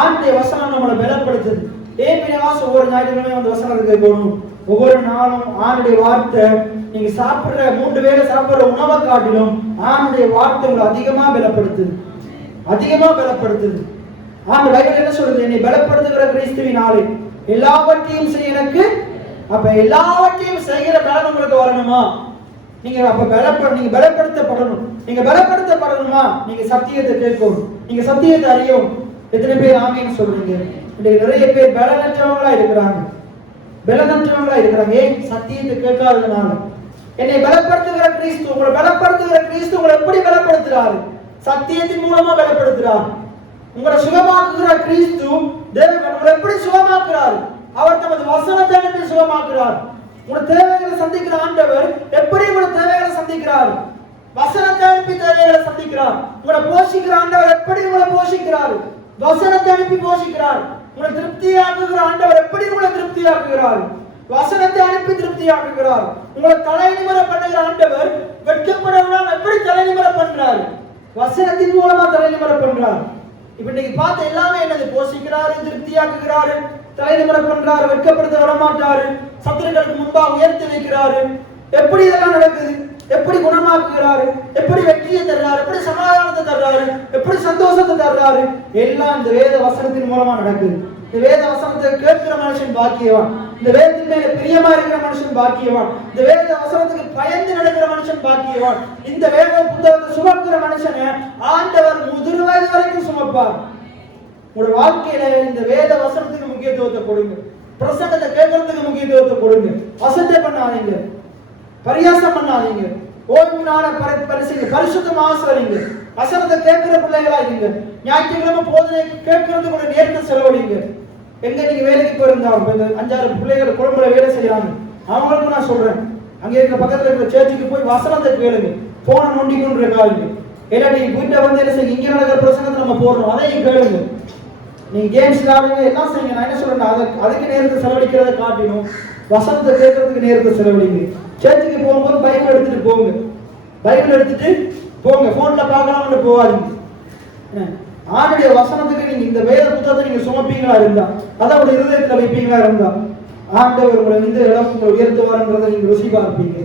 ஆண்டுடைய வசனம் நம்மளை பலப்படுத்துது. ஒவ்வொரு ஞாயிற்றுக்கிழமை வந்து வசனத்தை கேட்கணும். ஒவ்வொரு நாளும் ஆண்டுடைய வார்த்தை, நீங்க சாப்பிடுற 3 வேளை சாப்பிடுற உணவை காட்டிலும் ஆண்டுடைய வார்த்தை உங்களை அதிகமா பலப்படுத்துது, அதிகமா பலப்படுத்துது. ஆண்டு பைபிள் என்ன சொல்றது? என்னை பலப்படுத்துகிற கிறிஸ்துவினாலே எல்லாவற்றையும் செய்ய எனக்கு. அப்ப எல்லாவற்றையும் செய்கிற பலன் உங்களுக்கு வரணுமா? நீங்க அப்ப நீங்க பலப்படுத்தப்படணும். நீங்க பலப்படுத்தப்படணுமா? நீங்க சத்தியத்தை கேட்கணும், நீங்க சத்தியத்தை அறியணும். எத்தனை பேர் ஆமீன்னு சொல்றீங்க? நிறைய பேர் பலனற்றவங்களா இருக்கிறாங்க, பலனற்றவங்களா இருக்கிறாங்க. ஏன்? சத்தியத்தை கேட்காததுனால. என்னை பலப்படுத்துகிற கிறிஸ்து, உங்களை பலப்படுத்துகிற கிறிஸ்து உங்களை எப்படி பலப்படுத்துறாரு? சத்தியத்தின் மூலமா பலப்படுத்துறாரு. உங்களை சுகமாக்குகிற கிறிஸ்து தேவன் உங்களை எப்படி சுகமாக்குறாரு? அவர் தமது வசனத்தை அனுப்பி சுகமாக்குறார். உங்களோட தேவைகளை சந்திக்கிற ஆண்டவர் எப்படி உங்களோட தேவைகளை சந்திக்கிறார்? வசனத்தை அனுப்பி தேவைகளை சந்திக்கிறார். உங்களை போஷிக்கிற ஆண்டவர் எப்படி உங்களை போஷிக்கிறார்? வசனத்தை அனுப்பி போஷிக்கிறார். உங்களை திருப்தியாக்குகிற ஆண்டவர் எப்படி உங்களை திருப்தியாக்குகிறார்? வசனத்தை அனுப்பி திருப்தியாக்குகிறார். உங்களை தலைநிமிர பண்ணுகிற ஆண்டவர் வெட்கப்படவிடாம எப்படி தலைநிமிர பண்றாரு? வசனத்தின் மூலமா தலைநிமிர பண்றார். இப்ப இன்னைக்கு பார்த்த எல்லாமே என்னது? போஷிக்கிறாரு, திருப்தியாக்குகிறாரு, தலைநிமிர பண்றாரு, வெட்கப்படுத்த விடமாட்டாரு, சத்துருக்களுக்கு முன்பாக உயர்த்தி வைக்கிறாரு. எப்படி இதெல்லாம் நடக்குது? எப்படி குணமாக்குகிறாரு? எப்படி வெற்றியை தர்றாரு? எப்படி சமாதானத்தை தர்றாரு? எப்படி சந்தோஷத்தை தர்றாரு? எல்லாம் இந்த வேத வசனத்தின் மூலமா நடக்குது. இந்த வேத வசனத்தை கேட்கிற மனுஷன் பாக்கியவான். இந்த வேதத்தின் மேல பிரியமா இருக்கிற மனுஷன் பாக்கியவான். இந்த வேத வசனத்துக்கு பயந்து நடக்கிற மனுஷன் பாக்கியவான். இந்த வேத புத்தகத்தை சுமக்கிற மனுஷனை ஆண்டவர் முதிர் வயது வரைக்கும் சுமப்பார். உங்களோட வாழ்க்கையில இந்த வேத வசனத்துக்கு முக்கியத்துவத்தை கொடுங்க. பிரசங்கத்தை கேட்கறதுக்கு முக்கியத்துவத்தை கொடுங்க. அசட்டை பண்ணாதீங்க, பரியாசம் பண்ணாதீங்க. ஓய்வு நாள பரிசுத்தமா ஆசிரியங்க. வசனத்தை கேட்கிற பிள்ளைகளாக ஞாயிற்றுக்கிழமை போதனை கேட்கறதுக்கு ஒரு நேரத்தை செலவழிங்க. எங்க நீங்க வேலைக்கு போயிருந்தாங்க 5-6 பிள்ளைகள் குழம்புல வேலை செய்யறாங்க, அவங்களுக்கும் நான் சொல்றேன், அங்க இருக்கிற பக்கத்துல இருக்கிற சேர்ச்சுக்கு போய் வசனத்தை கேளுங்க. போன நொண்டி கொண்டு இருக்காங்க. இல்லாட்டி வீட்டை வந்து என்ன செய்ய, இங்க நடக்கிற பிரசங்கத்தை நம்ம போடுறோம், அதையும் கேளுங்க. நீங்க கேம்ஸ் விளையாடுங்க, எல்லாம் செய்யுங்க. நான் என்ன சொல்றேன், அதுக்கு நேரத்தை செலவழிக்கிறத காட்டிடும் வசனத்தை கேட்கறதுக்கு நேரத்தை செலவழிங்க. சேர்ச்சுக்கு போகும்போது பைபிள் எடுத்துட்டு போங்க, பைபிள் எடுத்துட்டு போங்க. போன்ல பார்க்கலாம்னு போவாதீங்க. ஆண்டுடைய வசனத்துக்கு நீங்க இந்த வேத புத்தகத்தை நீங்க சுமப்பீங்களா இருந்தா, அதாவது இருதயத்துல வைப்பீங்களா இருந்தா, ஆண்டவர் உங்களை இந்த இடம் உங்களை உயர்த்துவார்ன்றதை நீங்க ருசி பார்ப்பீங்க.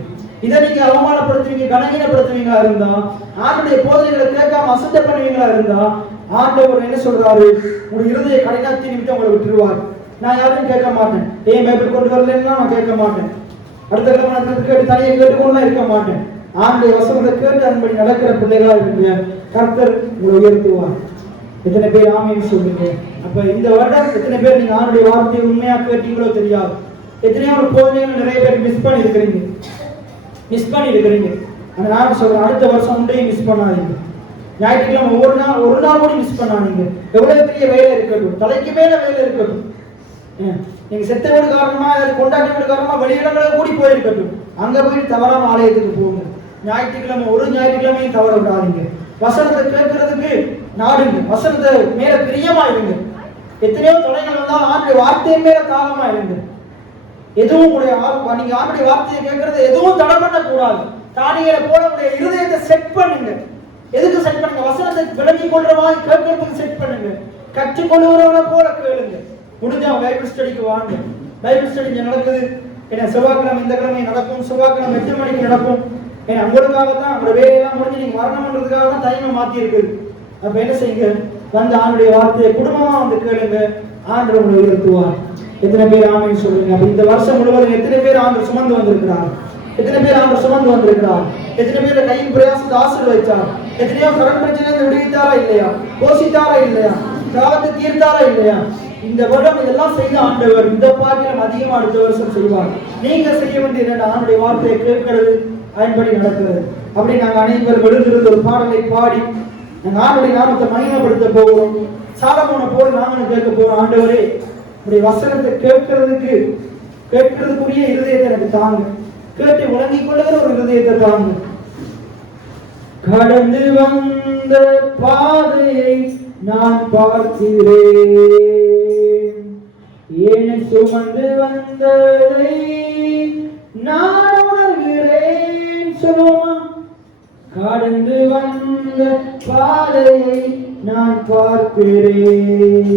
இதை நீங்க அவமானப்படுத்துவீங்க, கனகீனப்படுத்துவீங்களா இருந்தா, ஆண்டுடைய போதனைகளை கேட்காம அசுத்த பண்ணுவீங்களா இருந்தா, ஆண்டவர் என்ன சொல்றாரு? உங்களுடைய இருதய கடினத்தின் நிமித்தம் உங்களை விட்டுருவார். நான் யாரையும் கேட்க மாட்டேன். ஏன் பைபிள் கொண்டு வரலன்னா நான் கேட்க மாட்டேன். அடுத்த கிழமை கேட்டு தனியை கேட்டுக்கொண்டு இருக்க மாட்டேன். ஆண்டுடைய வசனத்தை கேட்டு அதன்படி நடக்கிற பிள்ளைகளா இருக்க கர்த்தர் உங்களை உயர்த்துவார். எத்தனை பேர் ஆமேன்னு சொல்லுங்க. அப்ப இந்த வருடம் எத்தனை பேர் நீங்க ஆண்டுடைய வார்த்தையை உண்மையா கேட்டீங்களோ தெரியாது. எத்தனையோ ஒரு போதனைகள் நிறைய பேர் மிஸ் பண்ணி இருக்கிறீங்க. அந்த நான் சொல்றேன், அடுத்த வருஷம் உண்டையும் மிஸ் பண்ணாதீங்க. ஞாயிற்றுக்கிழமை ஒரு நாள் கூட மிஸ் பண்ணாதீங்க. எவ்வளவு பெரிய வேலை இருக்கட்டும், தலைக்கு மேல வேலை இருக்கட்டும், நீங்க செத்த வீடு காரணமா கொண்டாட்டி வீடு காரணமா வெளியிடங்களை கூடி போயிருக்கட்டும், அங்க போயிட்டு தவறாம ஆலயத்துக்கு போங்க. ஞாயிற்றுக்கிழமை ஒரு ஞாயிற்றுக்கிழமையும் தவற விடாதீங்க. வசனத்தை கேட்கறதுக்கு நாடுங்க, வசனத்தை மேல பிரியமா இருங்க. எத்தனையோ தொலைகள் வந்தாலும் ஆண்டுடைய வார்த்தையின் மேல தாகமா இருங்க. எதுவும் நீங்க ஆண்டுடைய வார்த்தையை கேட்கறது எதுவும் தடை பண்ண கூடாது. தானியேலை போல உடைய இருதயத்தை செட் பண்ணுங்க. எதுக்கு செட் பண்ணுங்க? வசனத்தை விளங்கி கொள்ற மாதிரி கேட்கறதுக்கு செட் பண்ணுங்க. கற்றுக்கொள்ளுகிறவனை போல கேளுங்க. முடிஞ்சா பைபிள் ஸ்டடிக்கு வாங்க. பைபிள் ஸ்டடி நடக்குது. ஏன்னா செவ்வாய்க்கிழமை இந்த கிழமை நடக்கும், செவ்வாய்க்கிழமை 8 மணிக்கு நடக்கும். ஏன்னா உங்களுக்காகத்தான், உங்களோட வேலையெல்லாம் முடிஞ்சு நீங்க வரணும்ன்றதுக்காக தான் டைமை மாத்தி இருக்குது. அப்ப என்ன செய்யுங்க? வந்து ஆண்டுடைய வார்த்தையை குடும்பமா வந்து கேளுங்க. ஆண்டு உங்களை உயர்த்துவார். எத்தனை பேர் ஆமைன்னு சொல்லுங்க. அப்ப இந்த வருஷம் முழுவதும் எத்தனை பேர் ஆண்டு சுமந்து வந்திருக்கிறார்? எத்தனை பேர் ஆண்டு சுமந்து வந்திருக்கிறார்? எத்தனை பேர் கையின் பிரயாசத்தை ஆசீர்வதித்தார்? எத்தனையோ கடன் பிரச்சனை விடுவித்தாரா இல்லையா? போஷித்தாரா இல்லையா? தாவத்தை தீர்த்தாரா இல்லையா? இந்த வருடம் இதெல்லாம் செய்த ஆண்டவர் இந்த பாக்கியம் அதிகமா அடுத்த வருஷம் செய்வார். நீங்க செய்ய வேண்டிய ஆண்டுடைய வார்த்தையை கேட்கிறது, அதன்படி நடக்கிறது. அப்படி நாங்கள் அனைவரும் எழுந்திருந்து ஒரு பாடலை பாடி நாங்கள் ஆண்டுடைய நாமத்தை மகிமைப்படுத்த போகிறோம். சாலமோனை போல நாங்களும் கேட்க போறோம். ஆண்டவரே, உடைய வசனத்தை கேட்கறதுக்குரிய இருதயத்தை எனக்கு தாங்க. கேட்டு உணர்ந்து கொள்ளுகிற ஒரு இருதயத்தை தாங்க. கடந்து வந்த பாதையை நான் பார்க்கிறேன், ஏன் சுமந்து வந்ததை நான் உணர்கிறேன். சொல்லுவோமா? கடந்து வந்த பாதையை நான் பார்க்கிறேன்,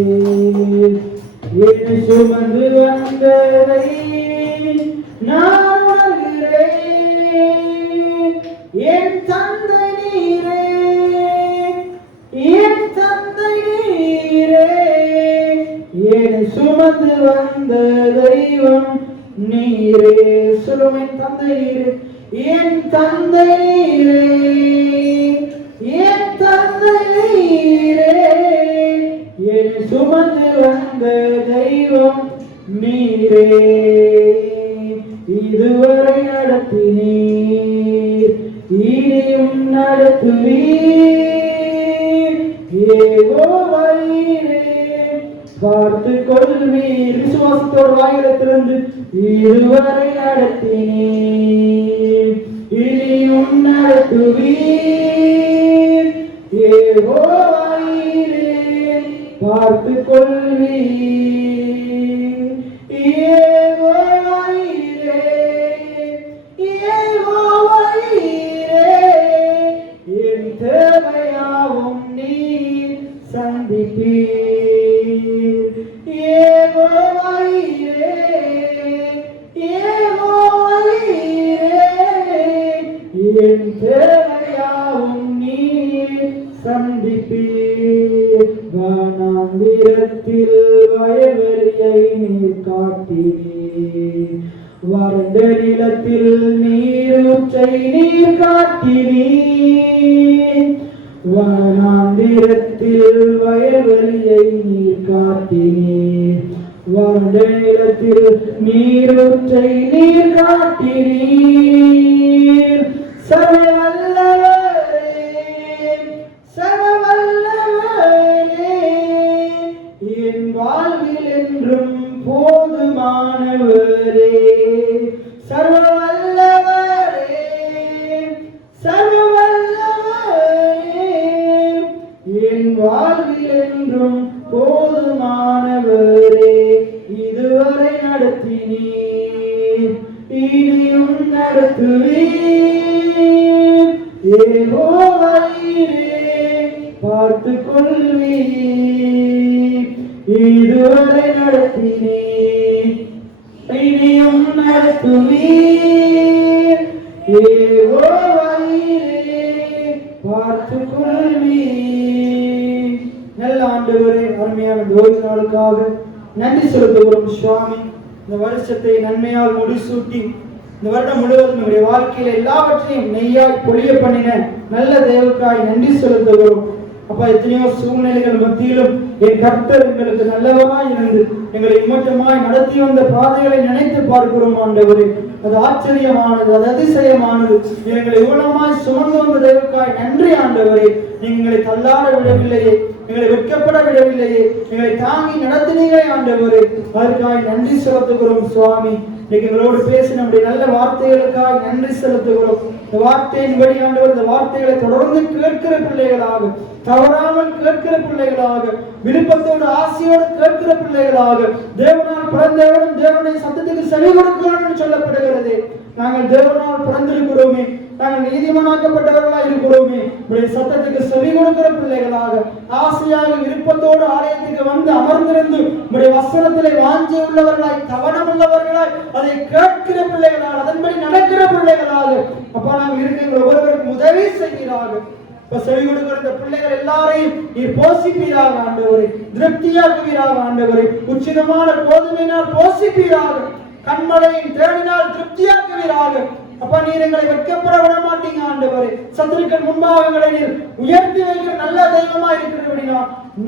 ஏன் சுமந்து வந்ததை நான் உணர்கிறேன். என் தந்தை நீரே, என் தந்தை நீரே, ஏன் சுமந்து வந்த தெய்வம் நீரே. சொல்லுவோம், என் தந்தை நீரே, என் தந்தை நீரே, என் தந்தை நீரே, என் சுமந்து வந்த தெய்வம் நீரே. இதுவரை நடத்தினீர், இனியும் நடத்துவீர். யெகோவாவே, பார்த்து கொள்வீர். விசுவாசத்தோடு வாயிலை திறந்து, இதுவரை நடத்தினீர், இனியும் நடத்துவீர். யெகோவாவே, பார்த்து கொள்வீர். யெகோவாவே, யெகோவாவே, என் தேவையாவும் நீர் சந்திப்பீர். யெகோவாவே, யெகோவாவே, என் தேவையாவும் நீர் சந்திப்பீர். வனாந்திரத்தில் வயல்வெளியை நீர் காட்டினீர், வறண்ட நிலத்தில் நீரூற்றை நீர் காட்டினீர். வனாந்திரத்தில் வயல்வெளியை நீர் காட்டினீர், வறண்ட நிலத்தில் நீரூற்றை நீர் காட்டினீர். சர்வவல்லவரே, சர்வவல்லவரே, என் வாழ்வில் என்றும் போதுமானவரே. சர்வவல்லவரே, சர்வவல்லவரே, என் வாழ்வில் என்றும் போதுமானவரே. இதுவரை நடத்தினீர், இனியும் நடத்துவீர். யெகோவாவே, பார்த்து கொள்வீர். இதுவரை நடத்தினீர், இனியும் நடத்துவீர். ஆண்டவரே, அருமையான இந்த ஓய்வு நாளுக்காக நன்றி செலுத்துகிறோம் சுவாமி. இந்த வருஷத்தை நன்மையால் முடிசூட்டி இந்த வருடம் முழுவதும் நம்முடைய வாழ்க்கையில எல்லாவற்றையும் நெய்யாய் பொழிய பண்ணின நல்ல தேவக்காய் நன்றி செலுத்துகிறோம். அப்பா, எத்தனையோ சூழ்நிலைகள் மத்தியிலும் என் கர்த்தர் எங்களுக்கு நல்லவராய் இருந்து எங்களை இம்மட்டமாய் நடத்தி வந்த பாதைகளை நினைத்து பார்க்கிறோம் ஆண்டவரே. அது ஆச்சரியமானது, அது அதிசயமானது. எங்களை இவ்வளமாய் சுமந்து வந்த தேவக்காய் நன்றி ஆண்டவரே. எங்களை தள்ளாட விடவில்லையே, எங்களை வெட்கப்பட விடவில்லையே, எங்களை தாங்கி நடத்தினீங்களே ஆண்டவரே. அதற்காக நன்றி செலுத்துகிறோம் சுவாமி. எங்களோடு பேசி நம்முடைய நல்ல வார்த்தைகளுக்காக நன்றி செலுத்துகிறோம். இந்த வார்த்தையின்படி ஆண்டவர் இந்த வார்த்தைகளை தொடர்ந்து கேட்கிற பிள்ளைகளாக, தவறாமல் கேட்கிற பிள்ளைகளாக, விருப்பத்தோடு ஆசையோடு கேட்கிற பிள்ளைகளாக, தேவனால் பிறந்தவனும் தேவனை சத்தத்துக்கு செவி கொடுக்கிறோம் என்று சொல்லப்படுகிறது. நாங்கள் தேவனால் பிறந்திருக்கிறோமே, நாங்கள் நீதிமானாக்கப்பட்டவர்களாக இருக்கிறோமே, உடைய சத்தத்துக்கு செவி கொடுக்கிற பிள்ளைகளாக, ஆசையாக விருப்பத்தோடு ஆலயத்துக்கு வந்து அமர்ந்திருந்து உடைய வசனத்திலே வாஞ்சி உள்ளவர்களாய், கவனம் உள்ளவர்களாய், அதை கேட்கிற பிள்ளைகளாக, அதன்படி நடக்கிற பிள்ளைகளாக அப்பா நாங்கள் இருக்கிற ஒவ்வொருவருக்கும் உதவி செய்கிறார்கள். செவி கொடுக்கிற இந்த பிள்ளைகள் எல்லாரையும் நீர் போஷிப்பீராக ஆண்டவரே, திருப்தியாக்குவீராக ஆண்டவரே. உச்சிதமான கோதுமையினால் போஷிப்பீராக, கண்மலையின் தேடினால் திருப்தியாக்குவீராக. அப்பா, நீர் எங்களை வெட்கப்பட விட மாட்டீங்க ஆண்டவரே. சத்துருக்கள் முன்பாக எங்களை நீர் உயர்த்தி வைக்கிற நல்ல தெய்வமா இருக்கிறபடினா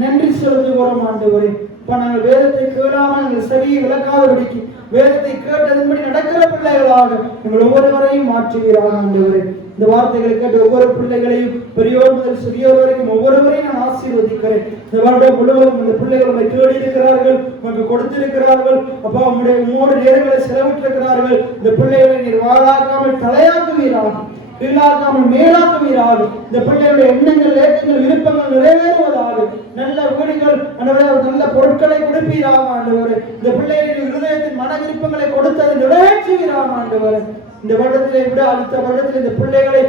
நன்றி செலுத்துகிறோம் ஆண்டவரே. அப்பா, நாங்கள் வேதத்தை கேளாமல் எங்கள் செவியை விளக்காதபடிக்கு வேதத்தை கேட்டதன்படி நடக்கிற பிள்ளைகளாக எங்கள் ஒவ்வொருவரையும் மாற்றுவீராக ஆண்டவரே. இந்த வார்த்தைகளை கேட்ட ஒவ்வொரு பிள்ளைகளையும் பெரியோர் முதல் சிறியோர் வரைக்கும் ஒவ்வொருவரையும் நான் ஆசீர்வதிக்கிறேன். இந்த வருடம் முழுவதும் இந்த பிள்ளைகள் உங்களை தேடி இருக்கிறார்கள், உங்களுக்கு கொடுத்திருக்கிறார்கள். அப்பா, உம்மோடு நேரங்களை செலவிட்டிருக்கிறார்கள். இந்த பிள்ளைகளை நீர் வாழாக்காமல் தலையாக்குவீராக, கீழாக்காமல் மேலாக்குவீராக. இந்த பிள்ளைகளுடைய எண்ணங்கள், ஏக்கங்கள், விருப்பங்கள் நிறைவேறுவதாக. நல்ல வீடுகள், நல்ல பொருட்களை கொடுப்பீராக ஆண்டவரே. இந்த பிள்ளைகளின் இருதயத்தின் மன விருப்பங்களை கொடுத்ததை நிறைவேற்றுவீராக ஆண்டவரே. இந்த வருடத்திலே விட அடுத்த வருடத்தில் இந்த பிள்ளைகளை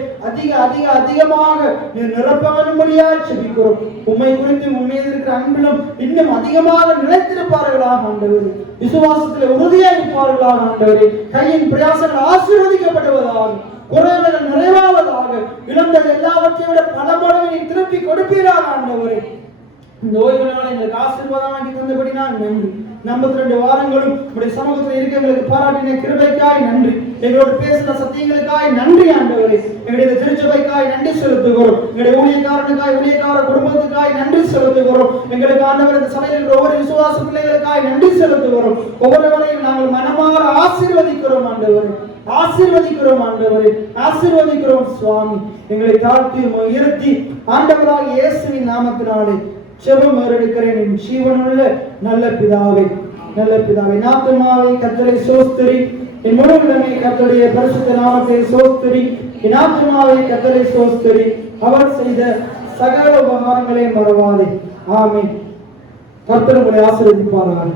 அதிகமாக நிரப்பவனும்படியாக செபிக்கிறோம். உண்மை குறித்து உண்மையில் இருக்கிற அன்பிலும் இன்னும் அதிகமாக நிலைத்திருப்பார்களாக ஆண்டவரே. விசுவாசத்திலே உறுதியாக இருப்பார்களாக ஆண்டவரே. கையின் பிரயாசங்கள் ஆசீர்வதிக்கப்படுவதாக, குறைவுகள் நிறைவாவதாக, இழந்தது எல்லாவற்றையும் விட பல மடங்கு திருப்பி கொடுப்பீராக ஆண்டவரே. இந்த ஓய்வு நாளை எங்களுக்கு ஆசீர்வாதமாக்கி தந்தபடி நான் நன்றி. 52 வாரங்களும் உடைய சமூகத்தில் இருக்க எங்களுக்கு பாராட்டின கிருபைக்காய் நன்றி. எங்களோடு பேசின சத்தியங்களுக்காய் நன்றி ஆண்டவரே. எங்களுடைய திருச்சபைக்காய் நன்றி செலுத்துகிறோம். எங்களுடைய ஊழியக்காரனுக்காய், ஊழியக்கார குடும்பத்துக்காய் நன்றி செலுத்துகிறோம். எங்களுக்கு ஆண்டவர் இந்த சபையில் இருக்கிற ஒவ்வொரு விசுவாச பிள்ளைகளுக்காய் நன்றி செலுத்துகிறோம். ஒவ்வொருவரையும் நாங்கள் மனமாற ஆசீர்வதிக்கிறோம் ஆண்டவரே, ஆசீர்வதிக்கிறோம் ஆண்டவரே, ஆசீர்வதிக்கிறோம் சுவாமி. எங்களை தாழ்த்தி உயர்த்தி ஆண்டவராக இயேசுவின் நாமத்தினாலே ஜெபம் ஏறெடுக்கிறேன் என் ஜீவனுள்ள நல்ல பிதாவே, நல்ல பிதாவே. என் ஆத்துமாவே கர்த்தரை ஸ்தோத்திரி, என் முழு உள்ளமே கர்த்தருடைய பரிசுத்த நாமத்தை ஸ்தோத்திரி. என் ஆத்துமாவே கர்த்தரை ஸ்தோத்திரி, அவர் செய்த சகல உபகாரங்களை மறவாதே. ஆமென். கர்த்தர் உங்களை ஆசீர்வதிப்பாராக.